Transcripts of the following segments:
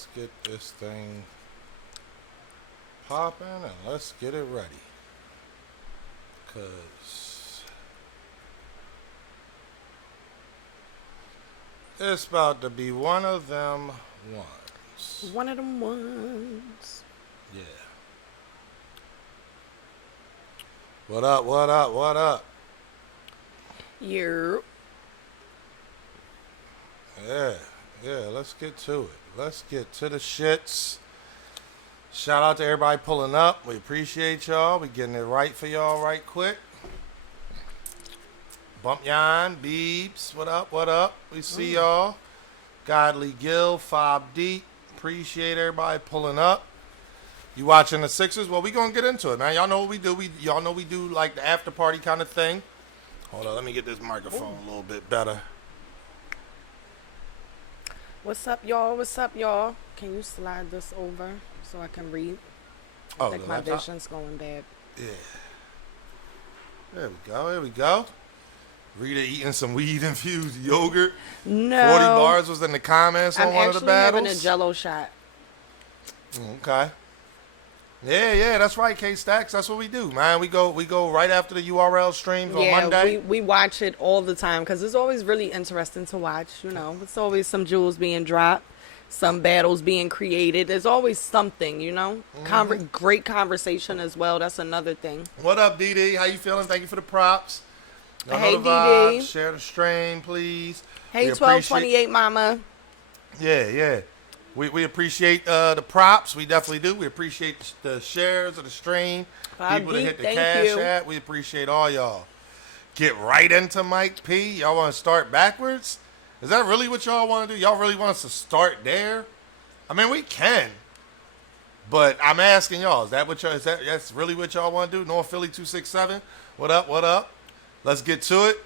Let's get this thing popping and let's get it ready. Cause it's about to be one of them ones. One of them ones. Yeah. What up, what up, what up? Yeah. Yeah, let's get to it. Let's get to the shits. Shout out to everybody pulling up. We appreciate y'all. We getting it right for y'all right quick. Bump Yon, Beebs, what up, what up? We see y'all. Godly Gill, 5 Deep. Appreciate everybody pulling up. You watching the Sixers? Well, we gonna get into it, man. Y'all know what we do. Y'all know we do like the after party kind of thing. Hold on, let me get this microphone a little bit better. What's up, y'all? What's up, y'all? Can you slide this over so I can read? I think my vision's going bad. Yeah. There we go. There we go. Rita eating some weed-infused yogurt. No. 40 bars was in the comments on one of the battles. I'm actually having a Jello shot. Okay. Yeah, that's right, K-Stacks. That's what we do, man. We go right after the URL streams on Monday. We watch it all the time because it's always really interesting to watch. You know, it's always some jewels being dropped, some battles being created. There's always something, you know. Great conversation as well. That's another thing. What up, DD? How you feeling? Thank you for the props. Y'all Hey, know the vibes. DD. Share the stream, please. Hey, 1228 mama. Yeah. We appreciate the props. We definitely do. We appreciate the shares of the stream. People that hit the cash app. We appreciate all y'all. Get right into Mike P. Y'all want to start backwards? Is that really what y'all want to do? Y'all really want us to start there? I mean, we can. But I'm asking y'all, that's really what y'all want to do? North Philly 267. What up? Let's get to it.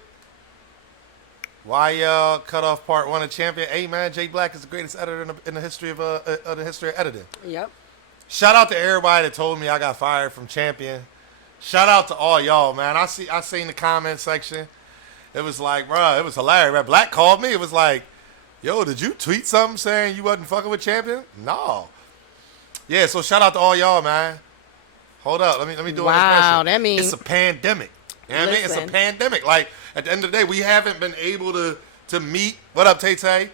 Why y'all cut off part 1 of Champion? Hey man, Jay Black is the greatest editor in the history of editing. Yep. Shout out to everybody that told me I got fired from Champion. Shout out to all y'all, man. I seen the comment section. It was like, bro, it was hilarious. Man, Black called me. It was like, yo, did you tweet something saying you wasn't fucking with Champion? No. Yeah, so shout out to all y'all, man. Hold up, let me do an expression. Wow, that means it's a pandemic. You know what I mean? It's a pandemic. Like, at the end of the day, we haven't been able to meet. What up, Tay-Tay?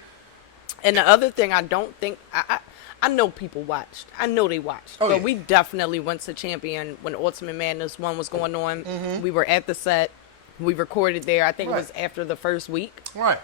And the other thing, I don't think I know people watched. I know they watched. Oh, but yeah. we definitely went to Champion when Ultimate Madness 1 was going on. We were at the set. We recorded there. I think it was after the first week. Right.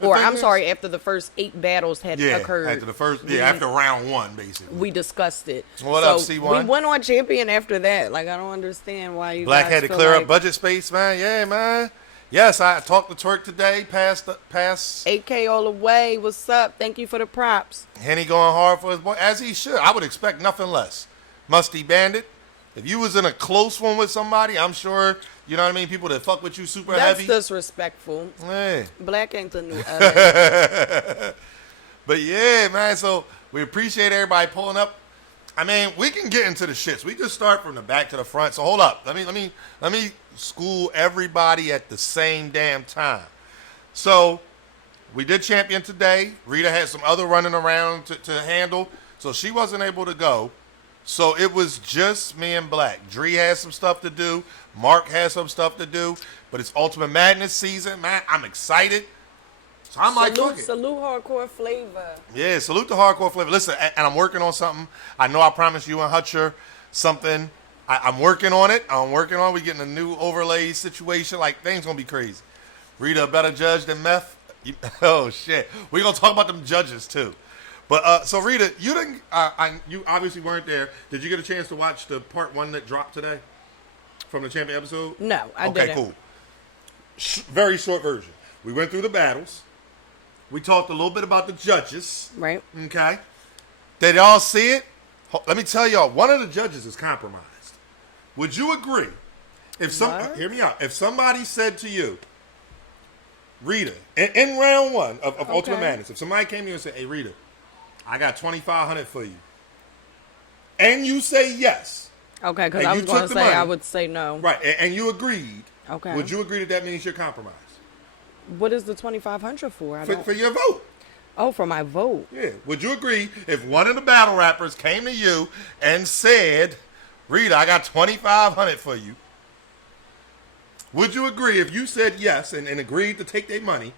Or I'm sorry, after the first 8 battles had occurred. After the first, after round 1, basically. We discussed it. What up, C1? We went on Champion after that. Like, I don't understand why you Black guys had to feel clear like up budget space, man. Yeah, man. Yes, I talked to Twerk today. Past 8K all the way. What's up? Thank you for the props. Henny going hard for his boy, as he should. I would expect nothing less. Musty Bandit. If you was in a close one with somebody, I'm sure, you know what I mean, people that fuck with you super heavy. That's disrespectful. Hey. Black ain't the new LA. But yeah, man, so we appreciate everybody pulling up. I mean, we can get into the shits. We just start from the back to the front. So hold up. Let me school everybody at the same damn time. So we did Champion today. Rita had some other running around to handle, so she wasn't able to go. So it was just me and Black. Dree had some stuff to do. Mark had some stuff to do. But it's Ultimate Madness season, man. I'm excited. So I'm like, look. Salute Hardcore Flavor. Yeah, salute to Hardcore Flavor. Listen, and I'm working on something. I know I promised you and Hutcher something. I'm working on it. We're getting a new overlay situation. Like, things going to be crazy. Rita, a better judge than Meth? Oh, shit. We're going to talk about them judges, too. But, so Rita, you didn't, you obviously weren't there. Did you get a chance to watch the part 1 that dropped today from the Champion episode? No, I didn't. Okay, cool. Very short version. We went through the battles. We talked a little bit about the judges. Right. Okay. Did y'all see it? Let me tell y'all, one of the judges is compromised. Would you agree? Hear me out. If somebody said to you, Rita, in round 1 of Ultimate Madness, if somebody came to you and said, hey, Rita, I got $2,500 for you, and you say yes. Okay, because I was going to say I would say no. Right, and you agreed. Okay. Would you agree that means you're compromised? What is the $2,500 for? For your vote. Oh, for my vote. Yeah. Would you agree if one of the battle rappers came to you and said, Rita, I got $2,500 for you? Would you agree if you said yes and agreed to take their money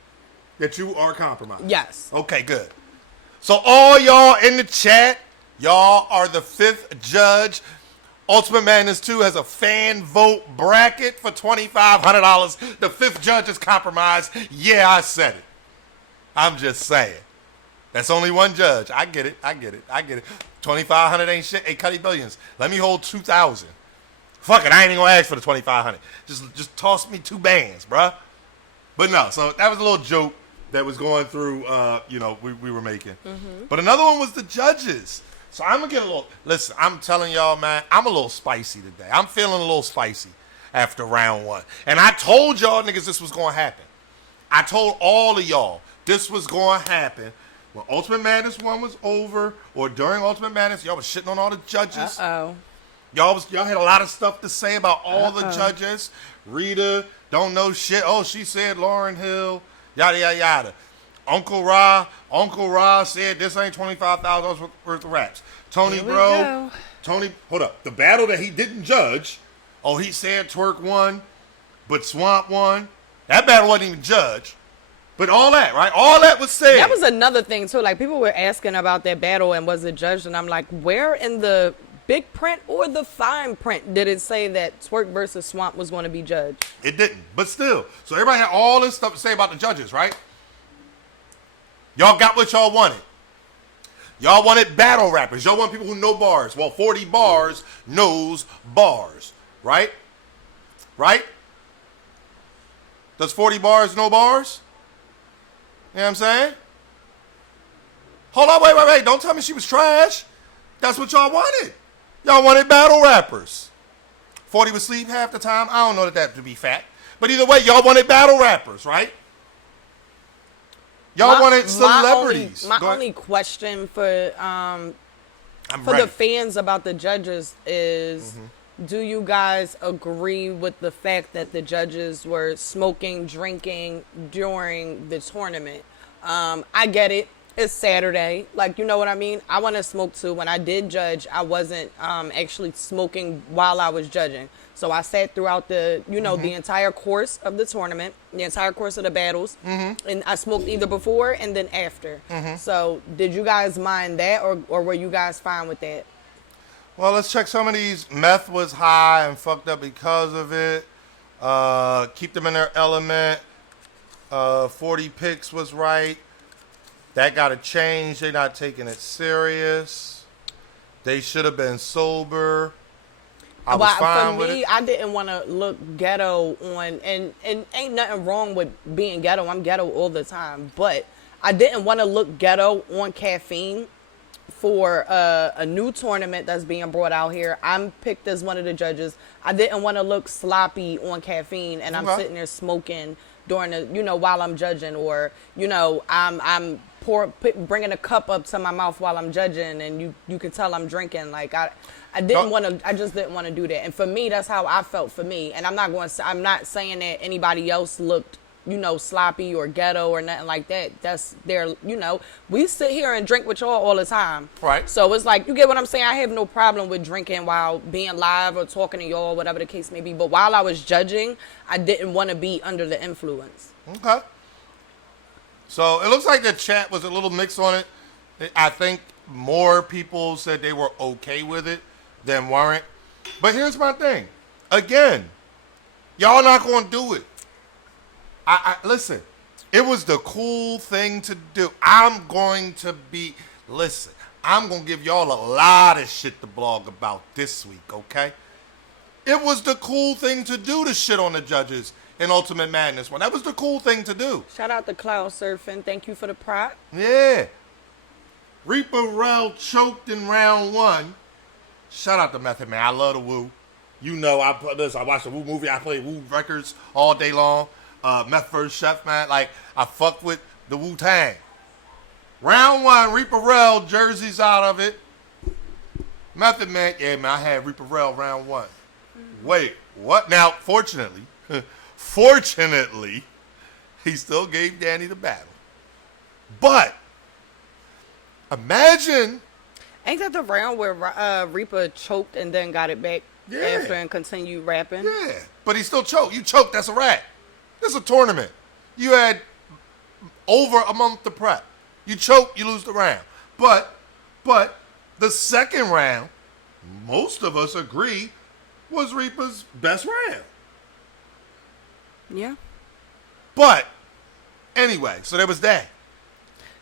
that you are compromised? Yes. Okay, good. So all y'all in the chat, y'all are the fifth judge. Ultimate Madness 2 has a fan vote bracket for $2,500. The fifth judge is compromised. Yeah, I said it. I'm just saying. That's only one judge. I get it. 2,500 ain't shit. Hey, Cuddy Billions, let me hold 2,000. Fuck it, I ain't even gonna ask for the 2,500. Just toss me 2 bands, bruh. But no, so that was a little joke that was going through, we were making. Mm-hmm. But another one was the judges. So I'm gonna get a little, listen, I'm telling y'all, man, I'm a little spicy today. I'm feeling a little spicy after round 1. And I told y'all niggas this was gonna happen. I told all of y'all this was gonna happen. When Ultimate Madness 1 was over, or during Ultimate Madness, y'all was shitting on all the judges. Uh-oh. Y'all had a lot of stuff to say about all the judges. Rita don't know shit. Oh, she said Lauryn Hill, yada, yada, yada. Uncle Ra said this ain't $25,000 worth of raps. Tony, hold up. The battle that he didn't judge, he said Twerk won, but Swamp won. That battle wasn't even judged. But all that, right? All that was said. That was another thing, too. Like, people were asking about that battle and was it judged? And I'm like, where in the big print or the fine print did it say that Twerk versus Swamp was going to be judged? It didn't. But still. So everybody had all this stuff to say about the judges, right? Y'all got what y'all wanted. Y'all wanted battle rappers. Y'all want people who know bars. Well, 40 bars knows bars, right? Right? Does 40 bars know bars? You know what I'm saying? Hold on, wait. Don't tell me she was trash. That's what y'all wanted. Y'all wanted battle rappers. 40 was asleep half the time. I don't know that to be fact. But either way, y'all wanted battle rappers, right? Y'all wanted celebrities. My only question for the fans about the judges is, do you guys agree with the fact that the judges were smoking, drinking during the tournament? I get it. It's Saturday. Like, you know what I mean? I want to smoke too. When I did judge, I wasn't actually smoking while I was judging. So I sat throughout the, the entire course of the tournament, the entire course of the battles. And I smoked either before and then after. So did you guys mind that or were you guys fine with that? Well, let's check some of these. Meth was high and fucked up because of it. Keep them in their element. 40 picks was right. That got to change. They're not taking it serious. They should have been sober. I was fine with it. For me, I didn't want to look ghetto on, and ain't nothing wrong with being ghetto. I'm ghetto all the time. But I didn't want to look ghetto on Caffeine for a new tournament that's being brought out here. I'm picked as one of the judges. I didn't want to look sloppy on Caffeine, and I'm sitting there smoking during the, while I'm judging, or, I'm bringing a cup up to my mouth while I'm judging, and you can tell I'm drinking. Like, I just didn't want to do that. And for me, that's how I felt for me. And I'm not saying that anybody else looked, sloppy or ghetto or nothing like that. That's their, we sit here and drink with y'all all the time. Right. So it's like, you get what I'm saying? I have no problem with drinking while being live or talking to y'all, whatever the case may be. But while I was judging, I didn't want to be under the influence. Okay. So it looks like the chat was a little mixed on it. I think more people said they were okay with it than weren't. But here's my thing. Again, y'all not going to do it. Listen, it was the cool thing to do. I'm going to give y'all a lot of shit to blog about this week, okay? It was the cool thing to do to shit on the judges in Ultimate Madness 1. That was the cool thing to do. Shout out to Cloud Surfing. Thank you for the prop. Yeah. Reaper Rel choked in round 1. Shout out to Method Man. I love the Woo. I watch the Woo movie. I play Woo records all day long. Meth vs. Chef, man. Like, I fuck with the Wu-Tang. Round 1, Reaper Rel, jerseys out of it. Method Man, yeah, man, I had Reaper Rel round 1. Wait, what? Now, fortunately, he still gave Danny the battle. But Imagine. Ain't that the round where Reaper choked and then got it back after and continued rapping? Yeah, but he still choked. You choked, that's a wrap. This is a tournament. You had over a month to prep. You choke, you lose the round. But the second round, most of us agree, was Reaper's best round. Yeah. But anyway, so there was that.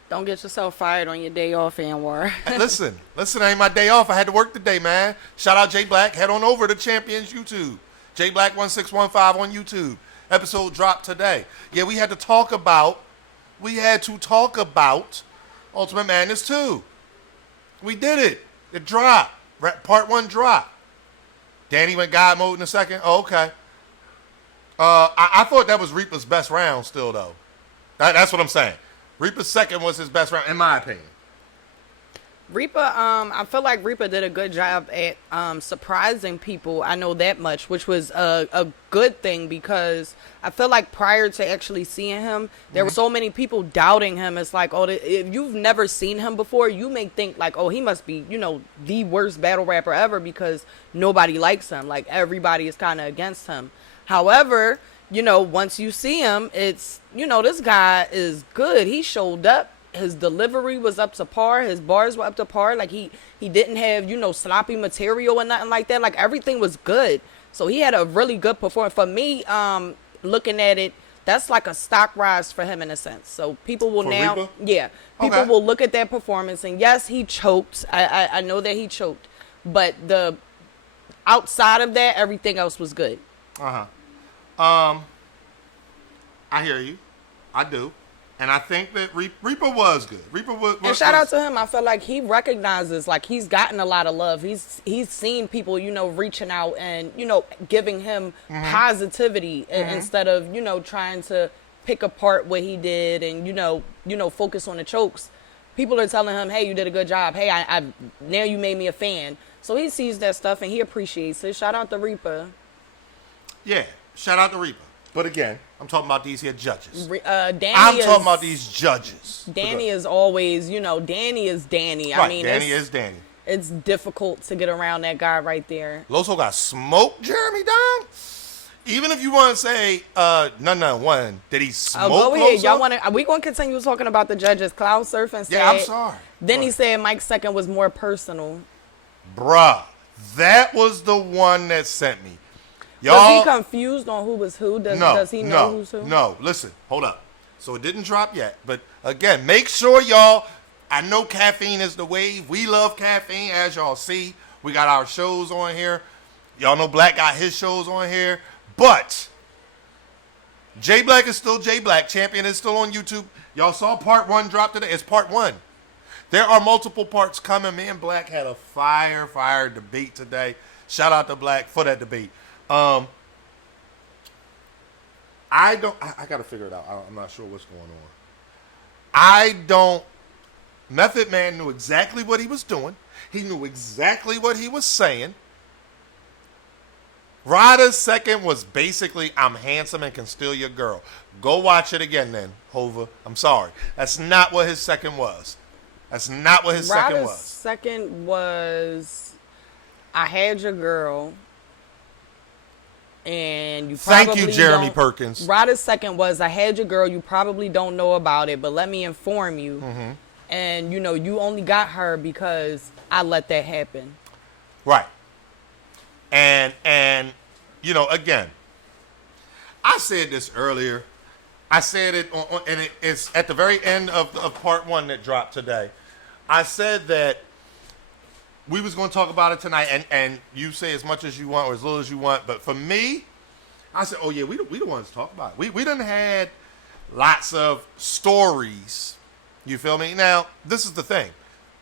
Don't get yourself fired on your day off, AnR. Listen, ain't my day off. I had to work today, man. Shout out J Black. Head on over to Champions YouTube. J Black 1615 on YouTube. Episode dropped today. Yeah, we had to talk about Ultimate Madness 2. We did it. It dropped. Part 1 dropped. Danny went God mode in a second. Oh, okay. I thought that was Reaper's best round still, though. That's what I'm saying. Reaper's second was his best round, in my opinion. Reaper, I feel like Reaper did a good job at surprising people. I know that much, which was a good thing because I feel like prior to actually seeing him, there were so many people doubting him. It's like, oh, if you've never seen him before, you may think like, oh, he must be, the worst battle rapper ever because nobody likes him. Like everybody is kind of against him. However, once you see him, it's, this guy is good. He showed up. His delivery was up to par. His bars were up to par. Like he didn't have, sloppy material and nothing like that. Like everything was good. So he had a really good performance. For me, looking at it, that's like a stock rise for him in a sense. So people will Reaper? People will look at that performance and yes, he choked. I know that he choked, but the outside of that, everything else was good. I hear you. I do. And I think that Reaper was good. And shout out to him. I feel like he recognizes, like he's gotten a lot of love. He's seen people, reaching out and, giving him positivity instead of, trying to pick apart what he did and, focus on the chokes. People are telling him, hey, you did a good job. Hey, I now you made me a fan. So he sees that stuff and he appreciates it. Shout out to Reaper. Yeah, shout out to Reaper. But again, I'm talking about these here judges. Talking about these judges. Danny is always, Danny is Danny. Right, I mean, Danny is Danny. It's difficult to get around that guy right there. Loso got smoked, Jeremy Don. Even if you want to say, one, did he smoke go ahead. Loso? Y'all want to? Are we going to continue talking about the judges? Cloud surfing said. Yeah, I'm sorry. Then he said Mike's second was more personal. Bruh, that was the one that sent me. Y'all, was he confused on who was who? Does he know who's who? No, listen, hold up. So it didn't drop yet. But again, make sure y'all, I know Caffeine is the wave. We love Caffeine, as y'all see. We got our shows on here. Y'all know Black got his shows on here. But J Black is still J Black. Champion is still on YouTube. Y'all saw part 1 drop today. It's part 1. There are multiple parts coming. Me and Black had a fire debate today. Shout out to Black for that debate. I got to figure it out. I'm not sure what's going on. Method Man knew exactly what he was doing. He knew exactly what he was saying. Ryder's second was basically, I'm handsome and can steal your girl. Go watch it again then, Hova. I'm sorry. That's not what his second was. Ryder's second was, I had your girl. And you probably Thank you, Jeremy Perkins. Ryder's second was, I had your girl. You probably don't know about it, but let me inform you. Mm-hmm. And, you only got her because I let that happen. Right. And again, I said this earlier. I said it, and it's at the very end of part 1 that dropped today. I said that we was going to talk about it tonight, and you say as much as you want or as little as you want. But for me, I said, oh, yeah, we the ones to talk about it. We done had lots of stories. You feel me? Now, this is the thing.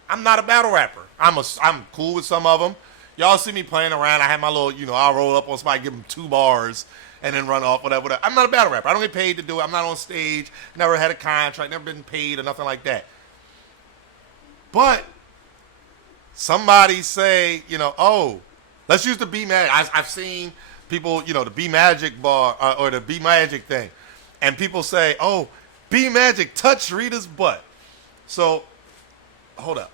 I'm not a battle rapper. I'm cool with some of them. Y'all see me playing around. I have my little, I'll roll up on somebody, give them 2 bars, and then run off, whatever. I'm not a battle rapper. I don't get paid to do it. I'm not on stage. Never had a contract. Never been paid or nothing like that. But somebody say, oh, let's use the B Magic. I've seen people, the B Magic bar or the B Magic thing. And people say, oh, B Magic touched Rita's butt. So hold up.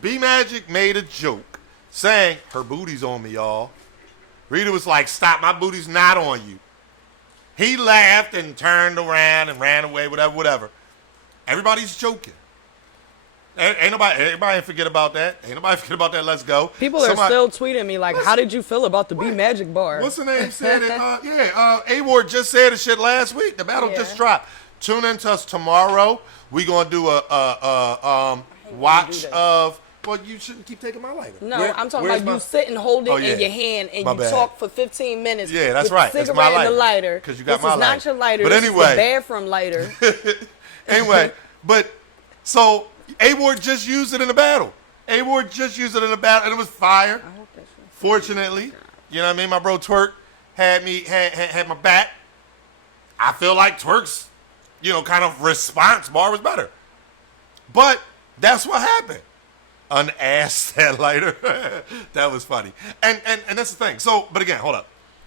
B Magic made a joke saying her booty's on me, y'all. Rita was like, stop, my booty's not on you. He laughed and turned around and ran away, whatever. Everybody's joking. Ain't nobody forget about that. Ain't nobody forget about that. Let's go. People are still tweeting me like, how did you feel about the B Magic bar? What's the name said it? A-Ward just said the shit last week. The battle just dropped. Tune in to us tomorrow. We gonna do a watch of. Well, you shouldn't keep taking my lighter. No, I'm talking about you sit and hold it in your hand and you talk for 15 minutes. Yeah, that's right. Cigarette it's my lighter. And the lighter. Because you got my lighter. This is not your lighter. But anyway, this is the bathroom lighter. Anyway, but so A-Ward just used it in the battle. A-Ward just used it in the battle, and it was fire. I hope that's Fortunately, you know what I mean. My bro Twerk had my back. I feel like Twerk's, kind of response bar was better. But that's what happened. Unasked that lighter. That was funny. And that's the thing. So, but again, hold up.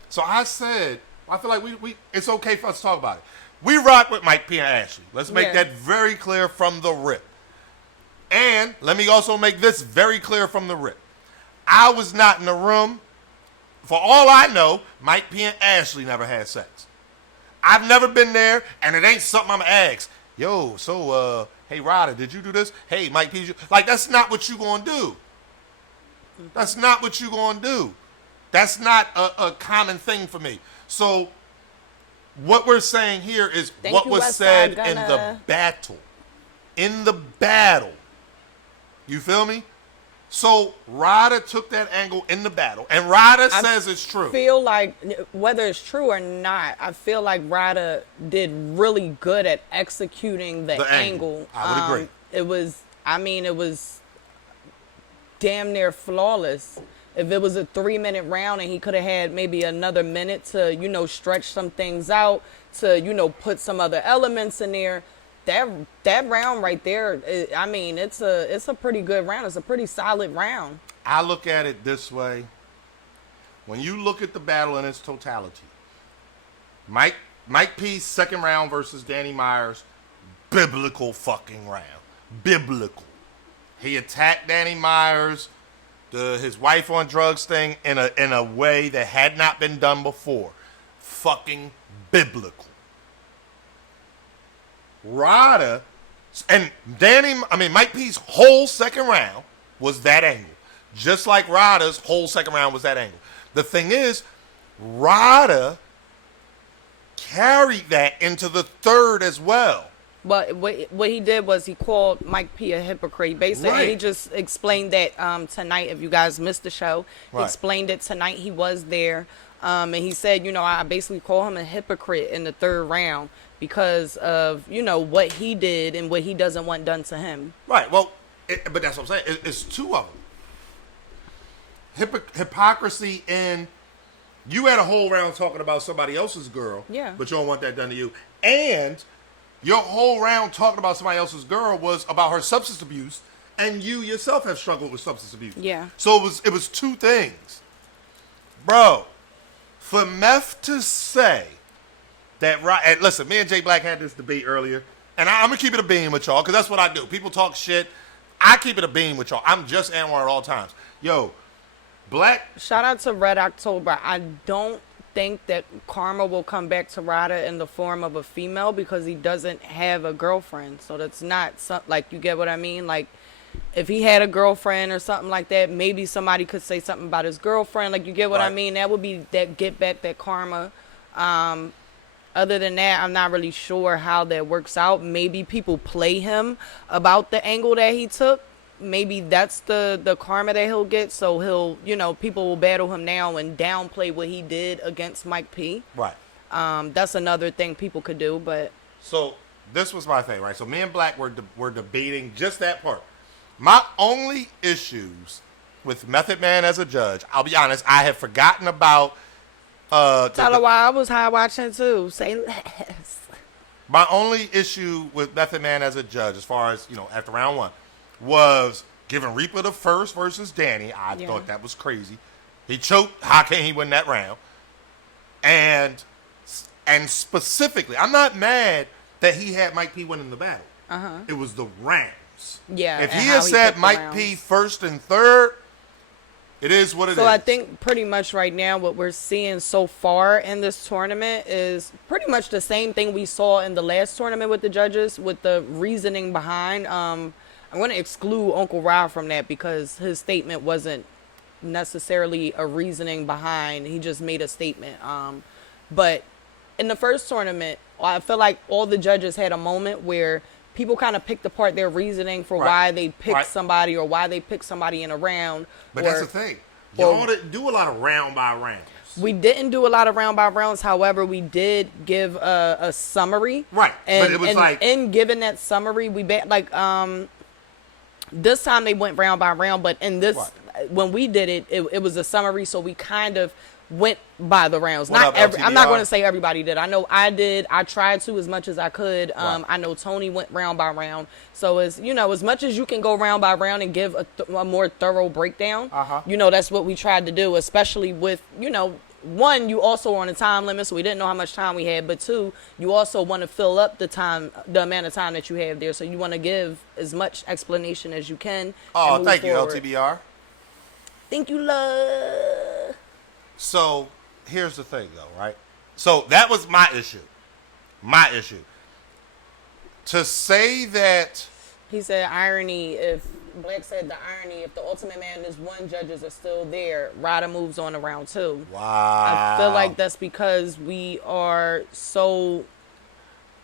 So I said, I feel like we it's okay for us to talk about it. We rock with Mike P and Ashley. Let's make that very clear from the rip. And let me also make this very clear from the rip. I was not in the room. For all I know, Mike P and Ashley never had sex. I've never been there, and it ain't something I'm going to ask. Yo, so, hey, Ryder, did you do this? Hey, Mike P. Like, that's not what you going to do. That's not what you going to do. That's not a common thing for me. So, what we're saying here is what was said in the battle. In the battle. You feel me? So, Ryder took that angle in the battle. And Ryder says it's true. I feel like, whether it's true or not, I feel like Ryder did really good at executing the angle. I would agree. It was damn near flawless. If it was a 3-minute round and he could have had maybe another minute to, stretch some things out, to, put some other elements in there, that round right there, it's a pretty good round. It's a pretty solid round. I look at it this way. When you look at the battle in its totality, Mike P's second round versus Danny Myers, biblical fucking round. Biblical. He attacked Danny Myers, his wife on drugs thing, in a way that had not been done before. Fucking biblical. Ryder and Mike P's whole second round was that angle. Just like Ryder's whole second round was that angle. The thing is, Ryder carried that into the third as well. But what he did was he called Mike P a hypocrite. Basically, right. He just explained that tonight. If you guys missed the show, he explained it tonight. He was there, and he said, I basically call him a hypocrite in the third round because of what he did and what he doesn't want done to him. Right. Well, but that's what I'm saying. It's two of them. Hypocrisy in you had a whole round talking about somebody else's girl. Yeah. But you don't want that done to you, and your whole round talking about somebody else's girl was about her substance abuse, and you yourself have struggled with substance abuse. Yeah. So it was two things. Bro, for Meth to say that, and listen, me and Jay Black had this debate earlier, and I'm going to keep it a beam with y'all, because that's what I do. People talk shit. I keep it a beam with y'all. I'm just AnR at all times. Yo, Black. Shout out to Red October. I don't think that karma will come back to Ryder in the form of a female because he doesn't have a girlfriend. So that's not you get what I mean? Like, if he had a girlfriend or something like that, maybe somebody could say something about his girlfriend. Like, you get what I mean? That would be that get back that karma. Other than that, I'm not really sure how that works out. Maybe people play him about the angle that he took. Maybe that's the karma that he'll get. So he'll, people will battle him now and downplay what he did against Mike P. Right. That's another thing people could do, but. So this was my thing, right? So me and Black were debating just that part. My only issues with Method Man as a judge, I'll be honest, I have forgotten about. Tell her why I was high watching too. Say less. My only issue with Method Man as a judge, as far as, after round one, was giving Reaper the first versus Danny. I thought that was crazy. He choked. How can he win that round? And specifically, I'm not mad that he had Mike P winning the battle. Uh-huh. It was the rounds. rounds. Yeah. If and he how had said picked the Mike P. rounds. first and third, it is what it is. So I think pretty much right now what we're seeing so far in this tournament is pretty much the same thing we saw in the last tournament with the judges, with the reasoning behind. I'm going to exclude Uncle Rob from that because his statement wasn't necessarily a reasoning behind. He just made a statement. But in the first tournament, I feel like all the judges had a moment where people kind of picked apart their reasoning for why they picked somebody or why they picked somebody in a round. But that's the thing. Y'all didn't do a lot of round by rounds. We didn't do a lot of round by rounds. However, we did give a summary. Right. And, but it was in giving that summary, this time they went round by round, but in this, when we did it, it was a summary, so we kind of went by the rounds. I'm not going to say everybody did. I know I did. I tried to as much as I could. I know Tony went round by round. So as much as you can go round by round and give a more thorough breakdown, that's what we tried to do, especially with, one, you also were on a time limit, so we didn't know how much time we had. But two, you also want to fill up the amount of time that you have there. So you want to give as much explanation as you can. Oh, thank you, LTBR. Thank you, love. So here's the thing, though, right? So that was my issue. To say that. He said irony. If Black said the irony, if the Ultimate Man is one, judges are still there. Ryder moves on to round 2. Wow. I feel like that's because we are so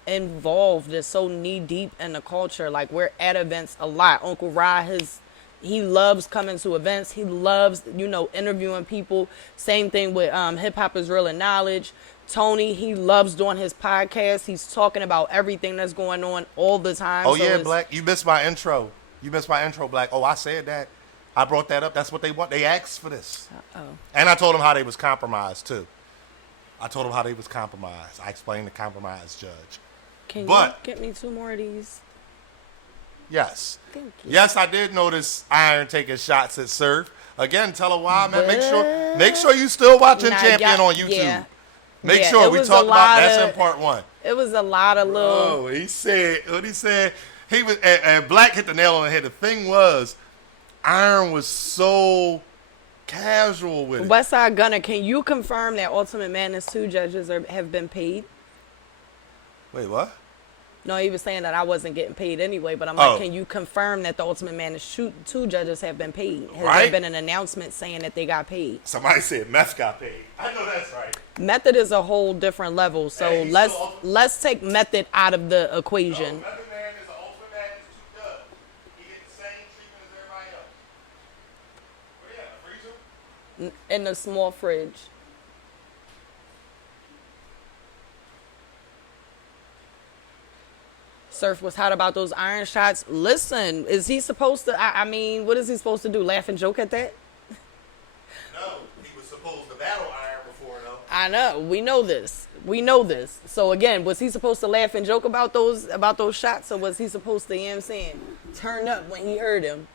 involved and so knee deep in the culture. Like, we're at events a lot. Uncle Rod he loves coming to events. He loves, interviewing people. Same thing with Hip Hop is Real and Knowledge. Tony, he loves doing his podcast. He's talking about everything that's going on all the time. Oh, so yeah, Black. You missed my intro, Black. Oh, I said that. I brought that up. That's what they want. They asked for this. Uh-oh. And I told them how they was compromised, too. I explained the compromise, Judge. Can you get me 2 more of these? Yes. Thank you. Yes, I did notice Iron taking shots at Surf. Again, tell her why, man. Make sure you still watching Champion on YouTube. Yeah. Make sure we talk about that's in part 1. It was a lot of little. Oh, he said he was and Black hit the nail on the head. The thing was, Iron was so casual with it. Westside Gunner, can you confirm that Ultimate Madness 2 judges have been paid? Wait, what? No, he was saying that I wasn't getting paid anyway, but I'm like, can you confirm that the Ultimate Madness 2 judges have been paid? Has there been an announcement saying that they got paid? Somebody said Meth got paid. I know that's right. Method is a whole different level, so let's take Method out of the equation. No, Method Man is an Ultimate Madness 2 judge. He gets the same treatment as everybody else. Where you at, the freezer? In the small fridge. Surf was hot about those iron shots. Listen, is he supposed to, I mean, what is he supposed to do? Laugh and joke at that? No, he was supposed to battle Iron before, though. I know. We know this. So, again, was he supposed to laugh and joke about those shots, or was he supposed to, turn up when he heard him?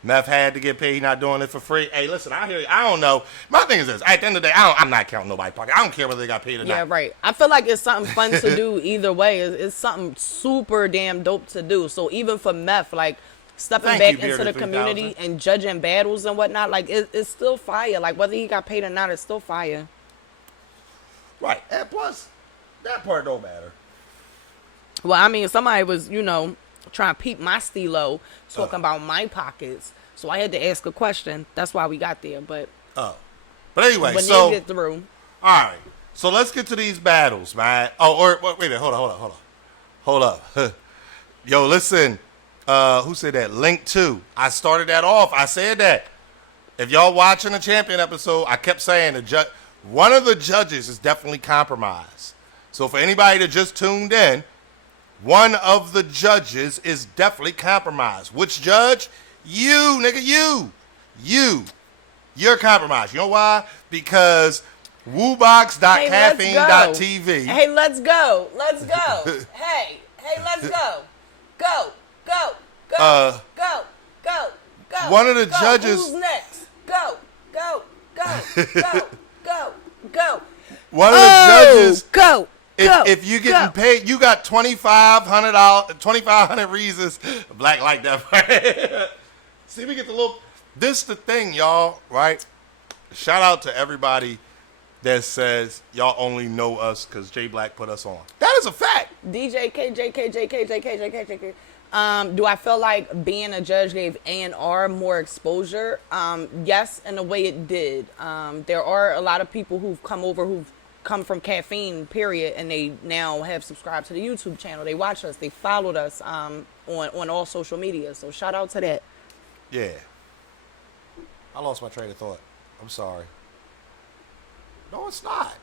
Meth had to get paid. He not doing it for free. Hey, listen, I hear you. I don't know. My thing is this. At the end of the day, I'm not counting nobody's pocket. I don't care whether they got paid or not. Yeah, right. I feel like it's something fun to do either way. It's something super damn dope to do. So even for Meth, like, stepping back into the community and judging battles and whatnot, like, it's still fire. Like, whether he got paid or not, it's still fire. Right. And plus, that part don't matter. Well, I mean, somebody was, trying to peep my stilo, talking about my pockets. So I had to ask a question. That's why we got there. But anyway, when so they get through. All right. So let's get to these battles, man. Wait a minute. Hold up. Yo, listen. Who said that? Link 2. I started that off. I said that. If y'all watching the Champion episode, I kept saying one of the judges is definitely compromised. So for anybody that just tuned in, one of the judges is definitely compromised. Which judge? You, nigga, you. You're compromised. You know why? Because woobox.caffeine.tv. Hey, let's go. Hey, let's go. Go. One of the judges. Who's next? Go. One of the judges. Go. If you getting paid, you got $2,500 reasons black like that. See, we get the little. This the thing, y'all. Right? Shout out to everybody that says y'all only know us because J Black put us on. That is a fact. DJ KJK. Do I feel like being a judge gave AnR more exposure? Yes, in a way it did. There are a lot of people who've come from Caffeine, period, and they now have subscribed to the YouTube channel. They watch us. They followed us on all social media. So shout out to that. Yeah. I lost my train of thought. I'm sorry. No, it's not.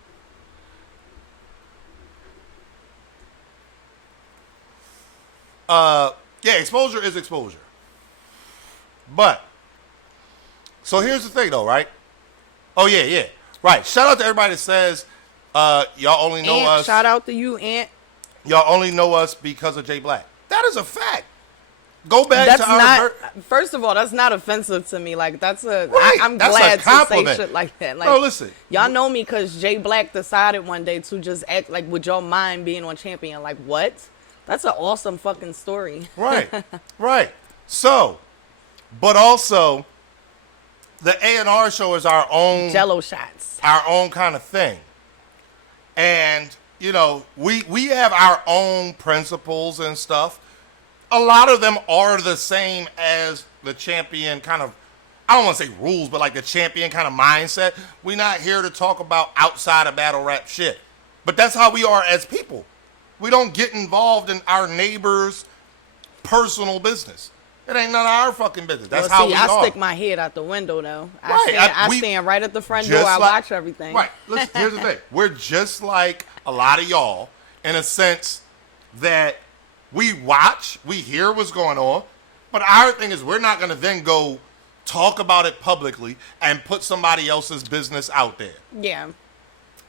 Yeah, exposure is exposure. But, so here's the thing though, right? Oh, yeah. Right. Shout out to everybody that says, y'all only know us. Shout out to you, Ant. Y'all only know us because of J Black. That is a fact. Go back to our... First of all, that's not offensive to me. Like, that's a... Right. I'm that's glad a compliment. to say shit like that. Like, bro, listen. Y'all know me because J Black decided one day to just act like, would y'all mind being on Champion? Like, what? That's an awesome fucking story. Right. Right. So, but also, the AnR show is our own... Jello shots. Our own kind of thing. And, you know, we have our own principles and stuff. A lot of them are the same as the Champion kind of, I don't want to say rules, but like the Champion kind of mindset. We're not here to talk about outside of battle rap shit. But that's how we are as people. We don't get involved in our neighbor's personal business. It ain't none of our fucking business. That's how we are. I stick my head out the window, though. Right. I stand right at the front door. I watch everything. Right. Listen, here's the thing. We're just like a lot of y'all in a sense that we watch, we hear what's going on, but our thing is we're not going to then go talk about it publicly and put somebody else's business out there. Yeah.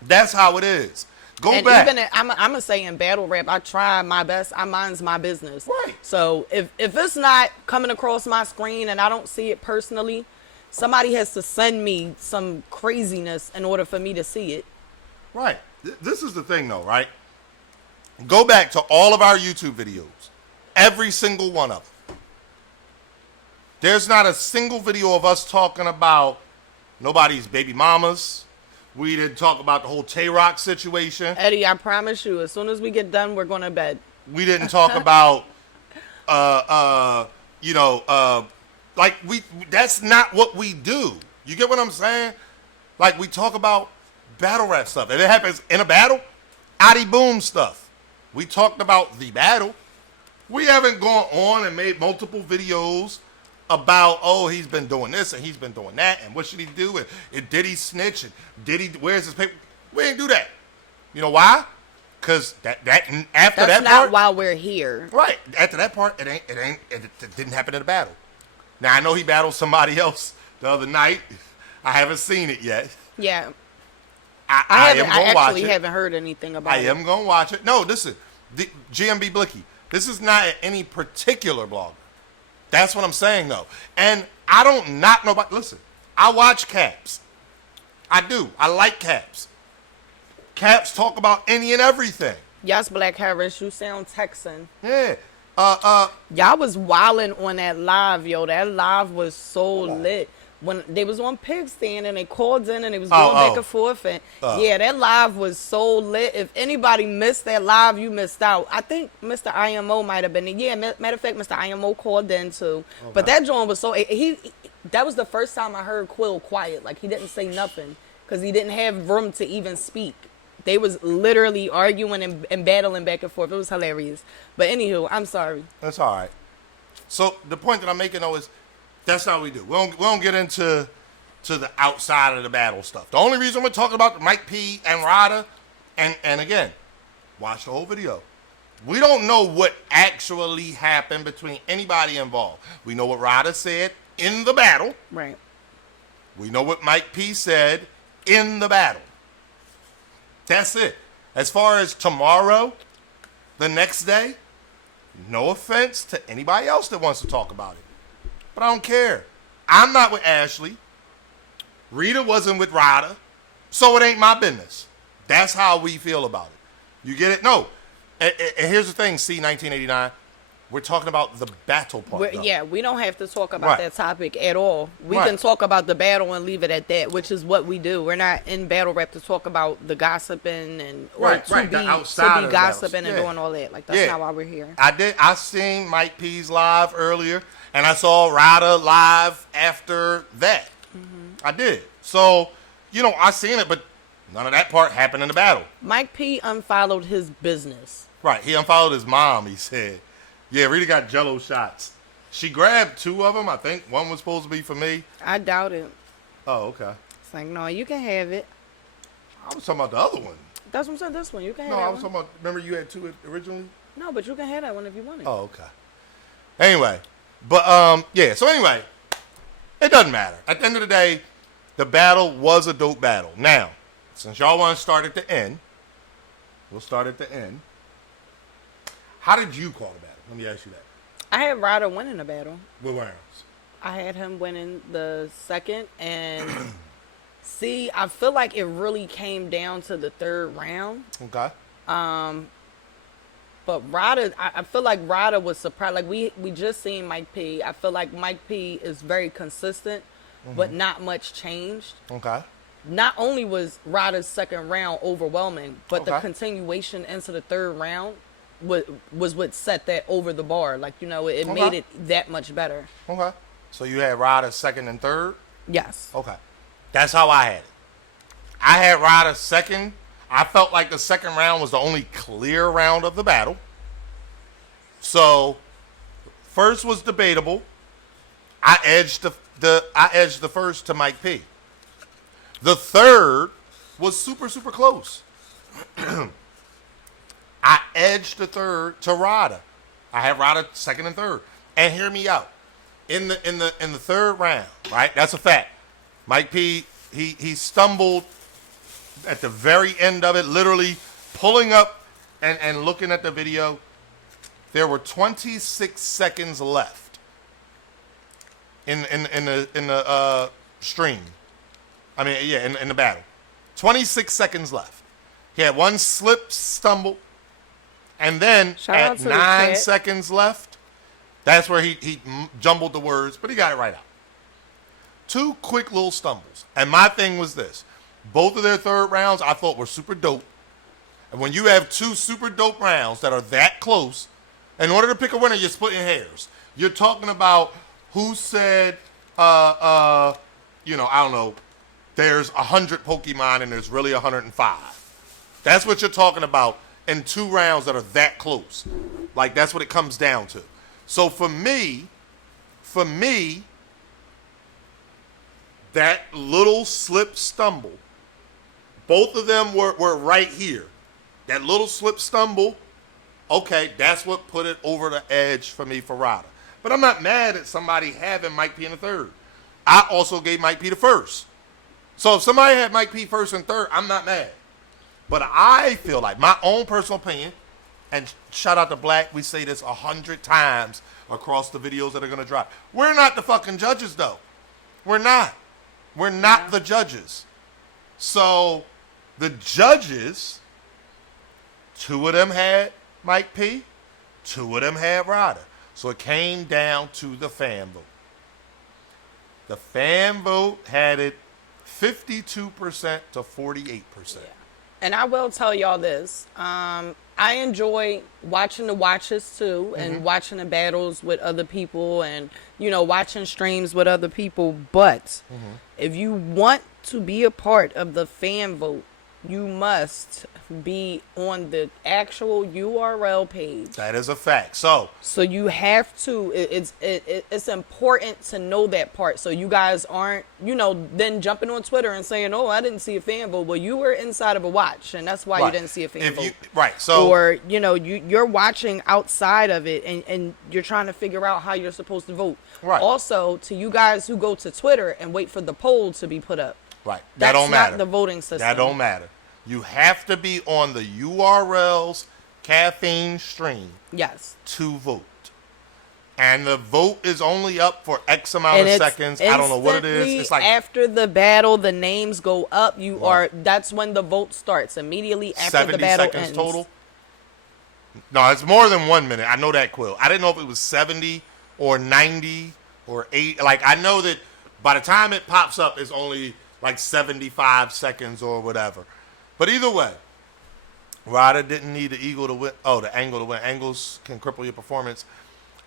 That's how it is. Go back. Even I'm gonna say in battle rap, I try my best. I mind's my business. Right. So if it's not coming across my screen and I don't see it personally, somebody has to send me some craziness in order for me to see it. Right. This is the thing, though, right? Go back to all of our YouTube videos. Every single one of them. There's not a single video of us talking about nobody's baby mamas. We didn't talk about the whole Tay-Rock situation. Eddie, I promise you, as soon as we get done, we're going to bed. We didn't talk about, that's not what we do. You get what I'm saying? Like, we talk about battle rap stuff. If it happens in a battle, Adi Boom stuff. We talked about the battle. We haven't gone on and made multiple videos about, oh, he's been doing this and he's been doing that and what should he do and did he snitch and where's his paper? We ain't do that. You know why? Because that's not part, why we're here. Right. After that part, it didn't happen in the battle. Now I know he battled somebody else the other night. I haven't seen it yet. Yeah. I actually haven't heard anything about it. I am gonna watch it. No, listen, GMB Blicky. This is not any particular blogger. That's what I'm saying, though. And I don't knock nobody. Listen, I watch Caps. I do. I like Caps. Caps talk about any and everything. Yes, Black Harris, you sound Texan. Yeah. Y'all was wilding on that live, yo. That live was so lit. When they was on Pig Stand and they called in and they was going back and forth. And yeah, that live was so lit. If anybody missed that live, you missed out. I think Mr. IMO might have been. Yeah, matter of fact, Mr. IMO called in too. Okay. But that joint was so, that was the first time I heard Quill quiet. Like, he didn't say nothing because he didn't have room to even speak. They was literally arguing and battling back and forth. It was hilarious. But anywho, I'm sorry. That's all right. So the point that I'm making, though, is that's how we do. We don't get into the outside of the battle stuff. The only reason we're talking about Mike P and Rada, and again, watch the whole video. We don't know what actually happened between anybody involved. We know what Rada said in the battle. Right. We know what Mike P said in the battle. That's it. As far as tomorrow, the next day, no offense to anybody else that wants to talk about it. But I don't care. I'm not with Ashley. Rita wasn't with Rada. So it ain't my business. That's how we feel about it. You get it? No. And here's the thing, C1989. We're talking about the battle part. Yeah, we don't have to talk about that topic at all. We can talk about the battle and leave it at that, which is what we do. We're not in battle rap to talk about the gossiping and to be gossiping and doing all that. Like that's not why we're here. I seen Mike P's live earlier, and I saw Ryder live after that. I did. So, I seen it, but none of that part happened in the battle. Mike P unfollowed his business. Right. He unfollowed his mom, he said. Yeah, Rita got Jell-O shots. She grabbed 2 of them. I think one was supposed to be for me. I doubt it. Oh, okay. It's like, no, you can have it. I was talking about the other one. That's what I'm saying, this one. You can have No, that I was talking about, remember you had 2 originally? No, but you can have that one if you want it. Oh, okay. Anyway. But, yeah. So, anyway, it doesn't matter. At the end of the day, the battle was a dope battle. Now, since y'all want to start at the end, we'll start at the end. How did you call the battle? Let me ask you that. I had Ryder winning the battle. What rounds? I had him winning the second, and see, I feel like it really came down to the 3rd round. Okay. But Ryder, I feel like Ryder was surprised. Like we just seen Mike P. I feel like Mike P is very consistent, but not much changed. Okay. Not only was Ryder's second round overwhelming, but the continuation into the 3rd round was what set that over the bar. Like, it made it that much better. Okay. So you had Ryder second and third? Yes. Okay. That's how I had it. I had Ryder second. I felt like the second round was the only clear round of the battle. So first was debatable. I edged the first to Mike P. The third was super, super close. I edged the third to Ryder. I had Ryder second and third. And hear me out. In the 3rd round, right? That's a fact. Mike P, he stumbled at the very end of it, literally pulling up and looking at the video. There were 26 seconds left in the stream. I mean, yeah, in the battle. 26 seconds left. He had one slip, stumble, and then at 9 seconds left, that's where he jumbled the words, but he got it right out. 2 quick little stumbles. And my thing was this. Both of their 3rd rounds I thought were super dope. And when you have 2 super dope rounds that are that close, in order to pick a winner, you're splitting hairs. You're talking about who said, I don't know, there's 100 Pokemon and there's really 105. That's what you're talking about in 2 rounds that are that close. Like, that's what it comes down to. So for me, that little slip stumble, both of them were right here. That little slip stumble, okay, that's what put it over the edge for me for Ryder. But I'm not mad at somebody having Mike P in the 3rd. I also gave Mike P the 1st. So if somebody had Mike P 1st and 3rd, I'm not mad. But I feel like, my own personal opinion, and shout out to Black, we say this 100 times across the videos that are going to drop. We're not the fucking judges, though. We're not. We're not the judges. So the judges, 2 of them had Mike P, 2 of them had Ryder. So it came down to the fan vote. The fan vote had it 52% to 48%. Yeah. And I will tell y'all this. I enjoy watching the watches too, and watching the battles with other people, and watching streams with other people. But if you want to be a part of the fan vote, you must be on the actual URL page. That is a fact. So you have to. It's important to know that part, so you guys aren't, then jumping on Twitter and saying, "Oh, I didn't see a fan vote." Well, you were inside of a watch, and that's why you didn't see a fan vote. Right. So, or you're watching outside of it, and you're trying to figure out how you're supposed to vote. Right. Also, to you guys who go to Twitter and wait for the poll to be put up. Right. That don't matter. That's not the voting system. That don't matter. You have to be on the URL's Caffeine stream. Yes. To vote. And the vote is only up for X amount of seconds. I don't know what it is. It's like after the battle, the names go up. That's when the vote starts. Immediately after the battle ends. 70 seconds total? No, it's more than 1 minute. I know that, Quill. I didn't know if it was 70 or 90 or 8. Like, I know that by the time it pops up, it's only like 75 seconds or whatever. But either way, Ryder didn't need the eagle to win. Oh, the angle to win. Angles can cripple your performance.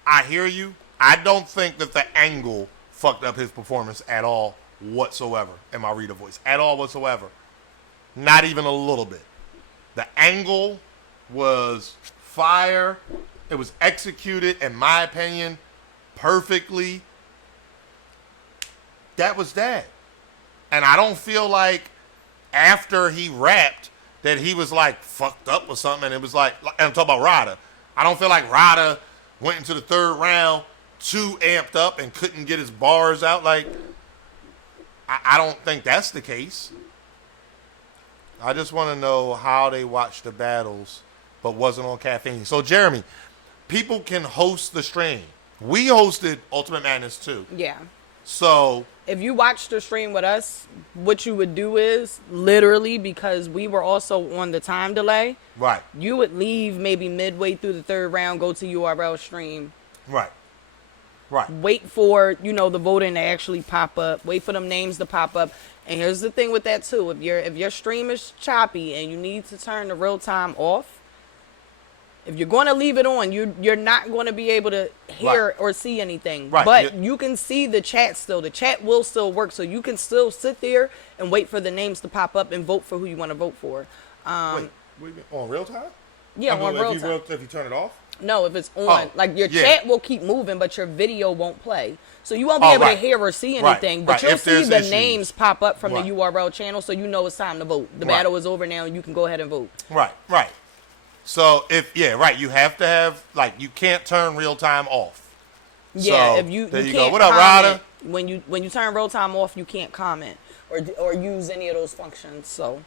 I hear you. I don't think that the angle fucked up his performance at all whatsoever in my reader voice. At all whatsoever. Not even a little bit. The angle was fire. It was executed, in my opinion, perfectly. That was that. And I don't feel like after he rapped that he was like fucked up or something. And it was like, and I'm talking about Ryder. I don't feel like Ryder went into the third round too amped up and couldn't get his bars out. Like, I don't think that's the case. I just want to know how they watched the battles but wasn't on Caffeine. So, Jeremy, people can host the stream. We hosted Ultimate Madness too. Yeah. So if you watch the stream with us, what you would do is literally, because we were also on the time delay. Right. You would leave maybe midway through the third round, go to URL stream. Right. Right. Wait for, the voting to actually pop up. Wait for them names to pop up. And here's the thing with that too. If your stream is choppy and you need to turn the real time off, if you're going to leave it on, you're not going to be able to hear or see anything. Right. But you can see the chat still. The chat will still work. So you can still sit there and wait for the names to pop up and vote for who you want to vote for. Wait, on real time? Yeah, on real time. If you turn it off? No, if it's on. Like your chat will keep moving, but your video won't play. So you won't be able to hear or see anything. But you'll see the names pop up from the URL channel, so you know it's time to vote. The battle is over now, and you can go ahead and vote. Right, right. So you have to have, you can't turn real time off. Yeah, so, if you there you can't go. What up, comment, Ryder? when you turn real time off, you can't comment or use any of those functions. So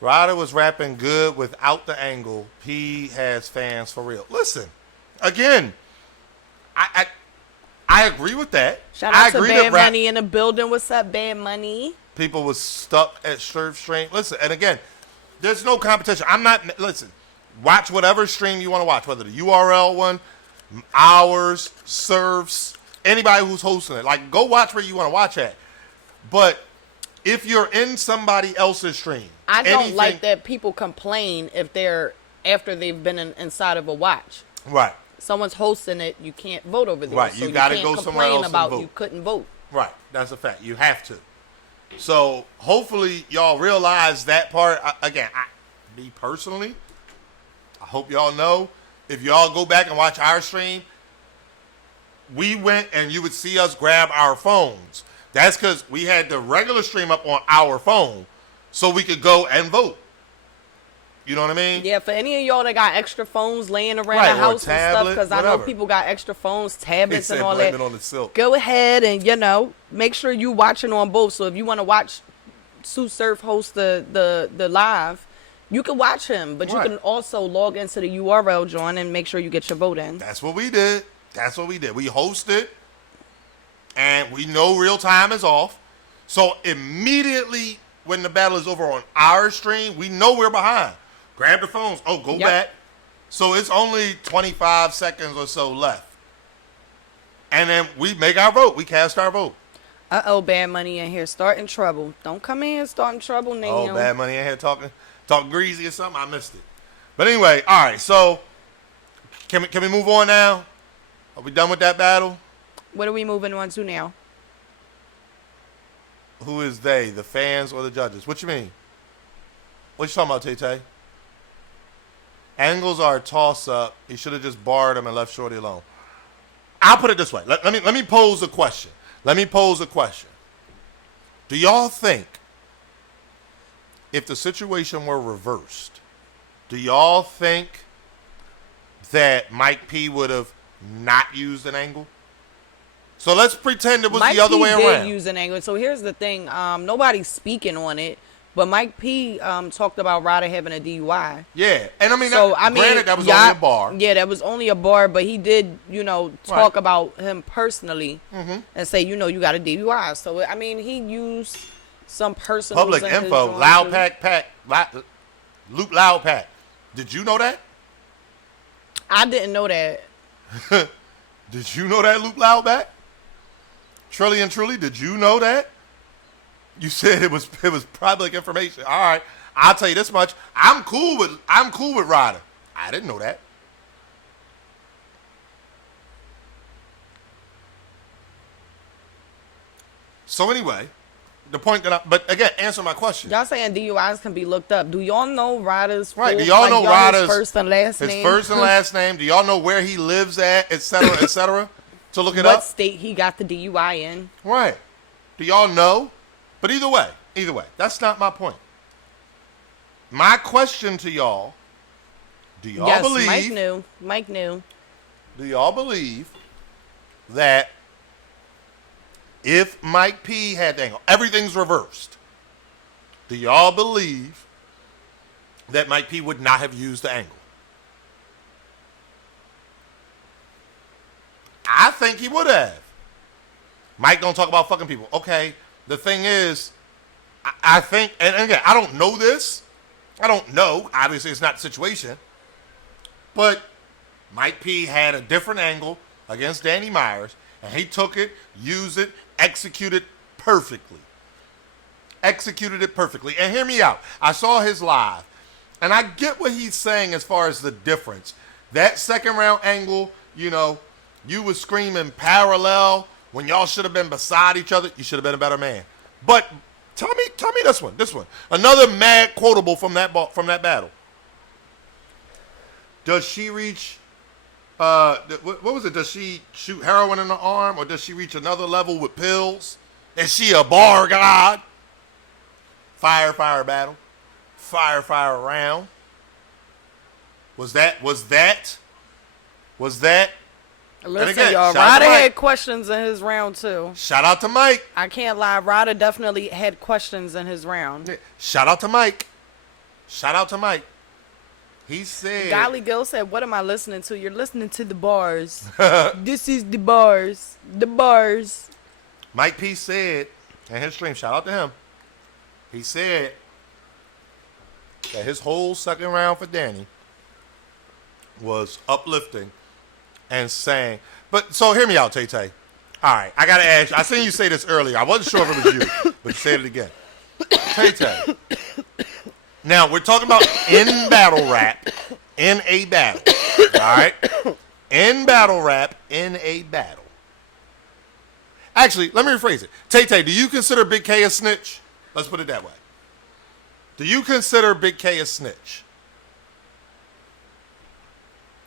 Ryder was rapping good without the angle. He has fans for real. Listen, again, I agree with that. Shout out to Bad Money in the building. What's up, Bad Money? People was stuck at surf stream. Listen, and again, there's no competition. Listen, watch whatever stream you want to watch, whether the URL one, ours, Surfs, anybody who's hosting it. Like, go watch where you want to watch at. But if you're in somebody else's stream, I don't like that people complain after they've been inside of a watch. Right. Someone's hosting it, you can't vote over there. Right. So you got to go somewhere else about and vote. You couldn't vote. Right. That's a fact. You have to. So hopefully y'all realize that part. Me personally, I hope y'all know, if y'all go back and watch our stream, we went and you would see us grab our phones. That's because we had the regular stream up on our phone so we could go and vote. You know what I mean? Yeah, for any of y'all that got extra phones laying around the house and stuff, because I know people got extra phones, tablets, and all that. On the silk. Go ahead and, make sure you watching on both. So if you want to watch Sue Surf host the live, you can watch him, but you can also log into the URL join and make sure you get your vote in. That's what we did. We hosted, and we know real time is off. So immediately when the battle is over on our stream, we know we're behind. Grab the phones. Oh, go back. So it's only 25 seconds or so left. And then we make our vote. We cast our vote. Uh-oh, Bad Money in here starting trouble. Don't come in here starting trouble, Nate. Oh, Bad Money in here talking greasy or something. I missed it. But anyway, all right. So can we move on now? Are we done with that battle? What are we moving on to now? Who is they? The fans or the judges? What you mean? What you talking about, Tay-Tay? Angles are a toss-up. He should have just barred him and left Shorty alone. I'll put it this way. Let me pose a question. Do y'all think if the situation were reversed, do y'all think that Mike P would have not used an angle? So let's pretend it was the other way around. Mike P did use an angle. So here's the thing. Nobody's speaking on it. But Mike P talked about Ryder having a DUI. Yeah. And granted, that was only a bar. Yeah, that was only a bar, but he did, talk about him personally and say, you got a DUI. So, he used some personal public info. Loud Pack. Luke Loud Pack. Did you know that? I didn't know that. Did you know that, Luke Loudback? Trilly and Truly, did you know that? You said it was public information. All right, I'll tell you this much. I'm cool with Ryder. I didn't know that. So anyway, the point but again, answer my question. Y'all saying DUIs can be looked up. Do y'all know Ryder's right? Do y'all know Ryder's first and last name? His first and last name. Do y'all know where he lives at, et cetera, to look it up? What what state he got the DUI in? Right. Do y'all know? But either way, that's not my point. My question to y'all: do y'all believe? Mike knew. Do y'all believe that if Mike P had the angle, everything's reversed? Do y'all believe that Mike P would not have used the angle? I think he would have. Mike don't talk about fucking people. Okay, the thing is, I think, and again, I don't know this. I don't know. Obviously, it's not the situation. But Mike P had a different angle against Danny Myers, and he took it, used it, executed perfectly. And hear me out. I saw his live, and I get what he's saying as far as the difference. That second round angle, you was screaming parallel when y'all should have been beside each other. You should have been a better man. But tell me this one. Another mad quotable from that battle. Does she reach what was it? Does she shoot heroin in the arm, or does she reach another level with pills? Is she a bar god? Fire battle. Fire round. Was that? Listen, again, y'all, Ryder had questions in his round, too. Shout out to Mike. I can't lie. Ryder definitely had questions in his round. Shout out to Mike. He said... Golly Gill said, what am I listening to? You're listening to the bars. This is the bars. The bars. Mike P said, in his stream, shout out to him, he said that his whole second round for Danny was uplifting and saying... But, so hear me out, Tay-Tay. All right, I got to ask you. I seen you say this earlier. I wasn't sure if it was you, but you said it again. Tay-Tay. Now, we're talking about in battle rap, in a battle. All right? In battle rap, in a battle. Actually, let me rephrase it. Tay-Tay, do you consider Big K a snitch? Let's put it that way. Do you consider Big K a snitch?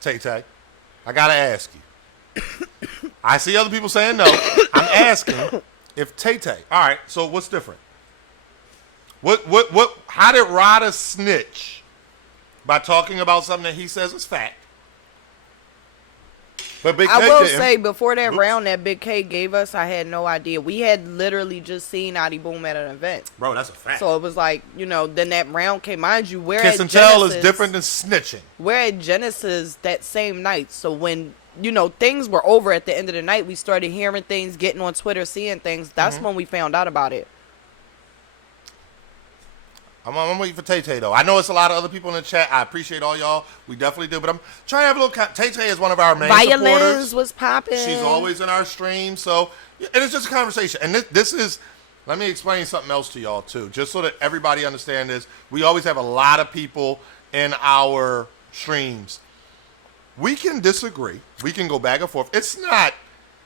Tay-Tay, I got to ask you. I see other people saying no. I'm asking if Tay-Tay. All right, so what's different? How did Ryder snitch? By talking about something that he says is fact. But Big K I will didn't. say, before that round that Big K gave us, I had no idea. We had literally just seen Adi Boom at an event. Bro, that's a fact. So it was like, then that round came. Mind you, we're Kiss at and tell Genesis. is different than snitching. We're at Genesis that same night. So when, things were over at the end of the night, we started hearing things, getting on Twitter, seeing things. That's when we found out about it. I'm waiting for Tay-Tay, though. I know it's a lot of other people in the chat. I appreciate all y'all. We definitely do. But I'm trying to have a little... Tay-Tay is one of our main supporters. Was popping. She's always in our stream. So, and it's just a conversation. And this is... Let me explain something else to y'all, too. Just so that everybody understands this. We always have a lot of people in our streams. We can disagree. We can go back and forth. It's not...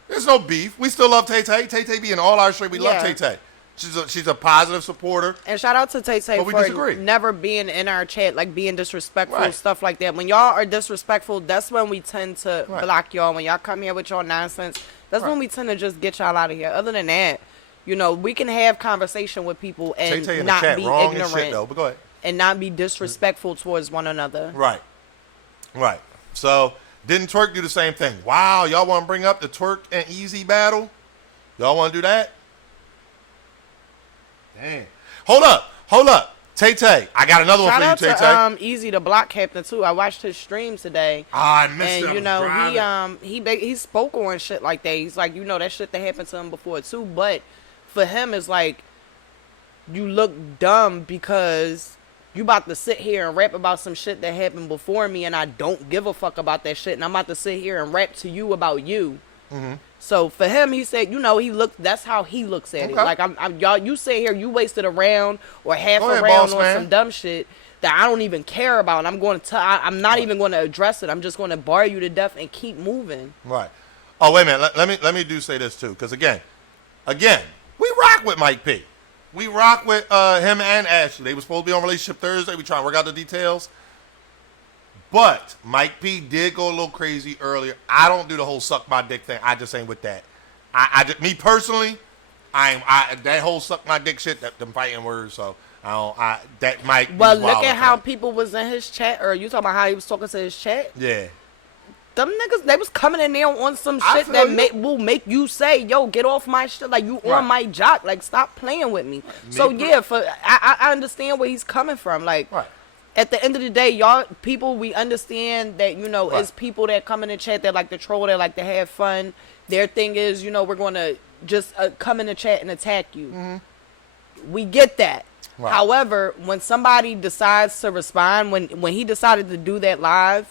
There's no beef. We still love Tay-Tay. Tay-Tay be in all our stream. We love Tay-Tay. She's a positive supporter. And shout out to Tay-Tay for never being in our chat, like being disrespectful, stuff like that. When y'all are disrespectful, that's when we tend to block y'all. When y'all come here with y'all nonsense, that's when we tend to just get y'all out of here. Other than that, we can have conversation with people and Tay-Tay in not the chat, be wrong ignorant. And shit, though, but go ahead. And not be disrespectful towards one another. Right. So, didn't Twerk do the same thing? Wow, y'all want to bring up the Twerk and Easy battle? Y'all want to do that? Damn. Hold up. Tay-Tay, I got another one for you, Tay-Tay. Shout out to Easy, the block captain, too. I watched his stream today. I missed it. And, he spoke on shit like that. He's like, that shit that happened to him before, too. But for him, it's like, you look dumb because you about to sit here and rap about some shit that happened before me, and I don't give a fuck about that shit, and I'm about to sit here and rap to you about you. Mm-hmm. So for him, he said, that's how he looks at it. Like, y'all, you sit here, you wasted a round or half a round on some dumb shit that I don't even care about. I'm not even going to address it. I'm just going to bar you to death and keep moving. Right. Oh, wait a minute. Let me say this too, because again, we rock with Mike P. We rock with him and Ashley. They were supposed to be on Relationship Thursday. We trying to work out the details. But Mike P did go a little crazy earlier. I don't do the whole suck my dick thing. I just ain't with that. Me personally, that whole suck my dick shit, them fighting words. So that Mike. Well, look at how people was in his chat, or you talking about how he was talking to his chat? Yeah. Them niggas, they was coming in there on some shit that will make you say, yo, get off my shit. Like, you on my jock. Like, stop playing with me. So, yeah, I understand where he's coming from. Like, at the end of the day, y'all, people, we understand that, it's people that come in the chat that like to troll, that like to have fun. Their thing is, we're going to just come in the chat and attack you. Mm-hmm. We get that. Right. However, when somebody decides to respond, when he decided to do that live,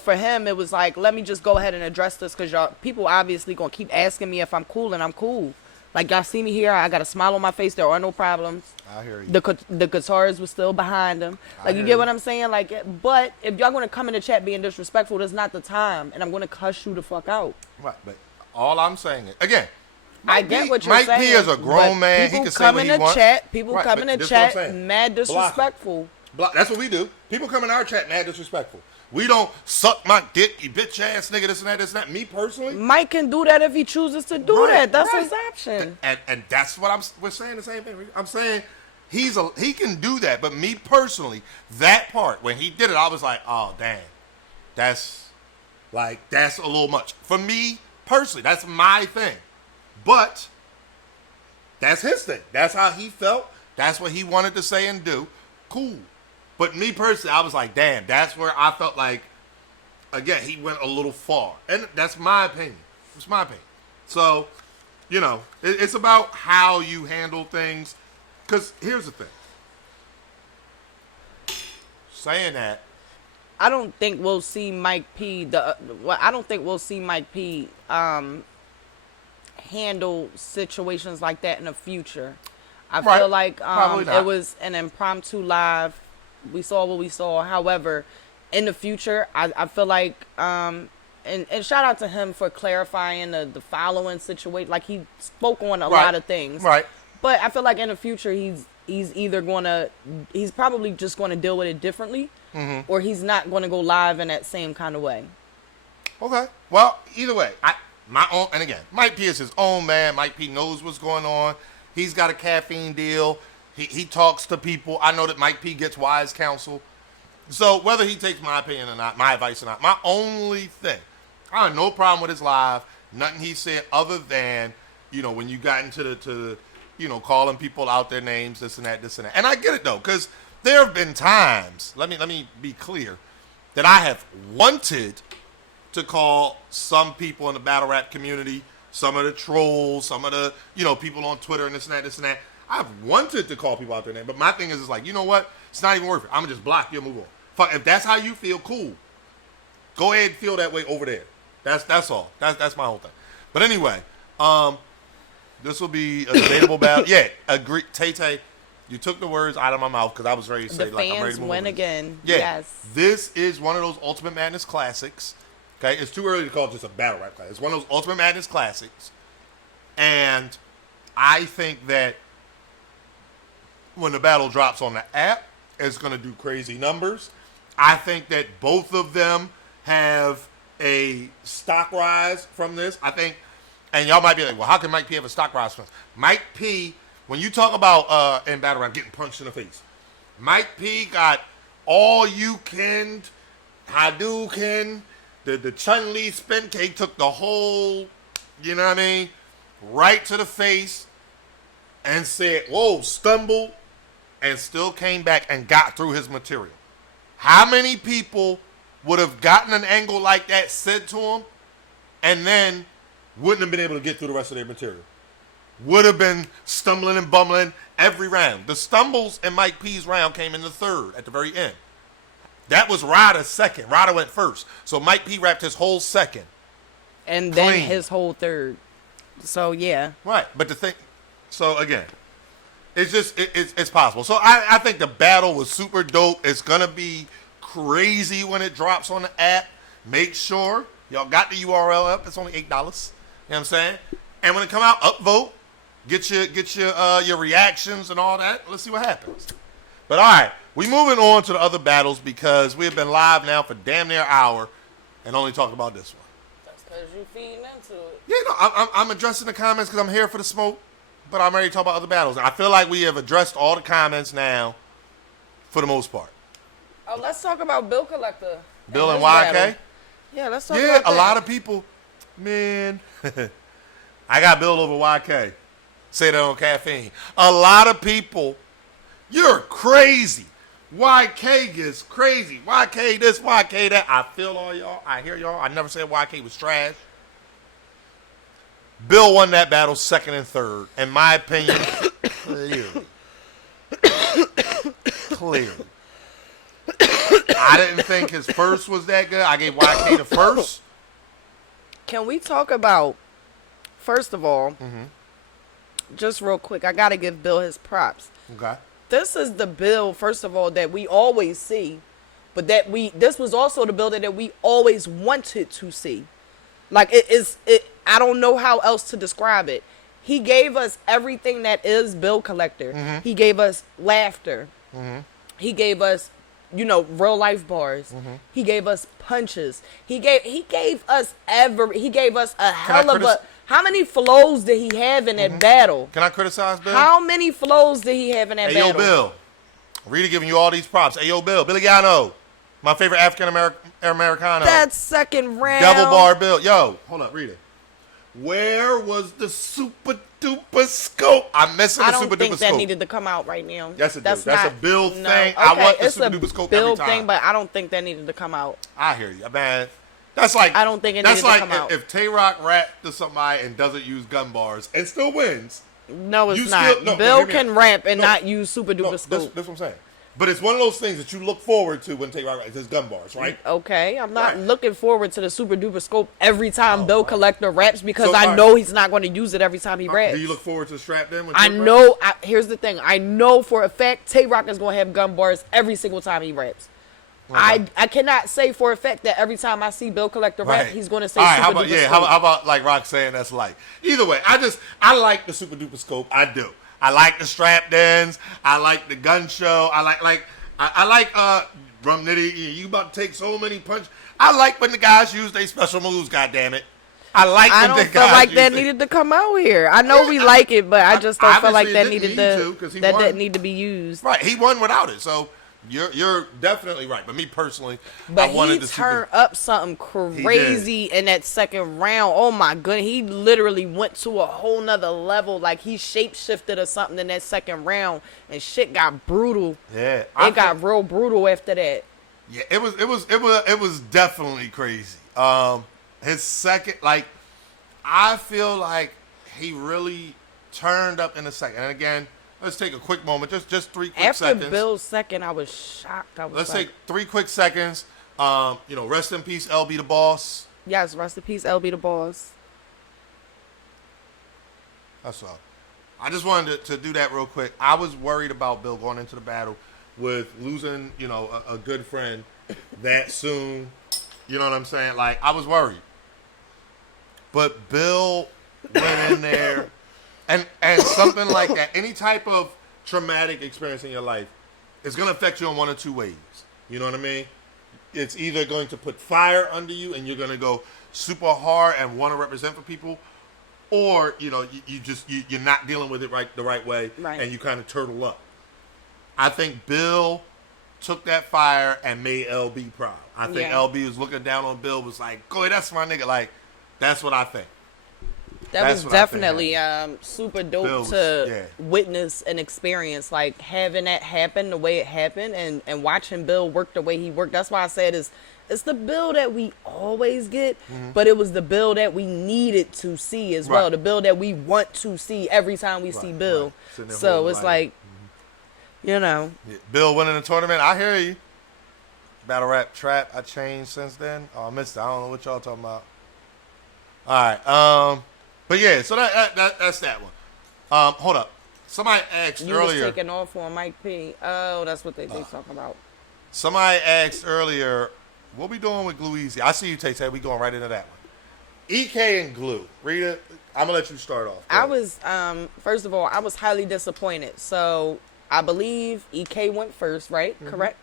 for him, it was like, let me just go ahead and address this because y'all people obviously going to keep asking me if I'm cool, and I'm cool. Like, y'all see me here, I got a smile on my face, there are no problems. I hear you. The guitars was still behind him. Like, you get what I'm saying? Like, but if y'all going to come in the chat being disrespectful, that's not the time, and I'm going to cuss you the fuck out. Right, but all I'm saying is, again, I get what you're saying. Mike P is a grown man. He can say what he wants. People come in the chat, mad disrespectful. That's what we do. People come in our chat mad disrespectful. We don't suck my dick, you bitch ass nigga, this and that, this and that. Me personally, Mike can do that if he chooses to do that. That's his option. And that's what we're saying the same thing. I'm saying he can do that. But me personally, that part, when he did it, I was like, oh, damn. That's a little much. For me personally, that's my thing. But that's his thing. That's how he felt. That's what he wanted to say and do. Cool. But me personally, I was like, damn, that's where I felt like, again, he went a little far. And that's my opinion. It's my opinion. So, it's about how you handle things. Because here's the thing. Saying that, I don't think we'll see Mike P. Handle situations like that in the future. I feel like it was an impromptu live. We saw what we saw. However, in the future, I feel like and shout out to him for clarifying the following situation. Like, he spoke on a lot of things. Right. But I feel like in the future he's probably just gonna deal with it differently, or he's not gonna go live in that same kind of way. Okay. Well, either way, and again, Mike P is his own man. Mike P knows what's going on. He's got a caffeine deal. He talks to people. I know that Mike P gets wise counsel. So whether he takes my opinion or not, my advice or not, my only thing, I have no problem with his live. Nothing he said other than, when you got into the calling people out their names, this and that. And I get it though, because there have been times, let me be clear, that I have wanted to call some people in the battle rap community, some of the trolls, some of the, people on Twitter and this and that. I've wanted to call people out their name, but my thing is like, you know what? It's not even worth it. I'm going to just block you and move on. Fuck, if that's how you feel, cool. Go ahead and feel that way over there. That's all. That's my whole thing. But anyway, this will be a debatable battle. Yeah, agree. Tay, you took the words out of my mouth because I was ready to say, like, I'm ready to move on. The fans win again. Yeah, yes. This is one of those Ultimate Madness classics. Okay, it's too early to call it just a battle rap class. It's one of those Ultimate Madness classics. And I think that when the battle drops on the app, it's going to do crazy numbers. I think that both of them have a stock rise from this. I think, and y'all might be like, well, how can Mike P have a stock rise from this? Mike P, when you talk about in battle rap getting punched in the face, Mike P got all you can, Hadouken, the Chun-Li spin cake, took the whole, right to the face and said, whoa, stumbled, and still came back and got through his material. How many people would have gotten an angle like that said to him and then wouldn't have been able to get through the rest of their material? Would have been stumbling and bumbling every round. The stumbles in Mike P's round came in the third at the very end. That was Ryder's second. Ryder went first. So Mike P rapped his whole second. And clean. then his whole third. So, yeah. Right. But the thing, so again, it's just, it's possible. So I think the battle was super dope. It's going to be crazy when it drops on the app. Make sure y'all got the URL up. It's only $8. You know what I'm saying? And when it come out, upvote. Get your reactions and all that. Let's see what happens. But all right, we moving on to the other battles because we have been live now for damn near an hour and only talking about this one. That's because you feeding into it. Yeah, no, I'm addressing the comments because I'm here for the smoke, but I'm ready to talk about other battles. I feel like we have addressed all the comments now for the most part. Oh, let's talk about Bill Collector. Bill and YK? Battle. Yeah, let's talk about that. Yeah, a lot of people, man, I got Bill over YK. Say that on Caffeine. A lot of people, you're crazy. YK gets crazy. YK this, YK that. I feel all y'all. I hear y'all. I never said YK was trash. Bill won that battle second and third. In my opinion, clearly. Clearly. I didn't think his first was that good. I gave YK the first. Can we talk about, first of all, just real quick, I got to give Bill his props. Okay. This is the Bill, first of all, that we always see, but this was also the Bill that we always wanted to see. Like, I don't know how else to describe it. He gave us everything that is Bill Collector. He gave us laughter. He gave us, real life bars. He gave us punches. He gave us a hell of a. How many flows did he have in that battle? Can I criticize Bill? How many flows did he have in that battle? Yo, Bill. Rita giving you all these props. Ayo, Bill. Billy Gano. My favorite African Americano. That second round. Double bar Bill. Yo, hold up, Rita. Where was the super duper scope? I'm missing the super duper scope. I don't think that needed to come out right now. Yes, it does. That's a Bill thing. Okay, I want the it's super a duper scope Bill every time. thing, but I don't think that needed to come out. I hear you, man. That's like I don't think it needed to come out. If Tay-Rock rapped to somebody and doesn't use gun bars and still wins. No, it's not. Bill can rap and not use super duper scope. That's what I'm saying. But it's one of those things that you look forward to when Tay-Rock raps. His gun bars, right? Okay, I'm not looking forward to the super duper scope every time Bill Collector raps because I know he's not going to use it every time he raps. Do you look forward to the strap then? When I know. Here's the thing. I know for a fact Tay-Rock is going to have gun bars every single time he raps. Okay. I cannot say for a fact that every time I see Bill Collector rap, he's going to say super duper scope. How about like Rock saying that's like? Either way, I like the super duper scope. I do. I like the strap dance. I like the gun show. I like Rum Nitty. You about to take so many punches. I like when the guys use their special moves. God damn it. I don't feel like that needed to come out here. I know we like it, but I just don't feel like that didn't need to be used. Right, he won without it. So you're definitely right. But me personally, but I wanted he turned up something crazy in that second round. Oh my goodness, he literally went to a whole nother level. Like he shapeshifted or something in that second round, and shit got brutal. Yeah, it got real brutal after that. Yeah, it was definitely crazy. His second, like, I feel like he really turned up in the second. And again, let's take a quick moment, just 3 quick seconds. After Bill's second, I was shocked. Let's take 3 quick seconds. Rest in peace, LB the Boss. Yes, rest in peace, LB the Boss. That's all. I just wanted to do that real quick. I was worried about Bill going into the battle with losing, a good friend that soon. You know what I'm saying? Like, I was worried. But Bill went in there, and something like that, any type of traumatic experience in your life is going to affect you in one or two ways. You know what I mean? It's either going to put fire under you and you're going to go super hard and want to represent for people, or, you're not dealing with it the right way, and you kind of turtle up. I think Bill took that fire and made LB proud. I think LB was looking down on Bill, was like, "Go ahead, that's my nigga." Like, that's what I think. That was definitely super dope to witness and experience, like having that happen the way it happened and watching Bill work the way he worked. That's why I said It's the Bill that we always get, but it was the Bill that we needed to see as well. Right. The Bill that we want to see every time we see Bill. So it's like, you know. Yeah, Bill winning the tournament. I hear you. Battle rap trap. I changed since then. Oh, I missed it. I don't know what y'all talking about. All right. But yeah. So that's that one. Hold up. Somebody asked You earlier. was taking off on Mike P. Oh, that's what they talking about. Somebody asked earlier, what we doing with Glue Easy? I see you, Tay. We going right into that one. EK and Glue. Rita, I'm gonna let you start off. I was, first of all, I was highly disappointed. So I believe EK went first, right? Mm-hmm. Correct.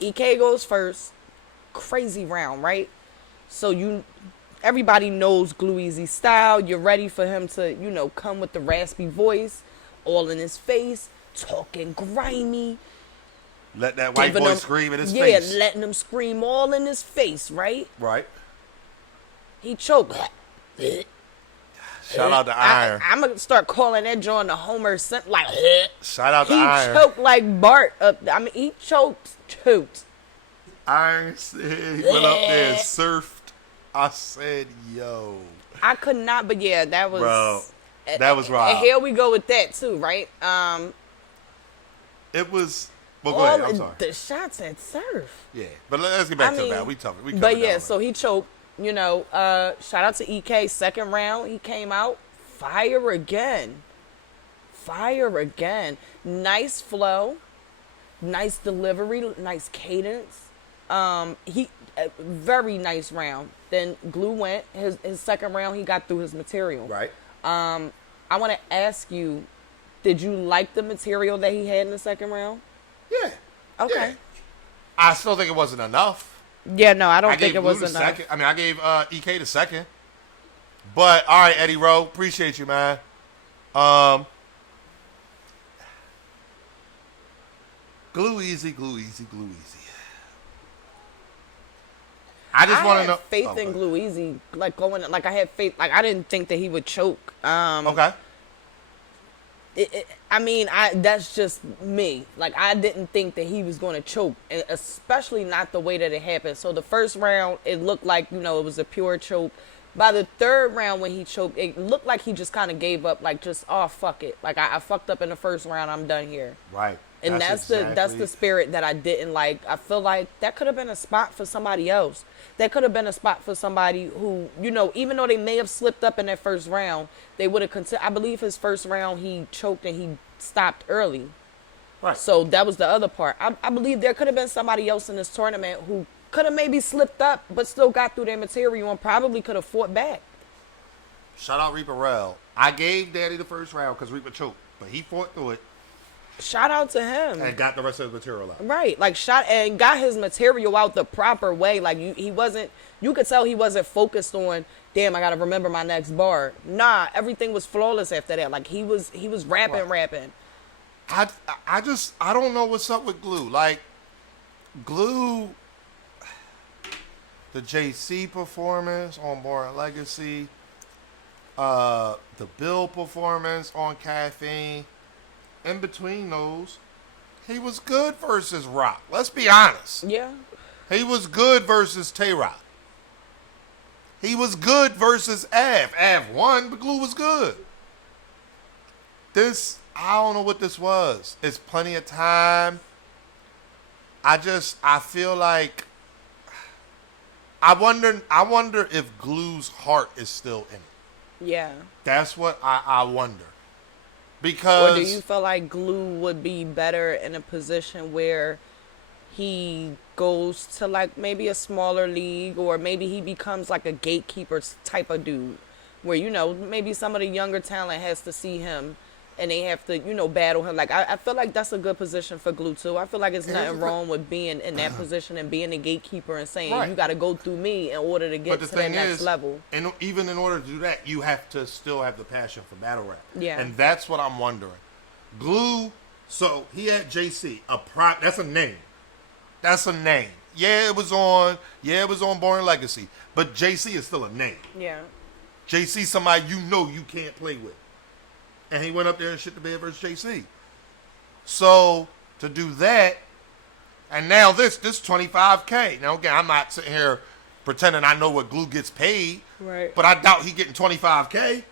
EK goes first. Crazy round, right? So everybody knows Glue Easy's style. You're ready for him to, come with the raspy voice, all in his face, talking grimy. Let that white boy scream in his face. Yeah, letting him scream all in his face, right? Right. He choked. Shout out to AnR. I'm going to start calling that joint the Homer Simpson. Like, shout out to AnR. He choked like Bart. He choked. AnR said he went up there and surfed. I said, yo. I could not, but yeah, that was. Bro, that was right. And here we go with that, too, right? It was. Well, go ahead. I'm sorry. The shots at Surf. Yeah, but let's get back to that. We covered. But yeah, so he choked. Shout out to EK. Second round, he came out fire again. Nice flow, nice delivery, nice cadence. Very nice round. Then Glue went his second round. He got through his material. Right. I want to ask you, did you like the material that he had in the second round? Yeah. Okay. Yeah. I still think it wasn't enough. Yeah, no, I don't think it was enough. Second. I mean, I gave EK the second. But, all right, Eddie Rowe, appreciate you, man. Glue Easy. I just want to know. Faith in Glue Easy, I had faith. Like, I didn't think that he would choke. Okay. That's just me. Like, I didn't think that he was going to choke, especially not the way that it happened. So the first round, it looked like, it was a pure choke. By the third round when he choked, it looked like he just kind of gave up, like, just, oh, fuck it. Like, I fucked up in the first round. I'm done here. Right. And that's the spirit that I didn't like. I feel like that could have been a spot for somebody else. That could have been a spot for somebody who, even though they may have slipped up in that first round, they would have considered. I believe his first round he choked and he stopped early. Right. So that was the other part. I believe there could have been somebody else in this tournament who could have maybe slipped up but still got through their material and probably could have fought back. Shout out Reaper Rel. I gave Daddy the first round because Reaper choked, but he fought through it. Shout out to him. And got the rest of his material out. Right. Like, got his material out the proper way. Like, you could tell he wasn't focused on, damn, I got to remember my next bar. Nah, everything was flawless after that. Like, he was rapping. I don't know what's up with Glue. Like, Glue, the JC performance on Born Legacy, the Bill performance on Caffeine, in between those, he was good versus Rock. Let's be honest. Yeah. He was good versus Tay-Rock. He was good versus Av. Av won, but Glue was good. I don't know what this was. It's plenty of time. I feel like, I wonder if Glue's heart is still in it. Yeah. That's what I wonder. Because, or do you feel like Glue would be better in a position where he goes to like maybe a smaller league, or maybe he becomes like a gatekeeper type of dude where, maybe some of the younger talent has to see him and they have to, battle him. Like, I feel like that's a good position for Glue too. I feel like it's nothing wrong with being in that position and being a gatekeeper and saying, right, you got to go through me in order to get to the next level. And even in order to do that, you have to still have the passion for battle rap. Yeah. And that's what I'm wondering. Glue, so he had JC, that's a name. That's a name. Yeah, it was on Born Legacy, but JC is still a name. Yeah. JC, somebody you can't play with. And he went up there and shit the bed versus JC. So, to do that, And now this 25K. Now again, I'm not sitting here pretending I know what Glue gets paid. Right. But I doubt he getting 25K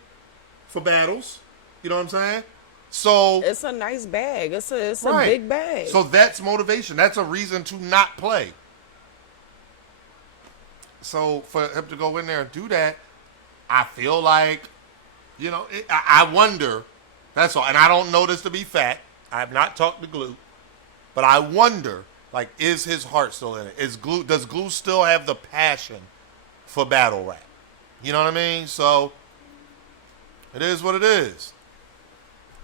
for battles. You know what I'm saying? So it's a nice bag. It's a right. big bag. So that's motivation. That's a reason to not play. So for him to go in there and do that, I feel like, I wonder. That's all. And I don't know this to be fact. I have not talked to Glue. But I wonder, like, is his heart still in it? Does Glue still have the passion for battle rap? You know what I mean? So it is what it is.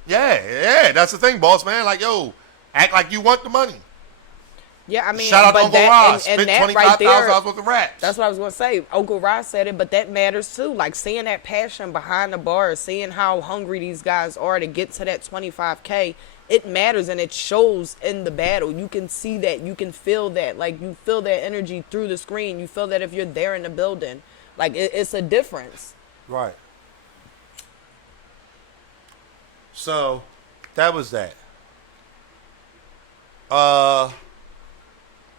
Yeah, that's the thing, boss man. Like, yo, act like you want the money. Yeah, I mean, shout out to Uncle Ross. And Spent that right there, $25,000 worth of raps. That's what I was gonna say. Uncle Ross said it, but that matters too. Like seeing that passion behind the bars, seeing how hungry these guys are to get to that 25K, it matters and it shows in the battle. You can see that, you can feel that. Like you feel that energy through the screen. You feel that if you're there in the building. Like it's a difference. Right. So, that was that.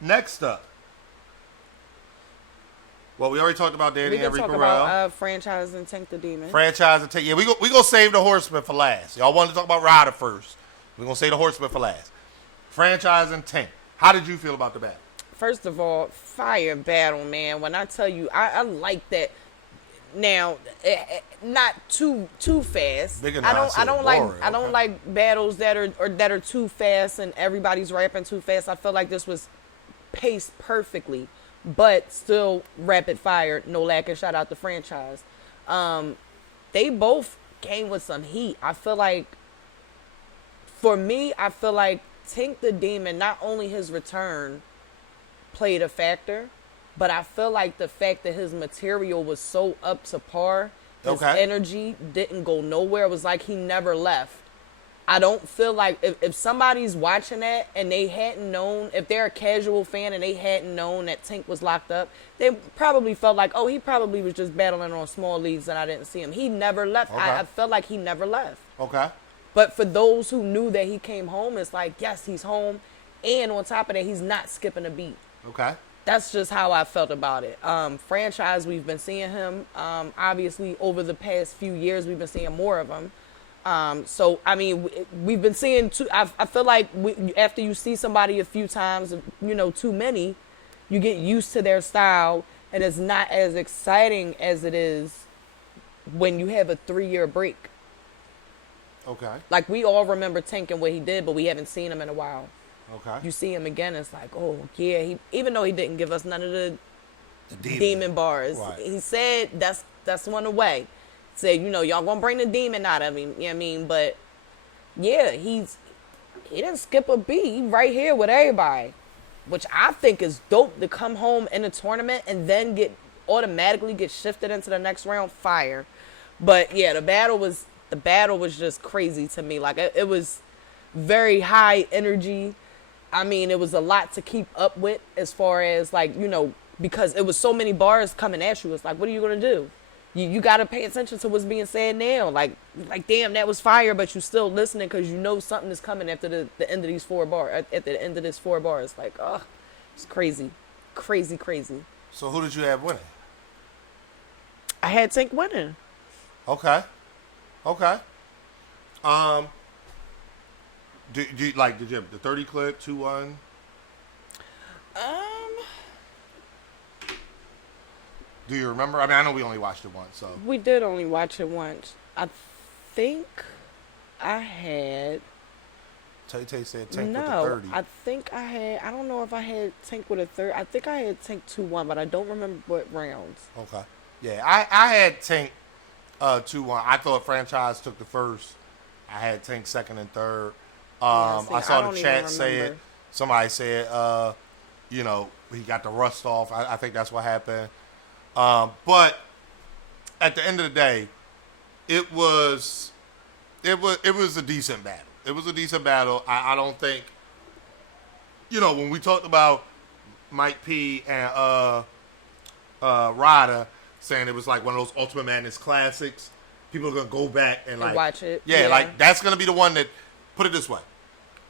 Next up. Well, we already talked about Danny and Henry talk Burrell. about Franchise and Tank the Demon. Franchise and Tank. Yeah, we gonna save the Horseman for last. Y'all wanted to talk about Ryder first. We're gonna save the Horseman for last. Franchise and Tank. How did you feel about the battle? First of all, fire battle, man. When I tell you, I like that. Now, not too fast. I don't like battles that are too fast and everybody's rapping too fast. I feel like this was paced perfectly, but still rapid fire, no lack of shout out to Franchise. They both came with some heat. I feel like, for me, Tank the Demon, not only his return played a factor, but I feel like the fact that his material was so up to par, his energy didn't go nowhere. It was like he never left. I don't feel like if somebody's watching that and they hadn't known, if they're a casual fan and they hadn't known that Tank was locked up, they probably felt like, oh, he probably was just battling on small leagues and I didn't see him. He never left. I felt like he never left. Okay. But for those who knew that he came home, it's like, yes, he's home. And on top of that, he's not skipping a beat. Okay. That's just how I felt about it. Franchise, we've been seeing him. Obviously, over the past few years, we've been seeing more of him. So, I mean, we've been seeing I feel like after you see somebody a few times, too many, you get used to their style, and it's not as exciting as it is when you have a 3-year break. Okay. Like, we all remember Tank and what he did, but we haven't seen him in a while. Okay. You see him again, it's like, oh, yeah, even though he didn't give us none of the demon bars. Right. He said that's one away. Said, y'all gonna bring the demon out of him. You know what I mean? But, yeah, he didn't skip a beat. He right here with everybody. Which I think is dope to come home in a tournament and then automatically get shifted into the next round. Fire. But, yeah, the battle was just crazy to me. Like, it was very high energy. I mean, it was a lot to keep up with as far as, like, because it was so many bars coming at you. It's like, what are you going to do? You got to pay attention to what's being said now. Like, damn, that was fire, but you still listening because something is coming after the end of these 4 bars. At the end of this 4 bars. Like, it's crazy. Crazy, crazy. So who did you have winning? I had Tank winning. Okay. Did you have the 30 clip, 2-1? Do you remember? I mean, I know we only watched it once, so. We did only watch it once. I think I had. Tay said Tank with the 30. I think I had. I don't know if I had Tank with a 30. I think I had Tank 2-1, but I don't remember what rounds. Okay. Yeah, I had Tank 2-1. I thought Franchise took the first. I had Tank second and third. I saw the chat say it. Somebody said, he got the rust off. I think that's what happened. But at the end of the day, it was a decent battle. It was a decent battle. I don't think, when we talked about Mike P and Ryder saying it was like one of those Ultimate Madness classics, people are gonna go back and like watch it. Yeah, like that's gonna be the one that. Put it this way.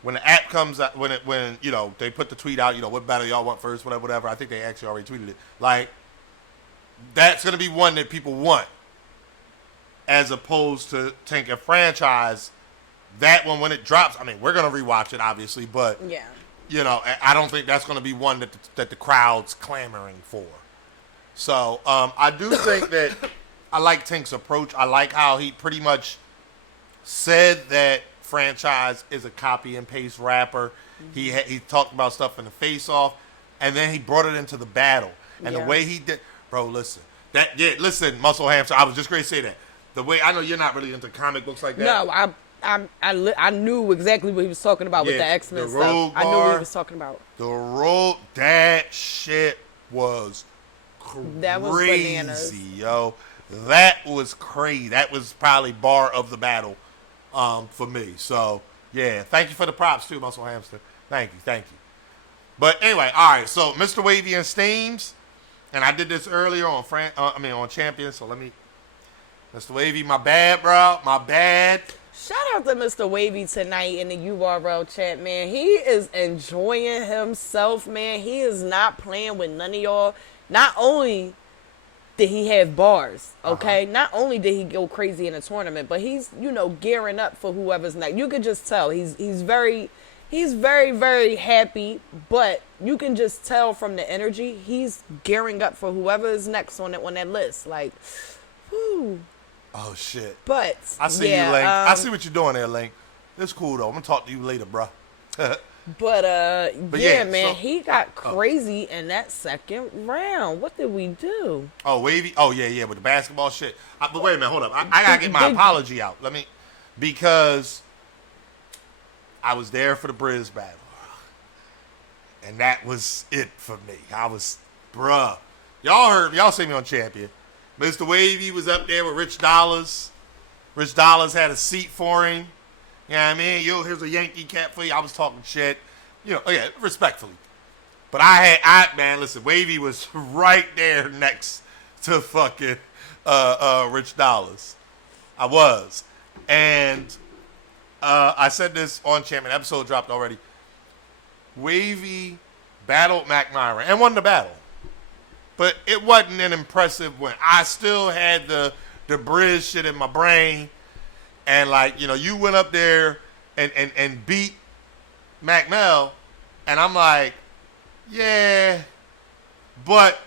when the app comes out, when you know they put the tweet out, you know what battle y'all want first, whatever. I think they actually already tweeted it. Like that's gonna be one that people want, as opposed to Tank and Franchise. That one when it drops, I mean we're gonna rewatch it obviously, but Yeah. you know I don't think that's gonna be one that the crowd's clamoring for. So I do think that I like Tank's approach. I like how he pretty much said that Franchise is a copy and paste rapper. Mm-hmm. He talked about stuff in the face off, and then he brought it into the battle. And the way he did, bro, listen, listen, Muscle Hamster. I was just going to say that. The way I know you're not really into comic books like that. No, I knew exactly what he was talking about with the X-Men stuff. I knew what he was talking about. That shit was crazy. That was bananas, yo. That was crazy. That was probably bar of the battle for me. So, yeah. Thank you for the props, too, Muscle Hamster. Thank you. But anyway, all right. So, Mr. Wavy and Steams. And I did this earlier on on Champion. So, let me... Mr. Wavy, my bad, bro. My bad. Shout out to Mr. Wavy tonight in the URL chat, man. He is enjoying himself, man. He is not playing with none of y'all. Not only did he have bars, okay? Not only did he go crazy in a tournament, but he's, gearing up for whoever's next. You could just tell he's very, very happy, but you can just tell from the energy he's gearing up for whoever is next on that list. Like, whew. Oh shit! But I see you, Link. I see what you're doing there, Link. It's cool though. I'm gonna talk to you later, bro. But yeah, man, so, he got crazy in that second round. What did we do? Oh, Wavy. Oh, yeah, with the basketball shit. But wait a minute, hold up. I gotta get my apology out. Because I was there for the Briz battle, and that was it for me. Bruh. Y'all see me on Champion. Mr. Wavy was up there with Rich Dollars. Rich Dollars had a seat for him. You know what I mean? Yo, here's a Yankee cap for you. I was talking shit. Respectfully. But man, listen, Wavy was right there next to fucking Rich Dollars. I was. And I said this on Champion. Episode dropped already. Wavy battled Mac Myron and won the battle. But it wasn't an impressive win. I still had the Briz shit in my brain. And, you went up there and beat Mac Mel. And I'm like, yeah. But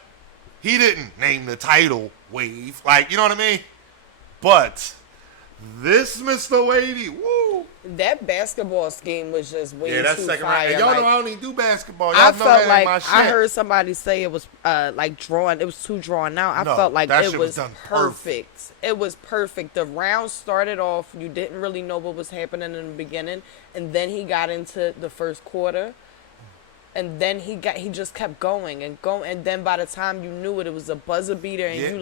he didn't name the title Wave. You know what I mean? But this Mr. Wavy, woo. That basketball scheme was just way too that's second fire. round. And y'all know I don't even do basketball. Y'all I know felt that like ain't my shit. I heard somebody say it was drawn. It was too drawn out. I felt like that it shit was done perfect. It was perfect. The round started off. You didn't really know what was happening in the beginning, and then he got into the first quarter. And then he just kept going, and then by the time you knew it was a buzzer beater, and you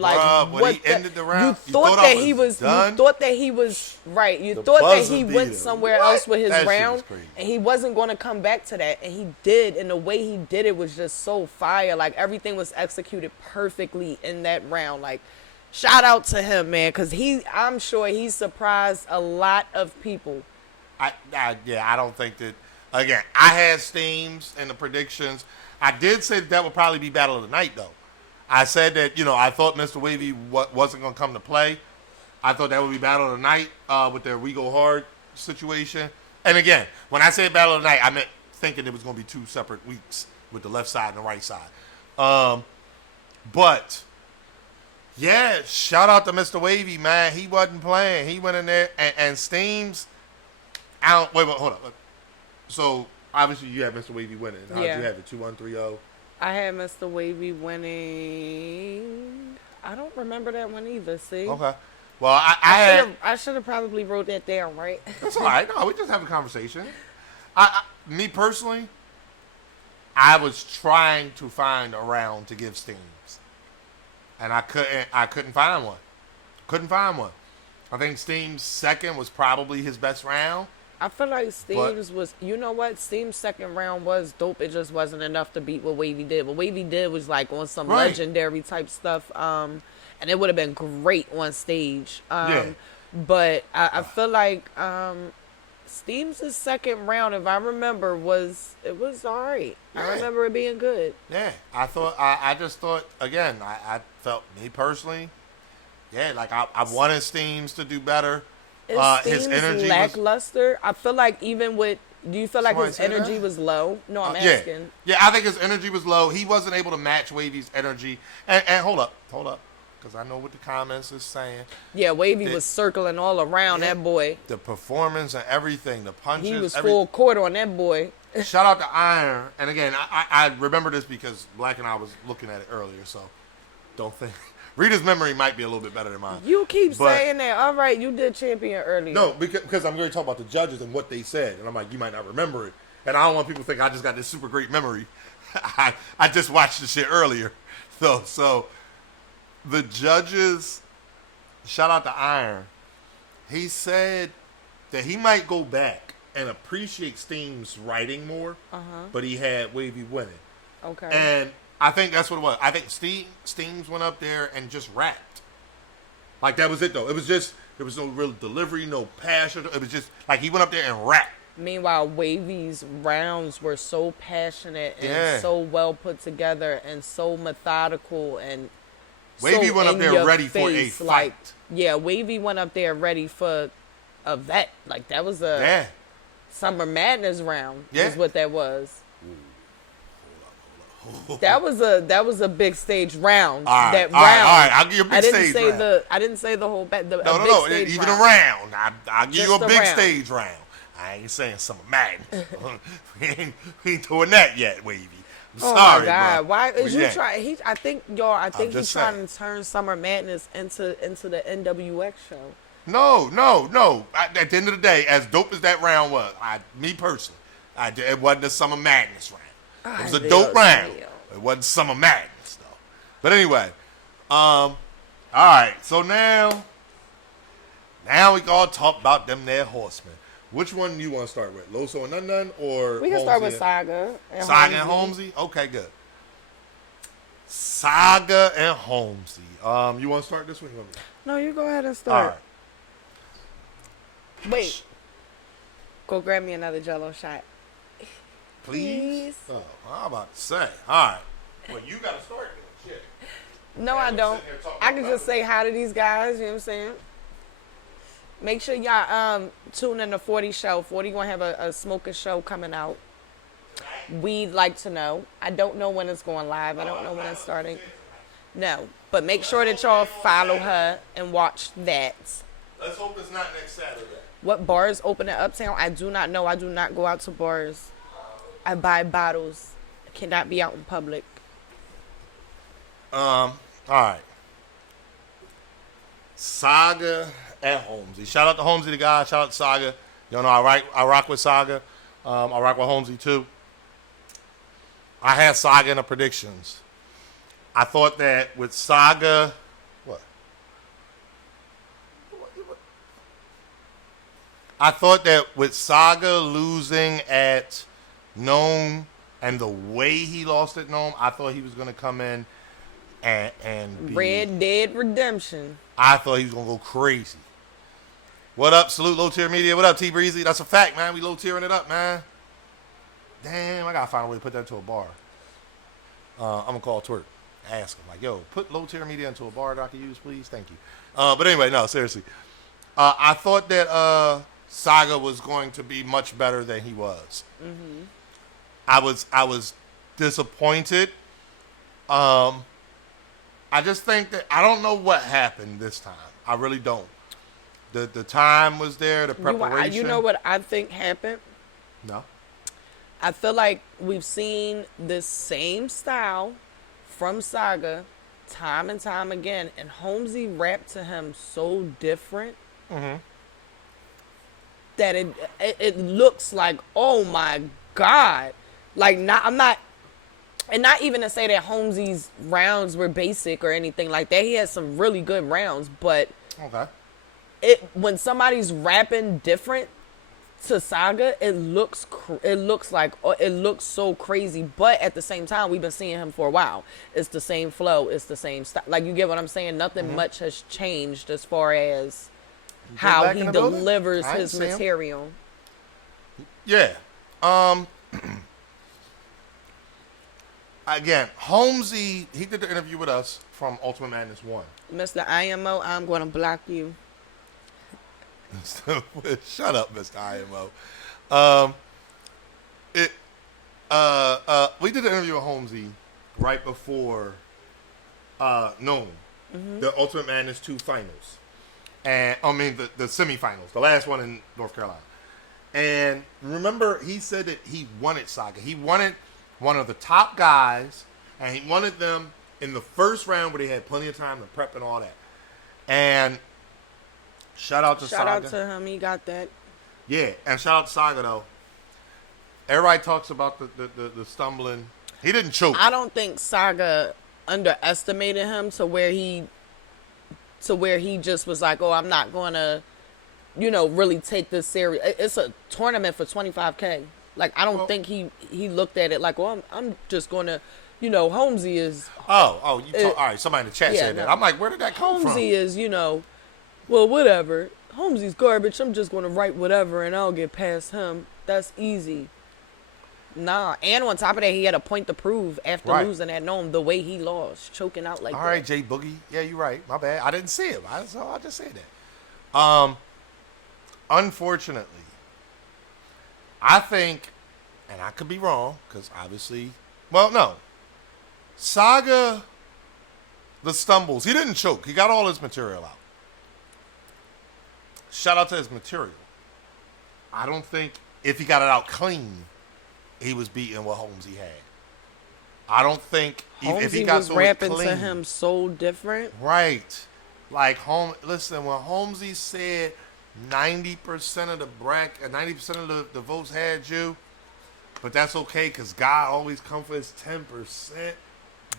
when he ended the round, you thought that he was right. You thought that he went somewhere else with his round, and he wasn't going to come back to that, and he did. And the way he did it was just so fire. Like everything was executed perfectly in that round. Like shout out to him, man, because I'm sure he surprised a lot of people. I don't think that. Again, I had Steams in the predictions. I did say that would probably be Battle of the Night, though. I said that, I thought Mr. Wavy wasn't going to come to play. I thought that would be Battle of the Night with their We Go Hard situation. And again, when I said Battle of the Night, I meant thinking it was going to be two separate weeks with the left side and the right side. But, yeah, shout out to Mr. Wavy, man. He wasn't playing. He went in there. And Steams, wait, hold up. So, obviously, you had Mr. Wavy winning. How'd you have it? 2-1, 3-0? I had Mr. Wavy winning. I don't remember that one either, see? Okay. Well, I should have probably wrote that down, right? That's all right. No, we just have a conversation. Me personally, I was trying to find a round to give Steams. And I couldn't find one. I think Steam's second was probably his best round. I feel like Steam's was, Steam's second round was dope. It just wasn't enough to beat what Wavy did. What Wavy did was on some legendary type stuff. And it would have been great on stage. But I feel like Steam's second round, if I remember, was all right. Yeah. I remember it being good. Yeah, I just thought, again, I felt, me personally, yeah, like I wanted Steams to do better. His energy lackluster. I feel like even with, do you feel like Somebody his say energy that? was low? No, I'm Yeah. asking. Yeah, I think his energy was low. He wasn't able to match Wavy's energy. And hold up, because I know what the comments is saying. Yeah, Wavy was circling all around that boy. The performance and everything, the punches. He was full court on that boy. Shout out to AnR. And again, I remember this because Black and I was looking at it earlier, so don't think. Rita's memory might be a little bit better than mine. You keep saying that. All right, you did champion earlier. No, because I'm going to talk about the judges and what they said. And I'm like, you might not remember it. And I don't want people to think I just got this super great memory. I just watched the shit earlier. So the judges, shout out to AnR, he said that he might go back and appreciate Steam's writing more, but he had Wavy winning. Okay. And I think that's what it was. I think Steams went up there and just rapped. Like, that was it, though. It was just, there was no real delivery, no passion. It was just, like, he went up there and rapped. Meanwhile, Wavy's rounds were so passionate and so well put together and so methodical and Wavy so went up in there your ready for a face. fight. Like, yeah, Wavy went up there ready for a vet. Like, that was a Summer Madness round is what that was. That was a big stage round. All right, that all round. right. I'll give you a big stage round. I didn't say the whole bet. No. Even a round. I'll give you a big round. stage round. I ain't saying Summer Madness. we ain't doing that yet, Wavy. I'm sorry, my God! bro. Why is you Yeah. trying? I think he's trying to turn Summer Madness into the NWX show. No. At the end of the day, as dope as that round was, me personally, it wasn't a Summer Madness round. It was a dope round. It wasn't Summer Madness, though. But anyway, all right. So now we can all talk about them there horsemen. Which one do you want to start with? Loso and None or We can start with Saga. Saga and Holmesy? Okay, good. Saga and Holmesy. You want to start this one? No, you go ahead and All start. right. Wait. Go grab me another Jell-O shot. Please? Oh, I'm about to say. All right. Well, you got to start doing shit. No, I don't. I can just say hi to these guys. You know what I'm saying? Make sure y'all tune in the 40 show. 40 gonna have a smoker show coming out. We'd like to know. I don't know when it's going live. I don't know when it's starting. No, but make sure that y'all follow her and watch that. Let's hope it's not next Saturday. What bars open in Uptown? I do not know. I do not go out to bars. I buy bottles. I cannot be out in public. All right. Saga and Holmesy. Shout out to Holmesy, the guy. Shout out to Saga. You know, I rock with Saga. I rock with Holmesy too. I had Saga in the predictions. I thought that with Saga, I thought that with Saga losing at Nome and the way he lost at Nome, I thought he was going to come in and be, Red Dead Redemption. I thought he was going to go crazy. What up? Salute Low Tier Media. What up, T Breezy? That's a fact, man. We low tiering it up, man. Damn, I got to find a way to put that into a bar. I'm going to call Twerk. Ask him, like, yo, put Low Tier Media into a bar that I can use, please. Thank you. But anyway, no, seriously. I thought that Saga was going to be much better than he was. Mm-hmm. I was disappointed. I just think that I don't know what happened this time. I really don't. The time was there, the preparation. You know what I think happened? No. I feel like we've seen this same style from Saga time and time again, and Holmesy rapped to him so different that it looks like, oh my God. Like, not even to say that Holmesy's rounds were basic or anything like that. He had some really good rounds, but when somebody's rapping different to Saga, it looks so crazy. But at the same time, we've been seeing him for a while. It's the same flow. It's the same style. Like, you get what I'm saying? Nothing much has changed as far as how he delivers his material. Yeah. Um. Again, Holmesy, he did the interview with us from Ultimate Madness 1. Mr. IMO, I'm going to block you. Shut up, Mr. IMO. Um, it. We did an interview with Holmesy right before Noon, the Ultimate Madness 2 finals. And I mean the semifinals, the last one in North Carolina. And remember, he said that he wanted Saga. He wanted one of the top guys, and he wanted them in the first round where they had plenty of time to prep and all that. And shout out to Saga. Shout out to him. He got that. Yeah, and shout out to Saga, though. Everybody talks about the stumbling. He didn't choke. I don't think Saga underestimated him to where he just was like, oh, I'm not going to, really take this serious. It's a tournament for $25K. Like, I don't think he looked at it like, well, I'm just going to, Holmesy is. All right, somebody in the chat said that. I'm like, where did that come from? Holmesy is, well, whatever. Holmesy's garbage. I'm just going to write whatever and I'll get past him. That's easy. Nah. And on top of that, he had a point to prove after losing at Nome the way he lost, choking out like that. All right, Jay Boogie. Yeah, you're right. My bad. I didn't see him. I just said that. Unfortunately, I think, and I could be wrong, because obviously, well, no. Saga, the stumbles. He didn't choke. He got all his material out. Shout out to his material. I don't think if he got it out clean, he was beating what Holmesy had. I don't think if he got was so rapping clean, to him so different. Right. Like, listen, when Holmesy said 90% of the bracket, 90% of the votes had you, but that's okay because God always comes for his 10%.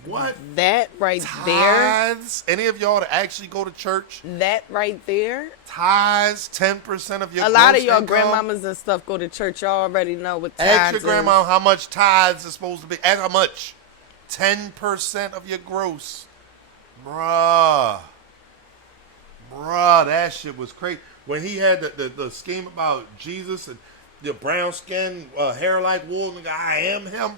What? That right Tithes? Any of y'all that actually go to church? That right there? Tithes, 10% of your A lot of your y'all grandmamas and stuff go to church. Y'all already know what tithes ask your grandma how much tithes is supposed to be. Ask how much. 10% of your gross. Bruh, that shit was crazy. When he had the scheme about Jesus and the brown skin, hair like wool, nigga, I am him.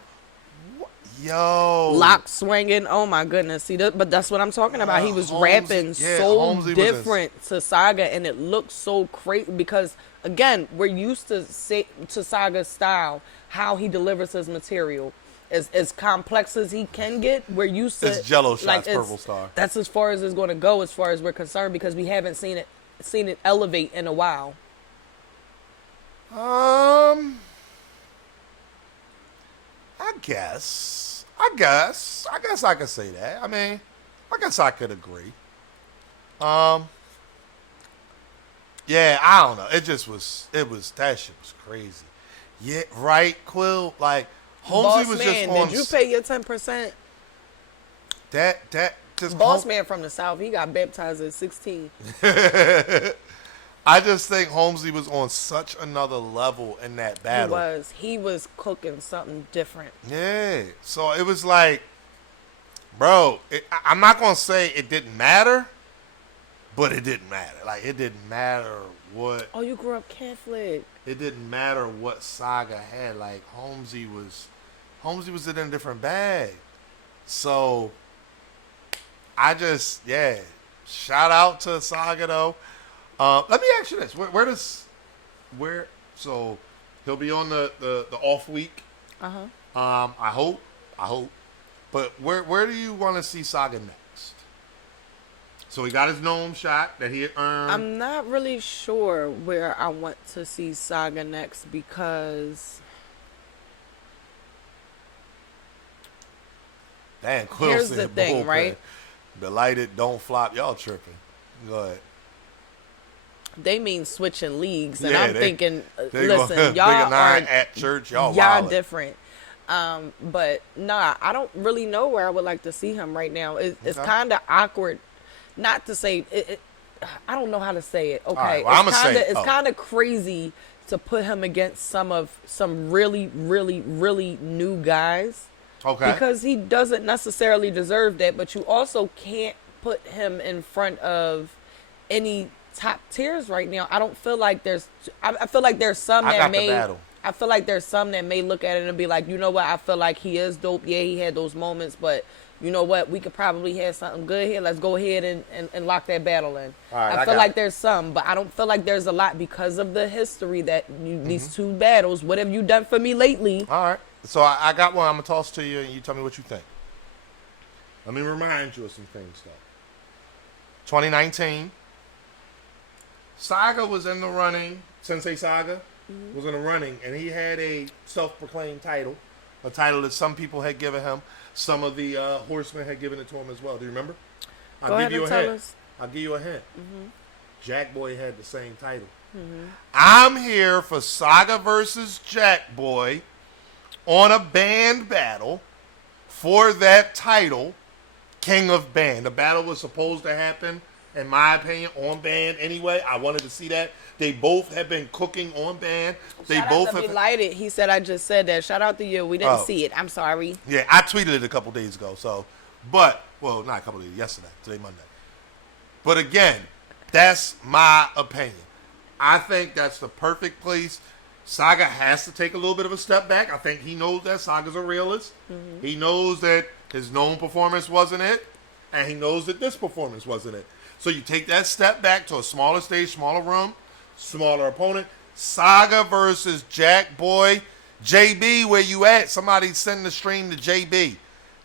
Yo. Lock swinging. Oh my goodness. See, but that's what I'm talking about. He was rapping so Holmesy different to Saga, and it looked so crazy because, again, we're used to Saga's style, how he delivers his material. As complex as he can get, we're used to. It's Jello shots, Purple Star. That's as far as it's going to go, as far as we're concerned, because we haven't seen it elevate in a while. I guess I could say that. I mean, I guess I could agree. Yeah, I don't know. That shit was crazy. Yeah, right, Quill. Like, Holmesy was just on. Did you pay your 10%? That just Boss man from the South. He got baptized at 16. I just think Holmesy was on such another level in that battle. He was cooking something different. Yeah. So it was like, bro, I'm not going to say it didn't matter, but it didn't matter. Like, it didn't matter what. Oh, you grew up Catholic. It didn't matter what Saga had. Like, Holmesy was in a different bag. So, shout out to Saga, though. Let me ask you this: so he'll be on the off week. I hope. But where do you want to see Saga next? So he got his Gnome shot that he earned. I'm not really sure where I want to see Saga next because. Damn, Quill here's said the thing, bullpen. right? Delighted, don't flop. Y'all tripping. Go ahead. They mean switching leagues, and I'm thinking, listen, y'all are at church. Y'all different. But nah, I don't really know where I would like to see him right now. It's kind of awkward, not to say it. I don't know how to say it. Okay, right, it's kind of crazy to put him against some really, really, really new guys. Okay, because he doesn't necessarily deserve that, but you also can't put him in front of any top tiers right now. I don't feel like there's. I feel like there's some that may. I feel like there's some that may look at it and be like, you know what, I feel like he is dope. Yeah, he had those moments, but you know what, we could probably have something good here. Let's go ahead and lock that battle in. All right, I feel like there's some, but I don't feel like there's a lot because of the history that these two battles. What have you done for me lately? All right. So I got one I'm going to toss to you, and you tell me what you think. Let me remind you of some things, though. 2019, Saga was in the running. Sensei Saga was in the running, and he had a self-proclaimed title, a title that some people had given him. Some of the horsemen had given it to him as well. Do you remember? Go ahead and tell us. I'll give you a hint. Jack Boy had the same title. I'm here for Saga versus Jack Boy on a band battle for that title, King of Band. The battle was supposed to happen, in my opinion, on band anyway. I wanted to see that. They both have been cooking on band. Shout out to Delighted. He said I just said that. Shout out to you. We didn't see it. I'm sorry. Yeah, I tweeted it a couple days ago. Not a couple days, yesterday. Today, Monday. But again, that's my opinion. I think that's the perfect place. Saga has to take a little bit of a step back. I think he knows that Saga's a realist. He knows that his known performance wasn't it, and he knows that this performance wasn't it. So you take that step back to a smaller stage, smaller room, smaller opponent. Saga versus Jack Boy. JB, where you at? Somebody send the stream to JB.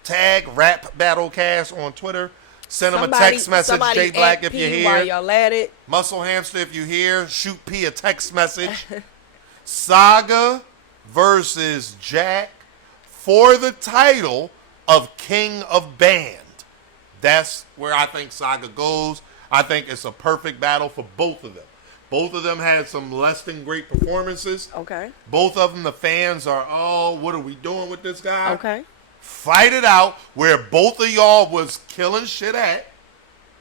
Tag Rap Battlecast on Twitter. Send him a text message, J Black, if you're here. While y'all at it. Muscle Hamster, if you're here. Shoot P a text message. Saga versus Jack for the title of King of Band. That's where I think Saga goes. I think it's a perfect battle for both of them. Both of them had some less than great performances. Okay. Both of them, the fans are, oh, what are we doing with this guy? Okay. Fight it out where both of y'all was killing shit at.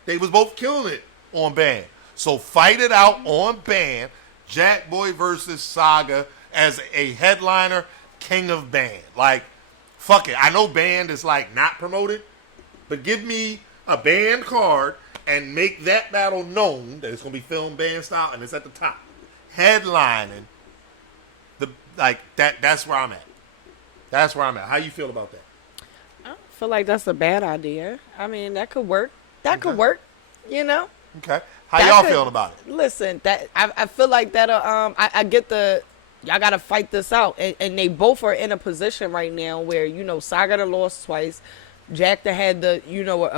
They was both killing it on band. So fight it out on band. Jack Boy versus Saga as a headliner, King of Band. Like, fuck it. I know band is like not promoted, but give me a band card and make that battle known that it's going to be filmed band style and it's at the top. Headlining. That's where I'm at. That's where I'm at. How you feel about that? I don't feel like that's a bad idea. I mean, that could work. That could work, you know? Okay. How y'all feeling about it? Listen, I feel like that. I get y'all gotta fight this out, and they both are in a position right now where Saga done lost twice, Jack that had a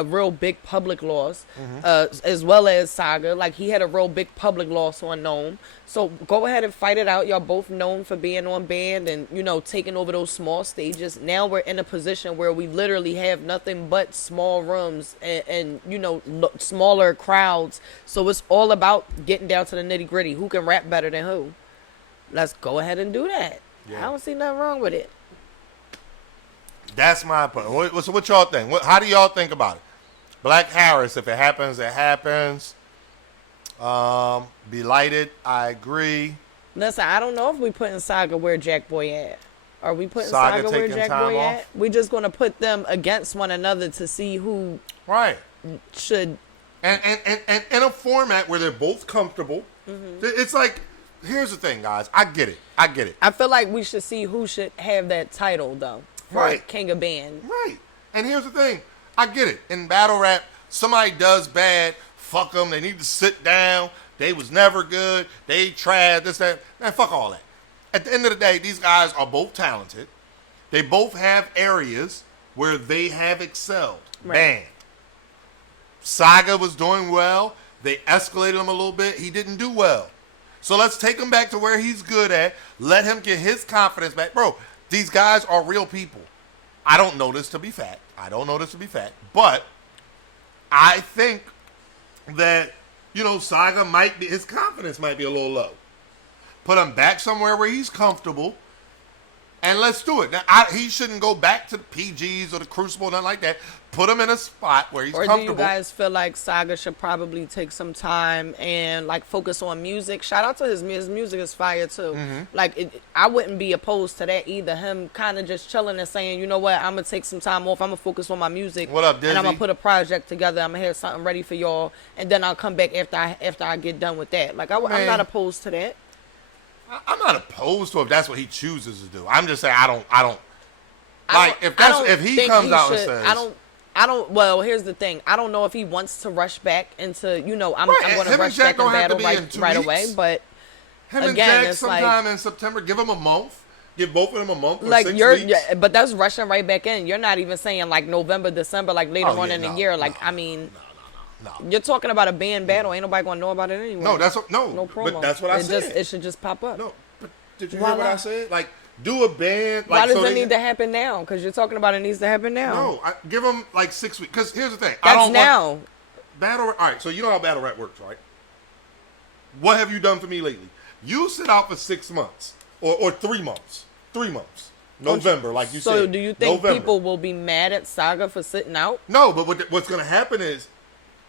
real big public loss, as well as Saga. Like he had a real big public loss on Gnome. So go ahead and fight it out. Y'all both known for being on band and taking over those small stages. Now we're in a position where we literally have nothing but small rooms and smaller crowds. So it's all about getting down to the nitty gritty. Who can rap better than who? Let's go ahead and do that. Yeah. I don't see nothing wrong with it. That's my point. So what y'all think? How do y'all think about it? Black Harris, if it happens, it happens. Belighted, I agree. Listen, I don't know if we putting Saga where Jack Boy at. Are we putting Saga where Jack Boy at? We're just going to put them against one another to see who should. And in a format where they're both comfortable. It's like, here's the thing, guys. I get it. I feel like we should see who should have that title, though. Right. King of Band. Right. And here's the thing. I get it. In battle rap, somebody does bad, fuck them. They need to sit down. They was never good. They tried this, that. Man, fuck all that. At the end of the day, these guys are both talented. They both have areas where they have excelled. Right. Band. Saga was doing well. They escalated him a little bit. He didn't do well. So let's take him back to where he's good at. Let him get his confidence back. Bro, these guys are real people. I don't know this to be fact. But I think that, Saga his confidence might be a little low. Put him back somewhere where he's comfortable, and let's do it. Now, he shouldn't go back to the PGs or the Crucible, nothing like that. Put him in a spot where he's comfortable. Or do you guys feel like Saga should probably take some time and focus on music? Shout out to his music is fire too. I wouldn't be opposed to that either. Him kind of just chilling and saying, you know what, I'm gonna take some time off. I'm gonna focus on my music. What up, Dizzy? And I'm gonna put a project together. I'm gonna have something ready for y'all, and then I'll come back after I get done with that. I'm not opposed to that. I'm not opposed to if that's what he chooses to do. I'm just saying I don't like if he comes out and says I don't. Well, here's the thing. I don't know if he wants to rush back into. I'm going to rush back in battle right away. But him and Jack sometime in September. Give him a month. Give both of them a month. Or 6 weeks. Yeah, but that's rushing right back in. You're not even saying like November, December, like later on in the year. Like no. You're talking about a band battle. Ain't nobody gonna know about it anyway. No, no promo. But that's what I said. It should just pop up. No, but did you hear what I said? Like, do a band. Why does it need to happen now? Because you're talking about it needs to happen now. No, give them like 6 weeks. Because here's the thing. That's now. Battle. All right, so you know how battle rap works, right? What have you done for me lately? You sit out for 6 months or 3 months. 3 months. November, like you said. So do you think people will be mad at Saga for sitting out? No, but what's going to happen is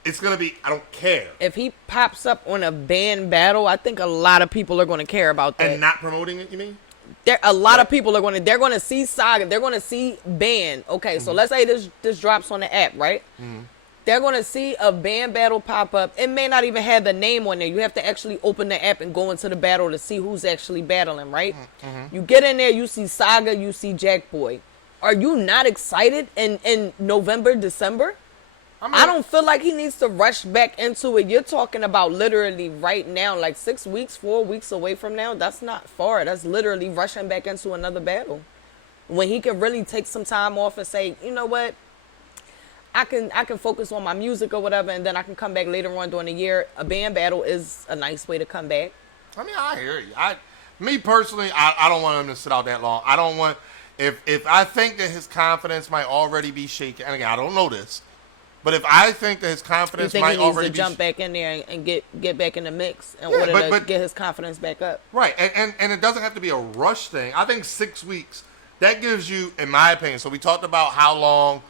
it's going to be, I don't care. If he pops up on a band battle, I think a lot of people are going to care about that. And not promoting it, you mean? A lot of people are they're going to see Saga. They're going to see band. Okay, so let's say this drops on the app, right? Mm-hmm. They're going to see a band battle pop up. It may not even have the name on there. You have to actually open the app and go into the battle to see who's actually battling, right? Mm-hmm. You get in there, you see Saga, you see Jack Boy. Are you not excited in November, December? I don't feel like he needs to rush back into it. You're talking about literally right now, like 6 weeks, 4 weeks away from now. That's not far. That's literally rushing back into another battle. When he can really take some time off and say, you know what? I can focus on my music or whatever, and then I can come back later on during the year. A band battle is a nice way to come back. I mean, I hear you. Me personally, I don't want him to sit out that long. I don't want if I think that his confidence might already be shaken. And again, I don't know this. But if I think that his confidence might already be... You think he needs to jump back in there and get back in the mix in order to get his confidence back up. Right, and it doesn't have to be a rush thing. I think 6 weeks, that gives you, in my opinion, so we talked about how long,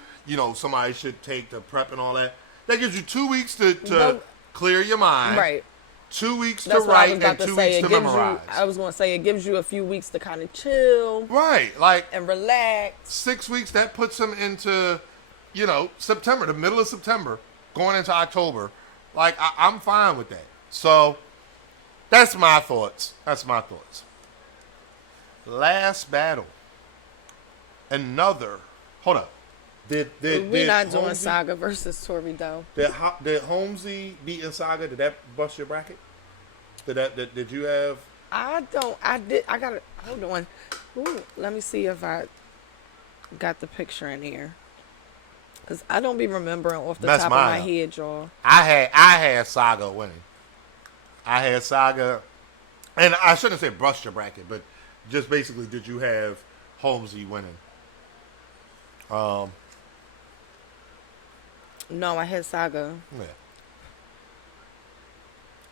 somebody should take to prep and all that. That gives you 2 weeks to clear your mind. Right. 2 weeks to write and 2 weeks to memorize. I was going to say, it gives you a few weeks to kind of chill. Right, and relax. 6 weeks, that puts him into... September, the middle of September, going into October. I'm fine with that. So, that's my thoughts. Last battle. Hold up. We're not doing Saga versus Tori, though. Did Holmesy beat in Saga? Did that bust your bracket? Did you have? I got it. Hold on. Ooh, let me see if I got the picture in here. Because I don't be remembering off the top of my head, y'all. I had Saga winning. I had Saga, and I shouldn't say bust your bracket, but just basically, did you have Holmesy winning? No, I had Saga. Yeah.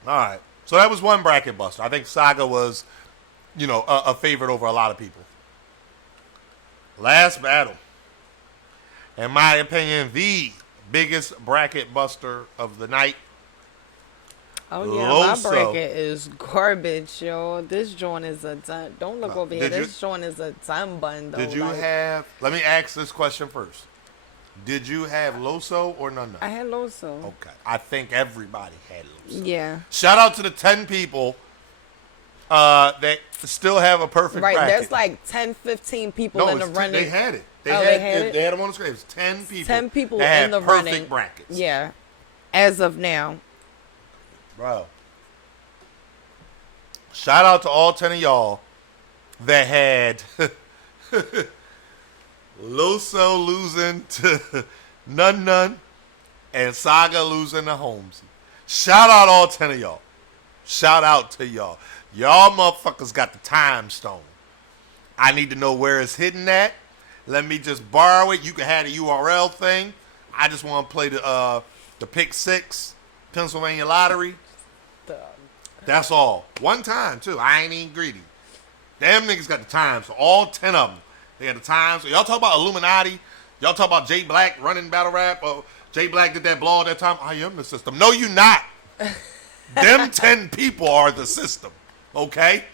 All right. So that was one bracket buster. I think Saga was, a favorite over a lot of people. Last battle. In my opinion, the biggest bracket buster of the night. Oh, yeah, Loso. My bracket is garbage, yo. This joint is don't look over here. This joint is a time bun, though. Did you let me ask this question first. Did you have Loso or none? I had Loso. Okay. I think everybody had Loso. Yeah. Shout out to the 10 people that still have a perfect bracket. Right, there's like 10, 15 people in the running. They had it. They had them on the screen. It was 10 people. 10 people that in the perfect running. brackets. Yeah. As of now. Bro. Shout out to all 10 of y'all that had Loso losing to None and Saga losing to Holmesy. Shout out all 10 of y'all. Shout out to y'all. Y'all motherfuckers got the time stone. I need to know where it's hidden at. Let me just borrow it. You can have the URL thing. I just want to play the Pick 6 Pennsylvania Lottery. That's all. One time, too. I ain't even greedy. Damn niggas got the time. So all 10 of them. They got the time. So y'all talk about Illuminati. Y'all talk about Jay Black running battle rap. Jay Black did that blog that time. I am the system. No, you not. Them 10 people are the system. Okay?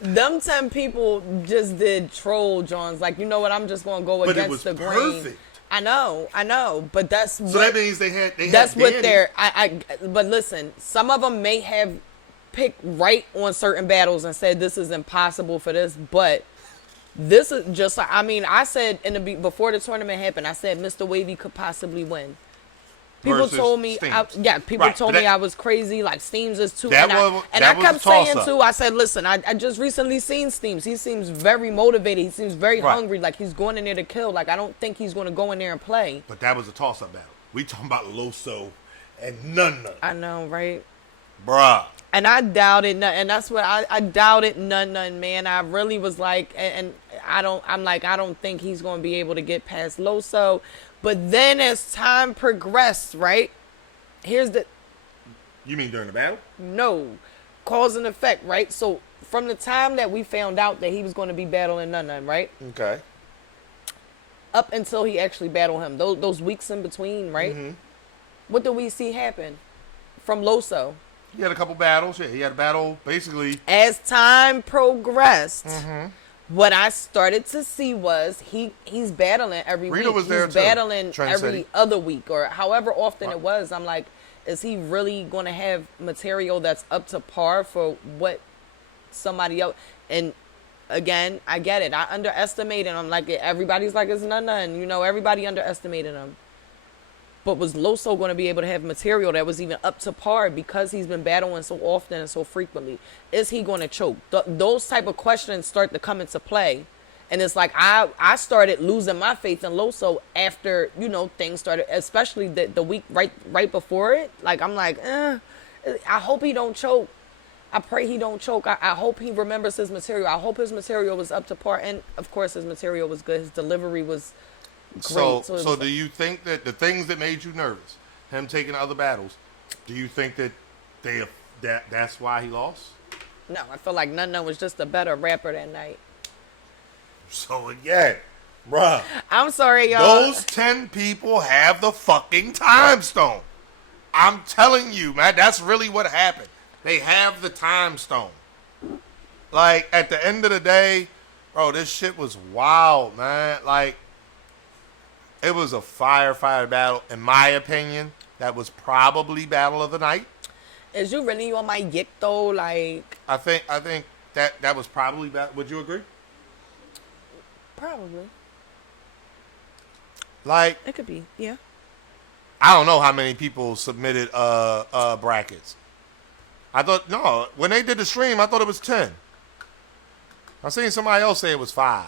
Them 10 people just did troll Johns. Like, you know what? I'm just gonna go against the grain. But it was perfect. I know, but that means they had. That's what they're. But listen, some of them may have picked right on certain battles and said this is impossible for this, but this is just like, I mean, I said before the tournament happened, I said Mr. Wavy could possibly win. People versus told me, Steams. told me I was crazy. Like Steams is too, That I was kept a saying toss-up. too. I said, listen, I just recently seen Steams. He seems very motivated. He seems very hungry. Like he's going in there to kill. Like I don't think he's going to go in there and play. But that was a toss-up battle. We talking about Loso and None. I know, right? Bruh. And I doubted, and that's what I doubted none, man. I really was like, and I don't think he's going to be able to get past Loso. But then as time progressed, right? Here's the... You mean during the battle? No. Cause and effect, right? So from the time that we found out that he was going to be battling None, right? Okay. Up until he actually battled him. Those weeks in between, right? Mm-hmm. What did we see happen from Loso? He had a couple battles. Yeah, he had a battle basically. As time progressed... Mm-hmm. What I started to see was he's battling every Rita week. Was there he's too. battling Trent every City. other week or however often it was. I'm like, is he really going to have material that's up to par for what somebody else? And again, I get it. I underestimated him. Like everybody's like, it's none. You know, everybody underestimated him. But was Loso going to be able to have material that was even up to par because he's been battling so often and so frequently? Is he going to choke? Those type of questions start to come into play. And it's like I started losing my faith in Loso after, you know, things started, especially the week right before it. Like, I'm like, I hope he don't choke. I pray he don't choke. I hope he remembers his material. I hope his material was up to par. And, of course, his material was good. His delivery was great. So do you think that the things that made you nervous, him taking other battles, do you think that that's why he lost? No, I feel like None was just a better rapper that night. So again, bruh. I'm sorry, y'all. Those 10 people have the fucking time stone. I'm telling you, man, that's really what happened. They have the time stone. Like, at the end of the day, bro, this shit was wild, man. Like, it was a fire battle. In my opinion, that was probably battle of the night. Is you really on my yick though? Like, I think that was probably that. Would you agree? Probably. Like, it could be, yeah. I don't know how many people submitted brackets. When they did the stream, I thought it was 10. I seen somebody else say it was 5.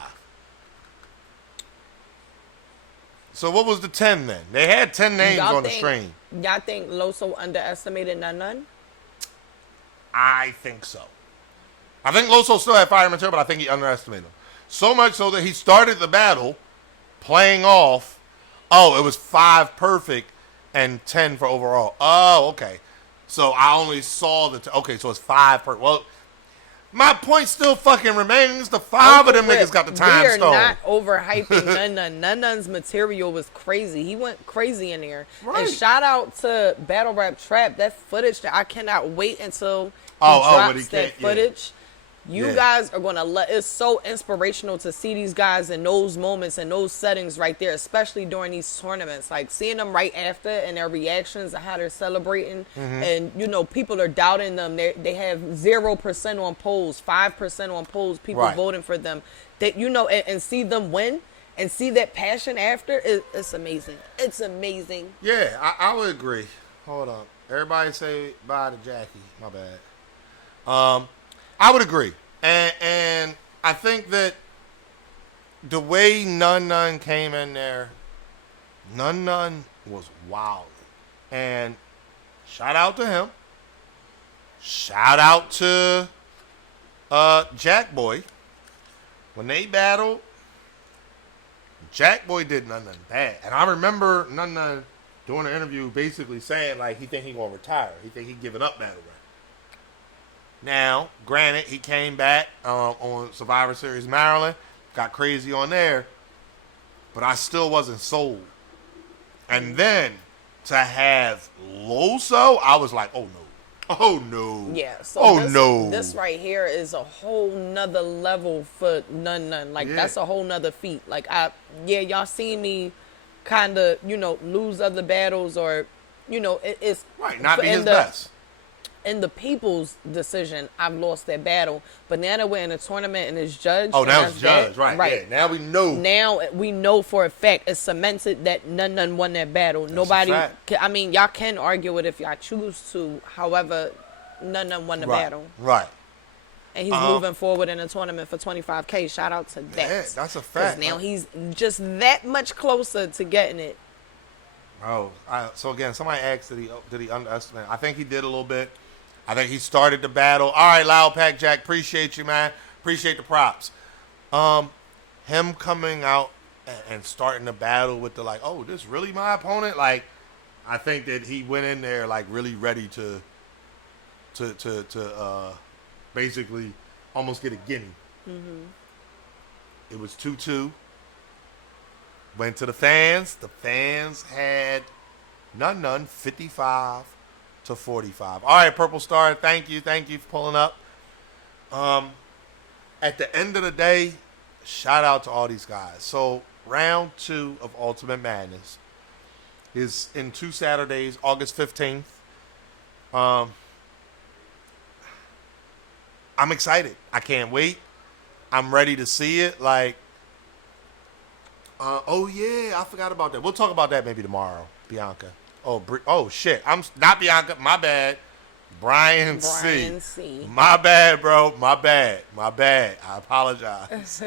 So what was the 10 then? They had 10 names on the stream. Y'all think Loso underestimated None? I think so. I think Loso still had fire material, but I think he underestimated him. So much so that he started the battle playing off, it was 5 perfect and 10 for overall. Oh, okay. So I only saw okay, so it's 5 per. Well, my point still fucking remains. The 5 of them niggas got the time stone. We're not overhyping None. None's material was crazy. He went crazy in there. Right. And shout out to Battle Rap Trap. That footage, I cannot wait until he drops that footage. You guys are going to it's so inspirational to see these guys in those moments and those settings right there, especially during these tournaments. Like seeing them right after and their reactions and how they're celebrating. Mm-hmm. And, you know, people are doubting them. They have 0% on polls, 5% on polls, people voting for them. That, you know, and see them win and see that passion after, it's amazing. It's amazing. Yeah, I would agree. Hold on. Everybody say bye to Jackie. My bad. I would agree. And I think that the way None came in there, None was wild. And shout out to him. Shout out to Jack Boy. When they battled, Jack Boy did None bad. And I remember None doing an interview basically saying, like, he think he going to retire. He think he giving up battle rap. Now, granted, he came back on Survivor Series Maryland, got crazy on there, but I still wasn't sold. And then to have Loso, I was like, oh no. Oh no. Yeah, so this right here is a whole nother level for None. Like, that's a whole nother feat. Like, y'all seen me kind of, you know, lose other battles or, you know, it's... Right, not be his best. in the people's decision, I've lost that battle. But now that we're in a tournament and it's judged. Oh, now it's judged, right? Right. Yeah, now we know. Now we know for a fact it's cemented that none won that battle. That's Nobody. a fact. I mean, y'all can argue it if y'all choose to. However, none won the battle. Right. And he's moving forward in a tournament for $25K. Shout out to that. Yeah, that's a fact. Now he's just that much closer to getting it. Oh, so again, somebody asked, did he underestimate? I think he did a little bit. I think he started the battle. All right, Loud Pack Jack, appreciate you, man. Appreciate the props. Him coming out and starting the battle with the like, oh, this really my opponent? Like, I think that he went in there like really ready to basically almost get a guinea. Mm-hmm. It was 2-2. Went to the fans. The fans had none, 55-45. All right, Purple Star, thank you for pulling up. At the end of the day, shout out to all these guys. So round 2 of Ultimate Madness is in 2 Saturdays, August 15th. I'm excited. I can't wait. I'm ready to see it. Like, oh yeah, I forgot about that. We'll talk about that maybe tomorrow, Bianca. Oh shit. I'm not Bianca. My bad. Brian C. My bad, bro. My bad. I apologize.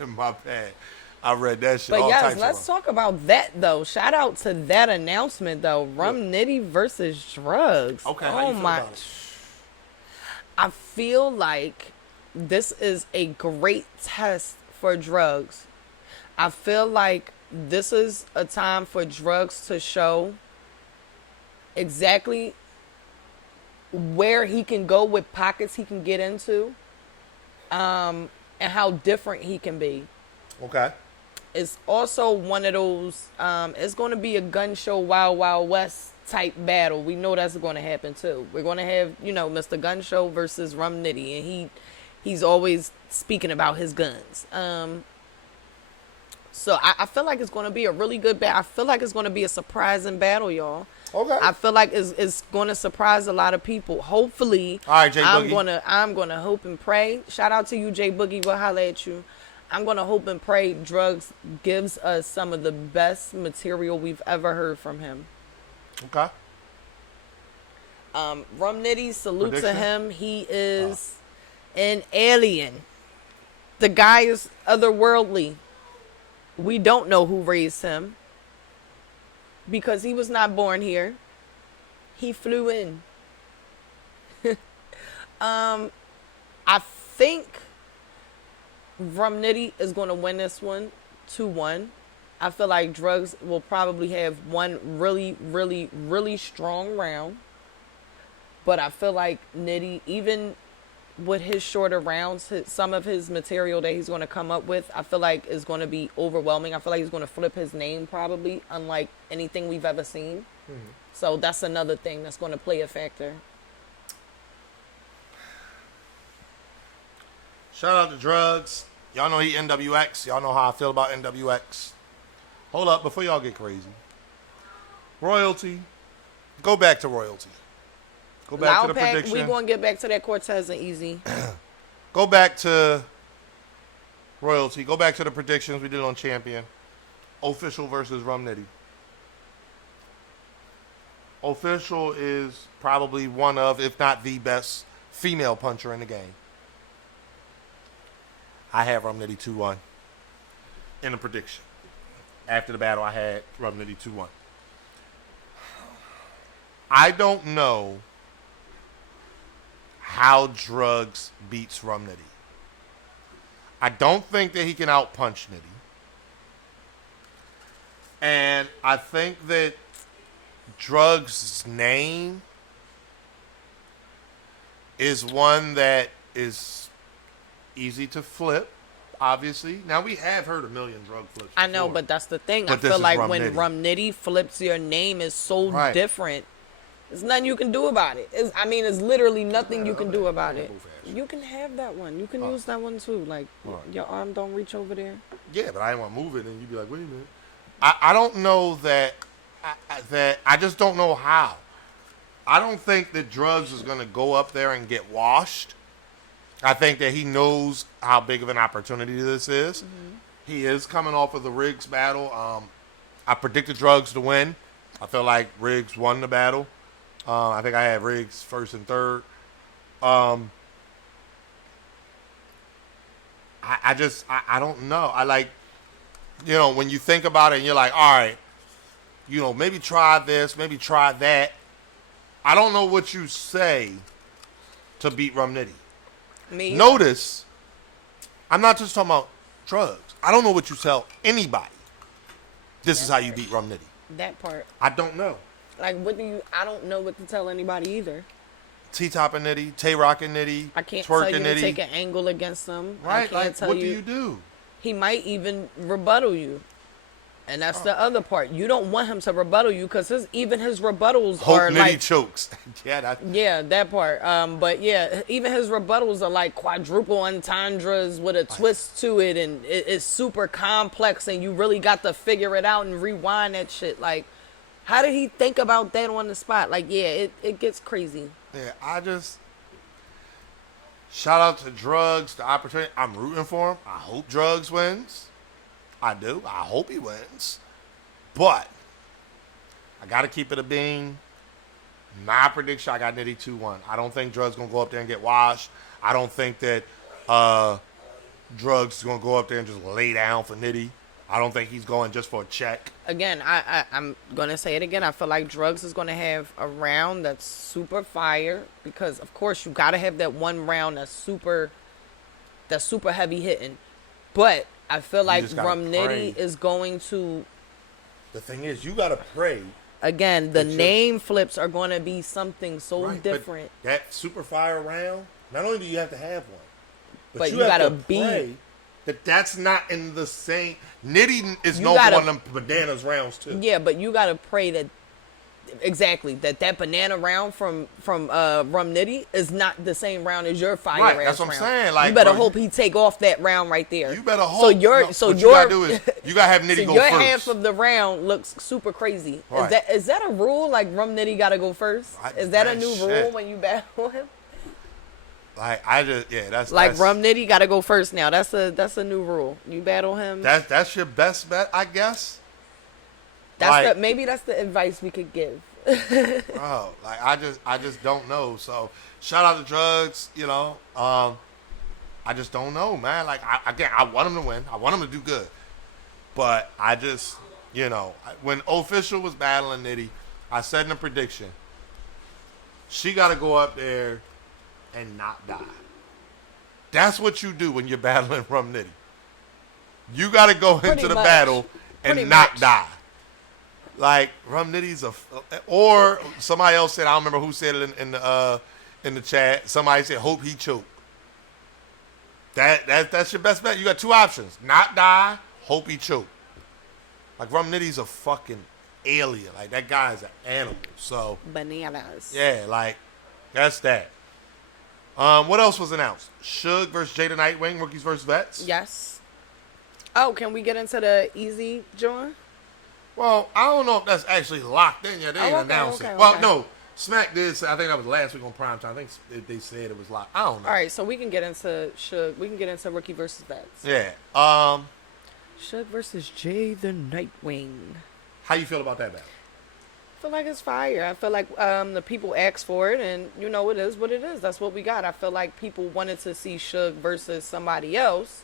My bad. I read that shit. But all yes, types let's of talk about that though. Shout out to that announcement though. Rum Nitty versus Drugs. Okay. Oh my. I feel like this is a great test for Drugs. I feel like this is a time for Drugs to show exactly where he can go, with pockets he can get into, and how different he can be. Okay. It's also one of those, it's going to be a gun show Wild Wild West type battle. We know that's going to happen too. We're going to have, Mr. Gun Show versus Rum Nitty, and he's always speaking about his guns. So I feel like it's going to be a really good battle. I feel like it's going to be a surprising battle, y'all. Okay. I feel like it's going to surprise a lot of people. Hopefully, all right, Jay Boogie. I'm gonna hope and pray. Shout out to you, Jay Boogie. We'll holler at you. I'm gonna hope and pray Drugs gives us some of the best material we've ever heard from him. Okay. Rum Nitty, salute to him. He is an alien. The guy is otherworldly. We don't know who raised him because he was not born here. He flew in. I think Rum Nitty is going to win this one 2-1. I feel like Drugs will probably have one really, really, really strong round. But I feel like Nitty, even with his shorter rounds, some of his material that he's going to come up with, I feel like is going to be overwhelming. I feel like he's going to flip his name probably, unlike anything we've ever seen. Mm-hmm. So that's another thing that's going to play a factor. Shout out to Drugs. Y'all know he NWX. Y'all know how I feel about NWX. Hold up, before y'all get crazy. Royalty. Go back to Royalty. Go back to the prediction. We're going to get back to that Cortez and Easy. Go back to Royalty. Go back to the predictions we did on Champion. Official versus Rum Nitty. Official is probably one of, if not the best, female puncher in the game. I have Rum Nitty 2-1 in the prediction. After the battle, I had Rum Nitty 2-1. I don't know how Drugs beats Rum Nitty. I don't think that he can outpunch Nitty. And I think that Drugs' name is one that is easy to flip, obviously. Now, we have heard a million drug flips before. I know, but that's the thing. I feel like when Rum Nitty flips, your name is so different. There's nothing you can do about it. It's literally nothing you can do about it. You can have that one. You can use that one too. Like, your arm don't reach over there. Yeah, but I didn't want to move it, and you'd be like, wait a minute. I don't know that. I just don't know how. I don't think that Drugs is going to go up there and get washed. I think that he knows how big of an opportunity this is. Mm-hmm. He is coming off of the Riggs battle. I predicted Drugs to win. I feel like Riggs won the battle. I think I had Riggs first and third. I don't know. I like, when you think about it and you're like, all right, maybe try this, maybe try that. I don't know what you say to beat Rum Nitty. Me. Notice, I'm not just talking about Drugs. I don't know what you tell anybody. This is how you beat Rum Nitty. That part. I don't know. Like, I don't know what to tell anybody either. T-Top and Nitty, Tay-Rock and Nitty, I can't Twerk tell you and to Nitty. take an angle against them. Right, I can't like, tell what do you do? He might even rebuttal you. And that's the other part. You don't want him to rebuttal you because even his rebuttals Hope are Nitty like chokes. Yeah, that part. But yeah, even his rebuttals are like quadruple entendres with a twist to it, and it's super complex, and you really got to figure it out and rewind that shit. Like, how did he think about that on the spot? Like, yeah, it gets crazy. Yeah, shout out to Drugs, the opportunity. I'm rooting for him. I hope Drugs wins. I do. I hope he wins. But I got to keep it a bean. My prediction, I got Nitty 2-1. I don't think Drugs going to go up there and get washed. I don't think that Drugs is going to go up there and just lay down for Nitty. I don't think he's going just for a check. Again, I'm going to say it again. I feel like Drugs is going to have a round that's super fire because, of course, you got to have that one round that's super heavy hitting. But I feel like Rum Nitty is going to... The thing is, you got to pray. Again, the name flips are going to be something so different. That super fire round, not only do you have to have one, but you got to pray that's not in the same... Nitty is known for one of them bananas rounds, too. Yeah, but you got to pray that... Exactly. That banana round from Rum Nitty is not the same round as your fire round. That's what I'm saying. Like, you better hope he take off that round right there. You better hope. So what you gotta do is you gotta have Nitty so go your first. half of the round looks super crazy. Right. Is that a rule? Like Rum Nitty gotta go first? Is that a new rule when you battle him? Like that's Rum Nitty gotta go first now. That's a new rule. You battle him. That's your best bet, I guess. Maybe that's the advice we could give. Bro, like I just don't know. So shout out to Drugs, I just don't know, man. Like I want him to win. I want him to do good. But I just, when Official was battling Nitty, I said in a prediction, she got to go up there and not die. That's what you do when you're battling Rum Nitty. You got to go into the battle and not die. Like Rum Nitty's or somebody else said, I don't remember who said it in the chat. Somebody said, hope he choke. That's your best bet. You got two options: not die, hope he choke. Like Rum Nitty's a fucking alien. Like that guy's an animal. So bananas. Yeah, like that's that. What else was announced? Suge versus Jada Nightwing, rookies versus vets. Yes. Oh, can we get into the easy joint? Well, I don't know if that's actually locked in yet. They didn't announce it. Well, no. Smack did say, I think that was last week on Primetime. I think they said it was locked. I don't know. All right, so we can get into Suge. We can get into rookie versus vets. Yeah. Suge versus Jay the Nightwing. How you feel about that battle? I feel like it's fire. I feel like the people asked for it, and it is what it is. That's what we got. I feel like people wanted to see Suge versus somebody else.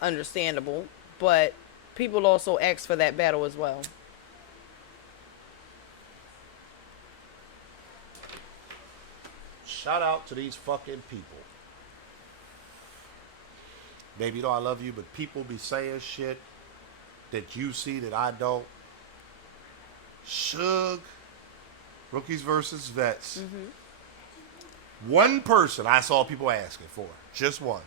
Understandable. But people also asked for that battle as well. Shout out to these fucking people. Baby, I love you, but people be saying shit that you see that I don't. Suge, rookies versus vets. Mm-hmm. One person I saw people asking for, just one,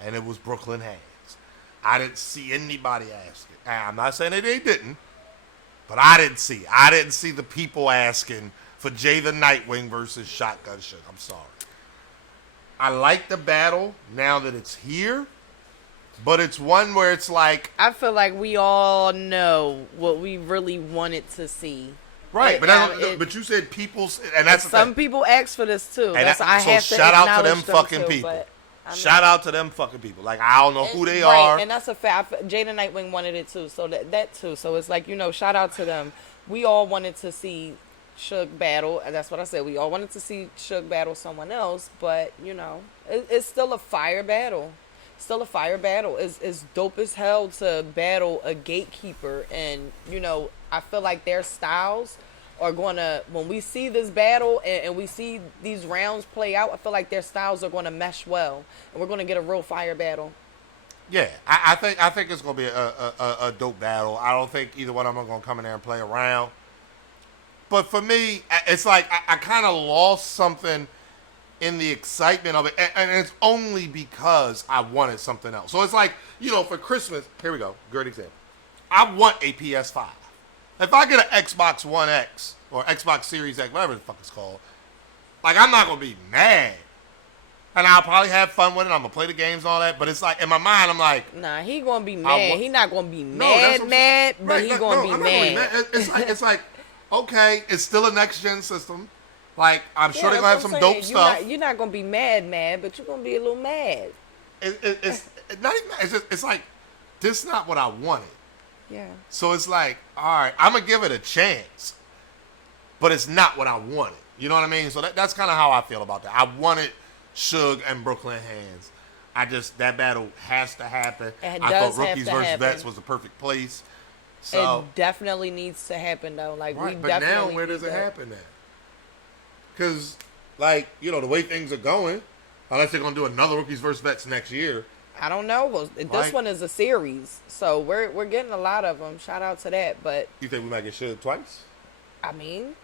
and it was Brooklyn Hayes. I didn't see anybody asking. I'm not saying that they didn't, but I didn't see. I didn't see the people asking for Jay the Nightwing versus Shotgun Suge. I'm sorry. I like the battle now that it's here, but it's one where it's like... I feel like we all know what we really wanted to see. Right, but you said people's, and that's some people ask for this too. And I have to shout out to them fucking too, people. Shout out to them fucking people. Like, I don't know who they are. Right, and that's a fact. Jada Nightwing wanted it too, so that too. So it's like, shout out to them. We all wanted to see Suge battle, and that's what I said. We all wanted to see Suge battle someone else, but it's still a fire battle. Still a fire battle. It's dope as hell to battle a gatekeeper, and I feel like their styles are gonna, when we see this battle and we see these rounds play out, I feel like their styles are gonna mesh well, and we're gonna get a real fire battle. Yeah, I think it's gonna be a dope battle. I don't think either one of them are gonna come in there and play around. But for me, it's like I kind of lost something in the excitement of it, and it's only because I wanted something else. So it's like, for Christmas, here we go, great example. I want a PS5. If I get an Xbox One X or Xbox Series X, whatever the fuck it's called, like, I'm not gonna be mad. And I'll probably have fun with it. I'm going to play the games and all that. But it's like, in my mind, I'm like... Nah, he going to be mad. He not going to be mad, but he going to be mad. It's like, okay, it's still a next-gen system. Like, I'm sure they're going to have some dope stuff. You're not going to be mad, but you're going to be a little mad. It's not even... It's like, this is not what I wanted. Yeah. So it's like, all right, I'm going to give it a chance. But it's not what I wanted. You know what I mean? So that's kind of how I feel about that. I wanted... Suge and Brooklyn Hands. That battle has to happen. I thought Rookies versus Vets was the perfect place. So it definitely needs to happen though. Like, right, but now where does it happen at? Because, like, the way things are going, unless they're gonna do another Rookies versus Vets next year. I don't know. Well, this one is a series, so we're getting a lot of them. Shout out to that. But you think we might get Suge twice? I mean,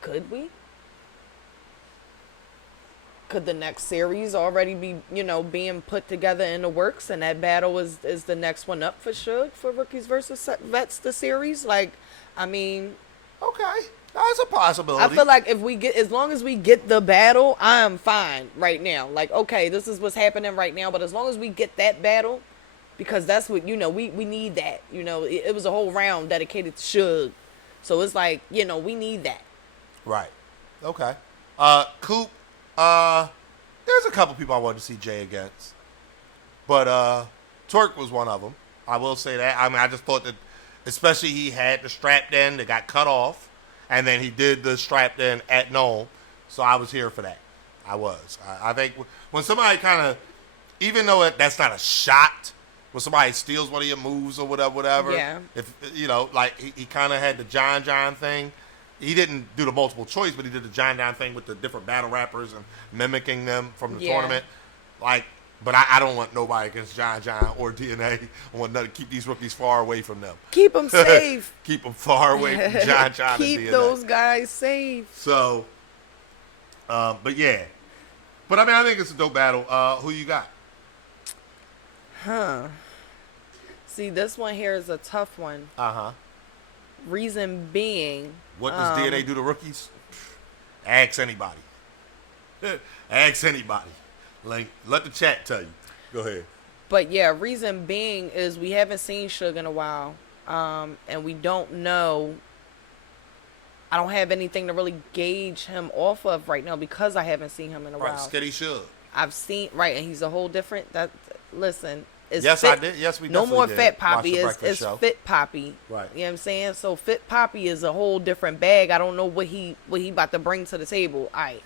could we? Could the next series already be, being put together in the works, and that battle is the next one up for Suge for Rookies versus Vets, the series? Like, I mean, okay, that's a possibility. I feel like as long as we get the battle, I'm fine right now. Like, okay, this is what's happening right now, but as long as we get that battle, because that's what we need that. It was a whole round dedicated to Suge, so it's like, we need that. Right. Okay. Coop. There's a couple people I wanted to see Jay against, but Twerk was one of them. I will say that. I mean, I just thought that, especially he had the strapped in that got cut off, and then he did the strapped in at Nome, so I was here for that. I was. I think when somebody kind of, even though that's not a shot, when somebody steals one of your moves or whatever, yeah. If like he kind of had the John thing. He didn't do the multiple choice, but he did the John thing with the different battle rappers and mimicking them from the tournament. Like, but I don't want nobody against John or DNA. I want to keep these rookies far away from them. Keep them safe. Keep them far away from John Keep and DNA. Keep those guys safe. So, but yeah. But I mean, I think it's a dope battle. Who you got? See, this one here is a tough one. Reason being... What does DNA do to rookies? Ask anybody. Ask anybody. Like, let the chat tell you. Go ahead. But yeah, reason being is we haven't seen Suge in a while. And we don't know. I don't have anything to really gauge him off of right now because I haven't seen him in a while. Right, Skitty Suge. I've seen, right, and he's a whole different, listen. Yes, I did. Yes, we no more did. Fat Poppy. It's Fit Poppy. Right. You know what I'm saying? So Fit Poppy is a whole different bag. I don't know what he about to bring to the table. All right.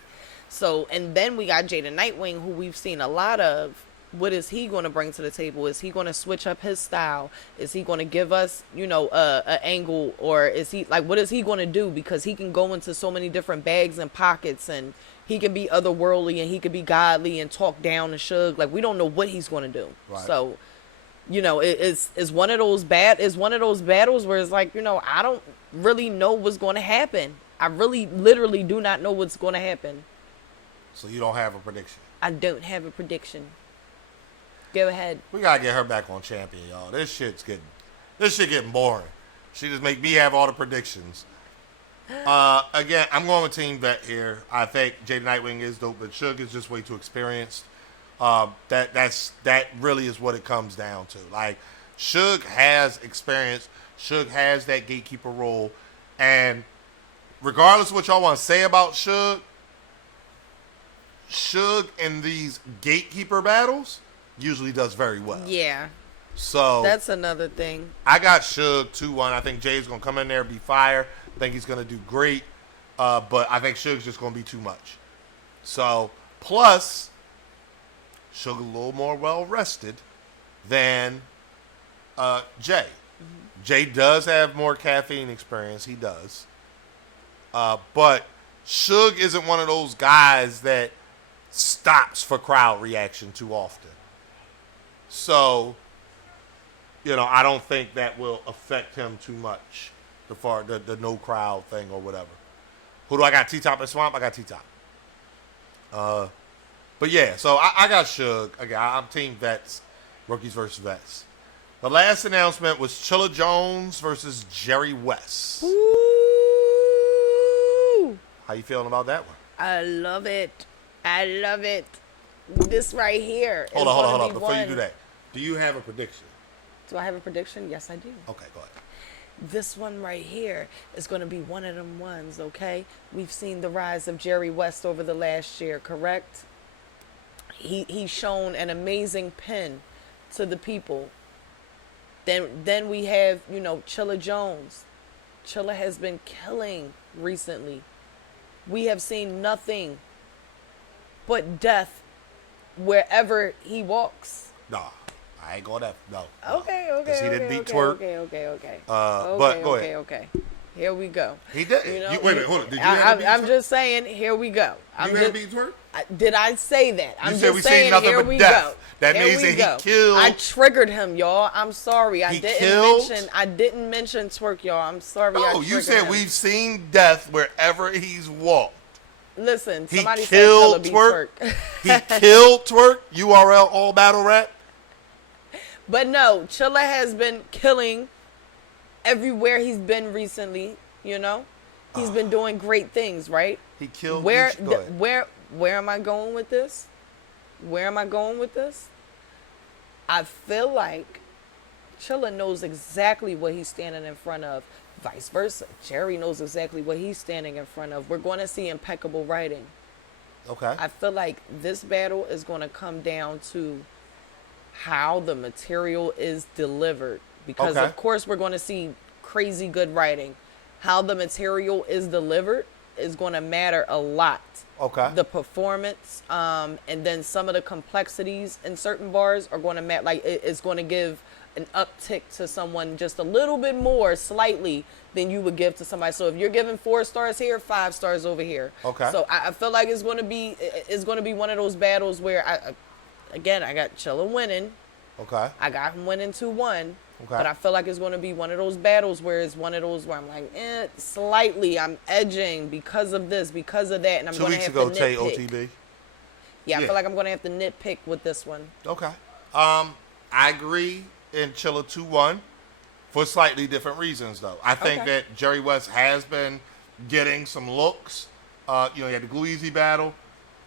So, and then we got Jada Nightwing, who we've seen a lot of. What is he going to bring to the table? Is he going to switch up his style? Is he going to give us, an angle? Or is he, like, what is he going to do? Because he can go into so many different bags and pockets, and he can be otherworldly, and he could be godly and talk down to Suge. Like, we don't know what he's going to do. Right. So, it's one of those battles where it's like, I don't really know what's going to happen. I really, literally do not know what's going to happen. So you don't have a prediction? I don't have a prediction. Go ahead. We gotta get her back on champion, y'all. This shit getting boring. She just make me have all the predictions. Again, I'm going with Team Vet here. I think Jada Nightwing is dope, but Suge is just way too experienced. That really is what it comes down to. Like, Suge has experience. Suge has that gatekeeper role, and regardless of what y'all want to say about Suge in these gatekeeper battles usually does very well. Yeah. So that's another thing. I got Suge 2-1. I think Jay's going to come in there and be fire. I think he's going to do great. But I think Suge's just going to be too much. So, plus, Suge a little more well-rested than Jay. Mm-hmm. Jay does have more caffeine experience. He does. But Suge isn't one of those guys that stops for crowd reaction too often. So, I don't think that will affect him too much, the no crowd thing or whatever. Who do I got? T-Top and Swamp? I got T-Top. But yeah, so I got Suge. I'm team vets, rookies versus vets. The last announcement was Chilla Jones versus Jerry West. Ooh. How you feeling about that one? I love it. This right here. Hold on. Before you do that, do you have a prediction? Do I have a prediction? Yes, I do. Okay, go ahead. This one right here is going to be one of them ones, okay? We've seen the rise of Jerry West over the last year, correct? He's shown an amazing pen to the people. Then we have, Chilla Jones. Chilla has been killing recently. We have seen nothing but death wherever he walks. Nah. I ain't going that. No. Okay. Because he didn't beat Twerk. Okay. But go ahead. Okay. Here we go. He did. Wait a minute. Hold on. Did you have beat I'm Twerk? just saying. Here we go. You had beat Twerk? Did I say that? I'm said just we saying. seen nothing Here but we death. go. That Here means we that go. he killed. I triggered him, y'all. I'm sorry. I killed? didn't mention Twerk, y'all. I'm sorry. Oh, you said him. we've seen death wherever he's walked. Listen, He somebody killed said Twerk. Twerk. He killed Twerk. URL all battle rap. But no, Chilla has been killing everywhere he's been recently. He's been doing great things, right? He killed. Where am I going with this? I feel like Chilla knows exactly what he's standing in front of. Vice versa, Jerry knows exactly what he's standing in front of. We're going to see impeccable writing. Okay. I feel like this battle is going to come down to how the material is delivered, because of course we're going to see crazy good writing. How the material is delivered is going to matter a lot. Okay. The performance, and then some of the complexities in certain bars are going to matter. Like it's going to give an uptick to someone just a little bit more, slightly, than you would give to somebody. So if you're giving 4 stars here, 5 stars over here. Okay. So I feel like it's going to be one of those battles where I got Chilla winning. Okay. I got him winning 2-1. Okay. But I feel like it's going to be one of those battles where it's one of those where I'm like, slightly, I'm edging because of this, because of that, and I'm going to have to nitpick. 2 weeks ago, Tay OTB. Yeah, I feel like I'm going to have to nitpick with this one. Okay. I agree in Chilla 2-1 for slightly different reasons, though. I think that Jerry West has been getting some looks. He had the Glue Easy battle.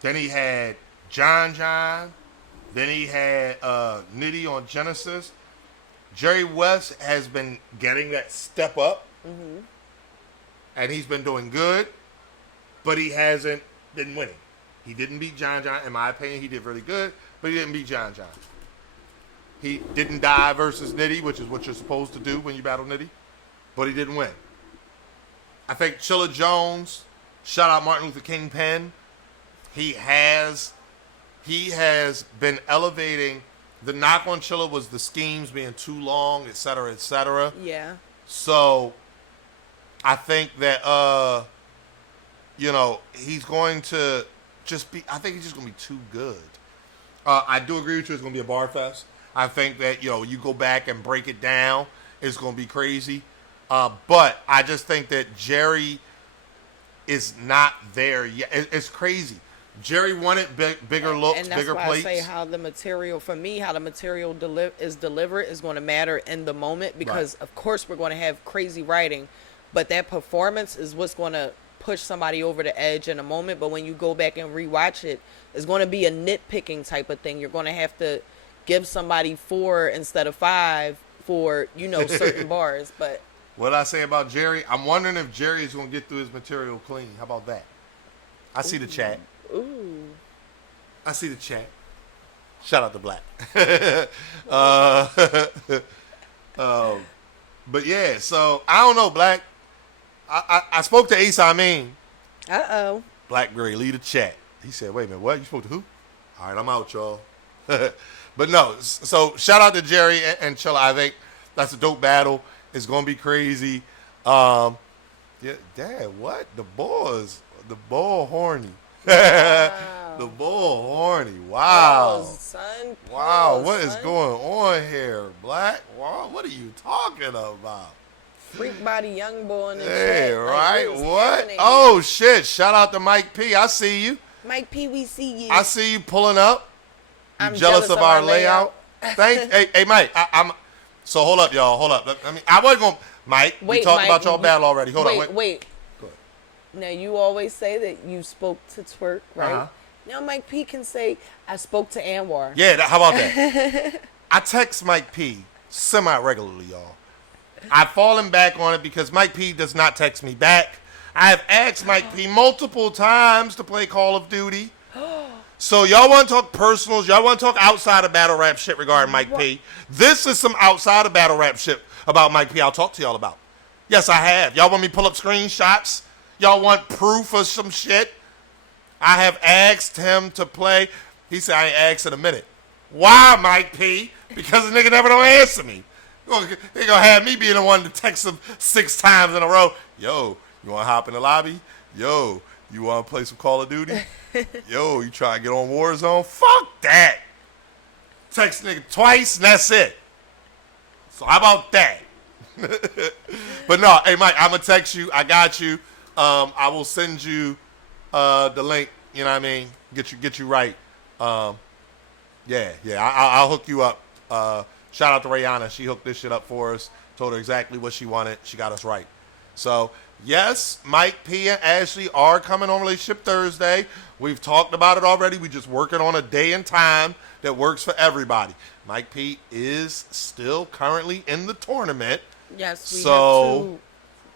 Then he had John. Then he had Nitty on Genesis. Jerry West has been getting that step up. Mm-hmm. And he's been doing good. But he hasn't been winning. He didn't beat John. In my opinion, he did really good. But he didn't beat John. He didn't die versus Nitty, which is what you're supposed to do when you battle Nitty. But he didn't win. I think Chilla Jones, shout out Martin Luther King pen. He has been elevating. The knock on Chilla was the schemes being too long, et cetera, et cetera. Yeah. So I think that he's going to just be. I think he's just going to be too good. I do agree with you. It's going to be a bar fest. I think that you go back and break it down, it's going to be crazy. But I just think that Jerry is not there yet. It's crazy. Jerry wanted bigger looks, bigger plates. And that's why I say how the material is delivered is going to matter in the moment, because of course we're going to have crazy writing, but that performance is what's going to push somebody over the edge in a moment. But when you go back and rewatch it, it's going to be a nitpicking type of thing. You're going to have to give somebody 4 instead of 5 for certain bars. But What did I say about Jerry? I'm wondering if Jerry is going to get through his material clean. How about that? I see the chat. Ooh. I see the chat. Shout out to Black. uh, but yeah, so I don't know, Black. I spoke to Ace Amin. Uh-oh. Blackberry, lead the chat. He said, wait a minute, what? You spoke to who? All right, I'm out, y'all. But no, so shout out to Jerry and Chilla. I think that's a dope battle. It's going to be crazy. Yeah, Dad, what? The ball horny. Wow. The bull horny. Wow. Pause, son. Wow, Pause, what is son. going on here, Black? Wow, what are you talking about? Freak body young boy in the Hey, chat. right? Like, What? happening? Oh, shit. Shout out to Mike P. I see you. Mike P, we see you. I see you pulling up. You I'm jealous of our layout? Hey, Mike. I'm. So hold up, y'all. Hold up. I mean, I wasn't going to. Mike, we talked about y'all battle already. Hold on. Wait. Go ahead. Now, you always say that you spoke to Twerk, right? Uh-huh. Now, Mike P can say, I spoke to AnR. Yeah, how about that? I text Mike P semi-regularly, y'all. I've fallen back on it because Mike P does not text me back. I have asked Mike P multiple times to play Call of Duty. So y'all want to talk personals? Y'all want to talk outside of battle rap shit regarding Mike P? This is some outside of battle rap shit about Mike P I'll talk to y'all about. Yes, I have. Y'all want me to pull up screenshots? Y'all want proof of some shit? I have asked him to play. He said, I ain't asked in a minute. Why, Mike P? Because the nigga never don't answer me. They gonna have me being the one to text him 6 times in a row. Yo, you wanna hop in the lobby? Yo, you wanna play some Call of Duty? Yo, you try to get on Warzone? Fuck that. Text nigga twice and that's it. So how about that? But no, hey Mike, I'm gonna text you. I got you. I will send you the link. You know what I mean? Get you right. Yeah. I'll hook you up. Shout out to Rihanna. She hooked this shit up for us. Told her exactly what she wanted. She got us right. So, yes, Mike P and Ashley are coming on Relationship Thursday. We've talked about it already. We just working on a day and time that works for everybody. Mike P is still currently in the tournament. Yes, we so, have to.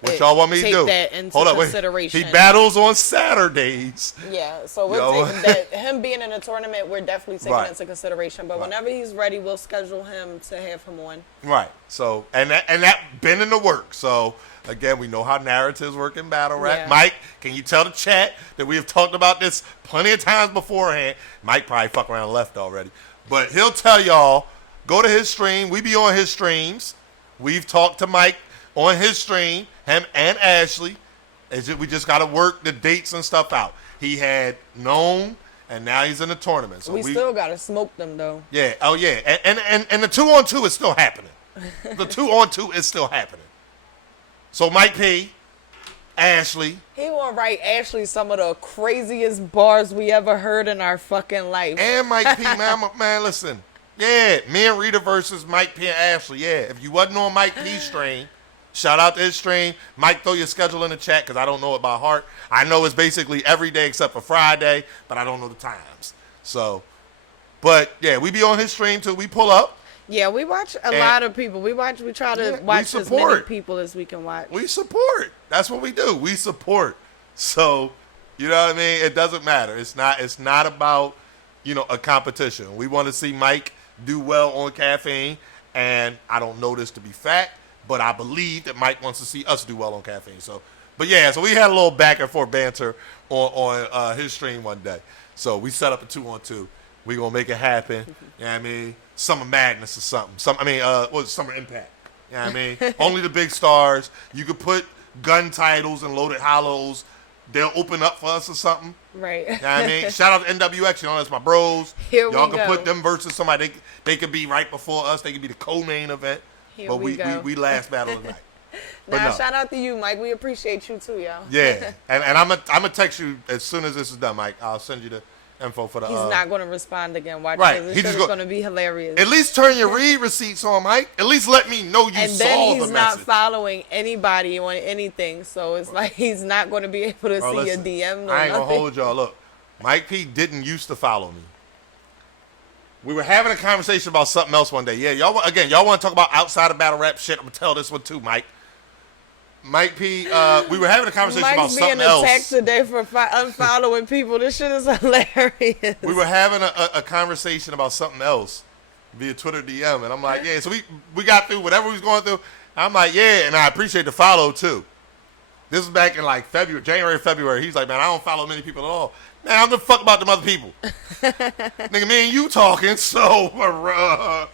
What y'all want me to do? Take that into consideration. He battles on Saturdays. Yeah, so we're taking that. Him being in a tournament, we're definitely taking Right. into consideration. But whenever he's ready, we'll schedule him to have him on. Right. So, and that been in the work. So, again, we know how narratives work in battle rap. Yeah. Mike, can you tell the chat that we have talked about this plenty of times beforehand? Mike probably fuck around and left already. But he'll tell y'all, go to his stream. We be on his streams. We've talked to Mike on his stream, him and Ashley. We just got to work the dates and stuff out. He had known, and now he's in the tournament. So we still got to smoke them, though. Yeah. Oh, yeah. And the 2-on-2 is still happening. The 2-on-2 is still happening. So Mike P, Ashley. He gonna write Ashley some of the craziest bars we ever heard in our fucking life. And Mike P, man, listen. Yeah, me and Rita versus Mike P and Ashley. Yeah, if you wasn't on Mike P's stream, shout out to his stream. Mike, throw your schedule in the chat because I don't know it by heart. I know it's basically every day except for Friday, but I don't know the times. So, but yeah, we be on his stream too. We pull up. Yeah, we watch a lot of people. We try to watch as many people as we can watch. We support. That's what we do. We support. So, you know what I mean? It doesn't matter. It's not about, a competition. We want to see Mike do well on Caffeine, and I don't know this to be fact, but I believe that Mike wants to see us do well on Caffeine. So, but yeah, so we had a little back and forth banter on his stream one day. So we set up a 2-on-2. We gonna make it happen. You know what I mean? Summer Madness or something. Summer Impact. You know what I mean? Only the big stars. You could put gun titles and loaded hollows. They'll open up for us or something. Right. You know what I mean? Shout out to NWX. That's my bros. Y'all can put them versus somebody. They could be right before us. They could be the co-main event. But we last battle of the night. Now, shout out to you, Mike. We appreciate you too, y'all. Yeah. And I'm gonna text you as soon as this is done, Mike. I'll send you the info for the. He's not going to respond again. Watch right. This shit is going to be hilarious. At least turn your read receipts on, Mike. At least let me know you saw the message. And then he's not following anybody on anything, so it's like he's not going to be able to see a DM. I ain't going to hold y'all. Look, Mike P didn't used to follow me. We were having a conversation about something else one day. Yeah, y'all want to talk about outside of battle rap shit? I'm going to tell this one too, Mike. Mike P, we were having a conversation about Mike's something being else. attacked today for unfollowing people. This shit is hilarious. We were having a conversation about something else via Twitter DM, and I'm like, yeah. So we got through whatever we was going through. I'm like, yeah, and I appreciate the follow too. This was back in like January, February. He's like, man, I don't follow many people at all. Man, I don't give a fuck about them other people. Nigga, me and you talking, so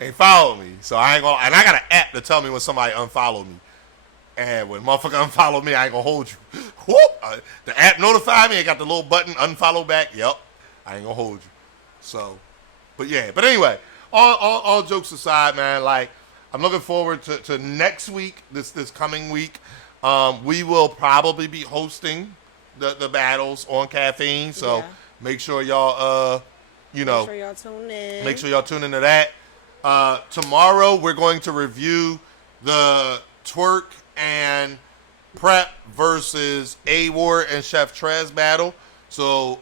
ain't follow me. So I ain't gonna, and I got an app to tell me when somebody unfollowed me. And when motherfucker unfollow me, I ain't gonna hold you. Whoop! The app notified me. I got the little button, unfollow back. Yep. I ain't gonna hold you. So, but yeah. But anyway, all jokes aside, man, like, I'm looking forward to next week, this coming week. We will probably be hosting the battles on Caffeine. So make sure y'all, make sure y'all tune in. Make sure y'all tune into that. Tomorrow, we're going to review the Twerk and Prep versus AnR and Chef Trez battle. So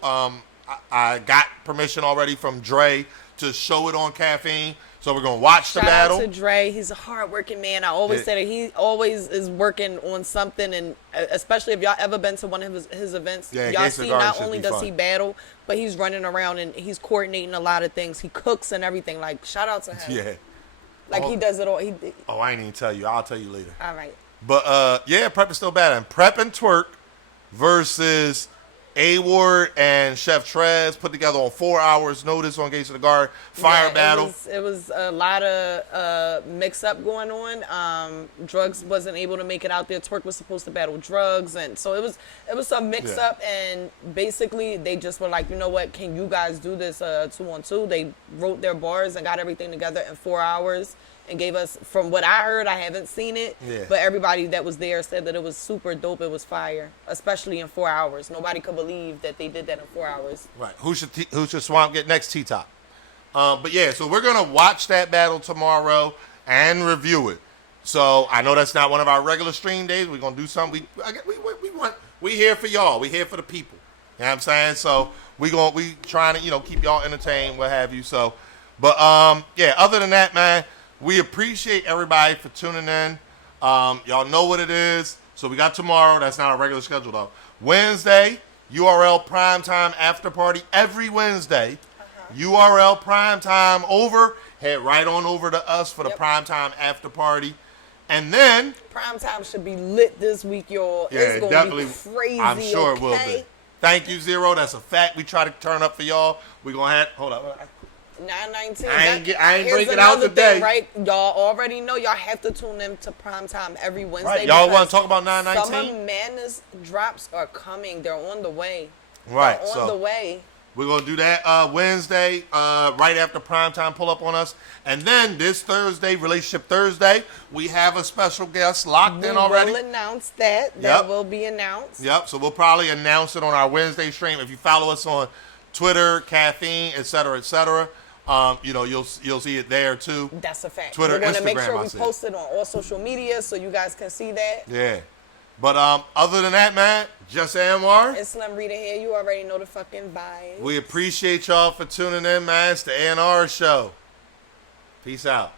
I got permission already from Dre to show it on Caffeine. So we're going to watch the battle. Shout out to Dre. He's a hard-working man. I always say that he always is working on something, and especially if y'all ever been to one of his events, y'all see not only does he battle, but he's running around and he's coordinating a lot of things. He cooks and everything. Like, shout out to him. Yeah. Like, he does it all. I ain't even tell you. I'll tell you later. All right. But, Prep is still bad. And Prep and Twerk versus AnR and Chef Trez put together on 4 hours notice on Gates of the Guard. Fire battle. It was a lot of mix-up going on. Drugs wasn't able to make it out there. Twerk was supposed to battle Drugs. And so it was some mix-up. And basically, they just were like, you know what? Can you guys do this 2-on-2? They wrote their bars and got everything together in 4 hours. And gave us, from what I heard, I haven't seen it, but everybody that was there said that it was super dope. It was fire, especially in 4 hours. Nobody could believe that they did that in 4 hours. Right. Who should Swamp get next? T-Top. But yeah, so we're gonna watch that battle tomorrow and review it. So I know that's not one of our regular stream days. We're gonna do something. We here for y'all. We here for the people. You know what I'm saying? So we trying to keep y'all entertained, what have you. So, but other than that, man. We appreciate everybody for tuning in. Y'all know what it is. So we got tomorrow. That's not our regular schedule, though. Wednesday, URL Primetime After Party every Wednesday. URL Primetime over. Head right on over to us for the Primetime After Party. And then... Primetime should be lit this week, y'all. Yeah, it's going to be crazy, I'm sure it will be. Thank you, Zero. That's a fact. We try to turn up for y'all. We're going to have... Hold up. 9:19. I ain't breaking out today. Right? Y'all already know y'all have to tune in to Primetime every Wednesday. Right. Y'all want to talk about 9:19? Summer Madness drops are coming. They're on the way. Right. They're on the way. We're going to do that Wednesday, right after Primetime pull up on us. And then this Thursday, Relationship Thursday, we have a special guest locked in already. We'll announce that. That will be announced. Yep. So we'll probably announce it on our Wednesday stream. If you follow us on Twitter, Caffeine, et cetera, you'll see it there too. That's a fact. Twitter, we're going to Instagram, make sure we post it on all social media so you guys can see that. Yeah. But other than that, man, just AnR. It's Slim Rita here. You already know the fucking vibes. We appreciate y'all for tuning in, man. It's the AnR show. Peace out.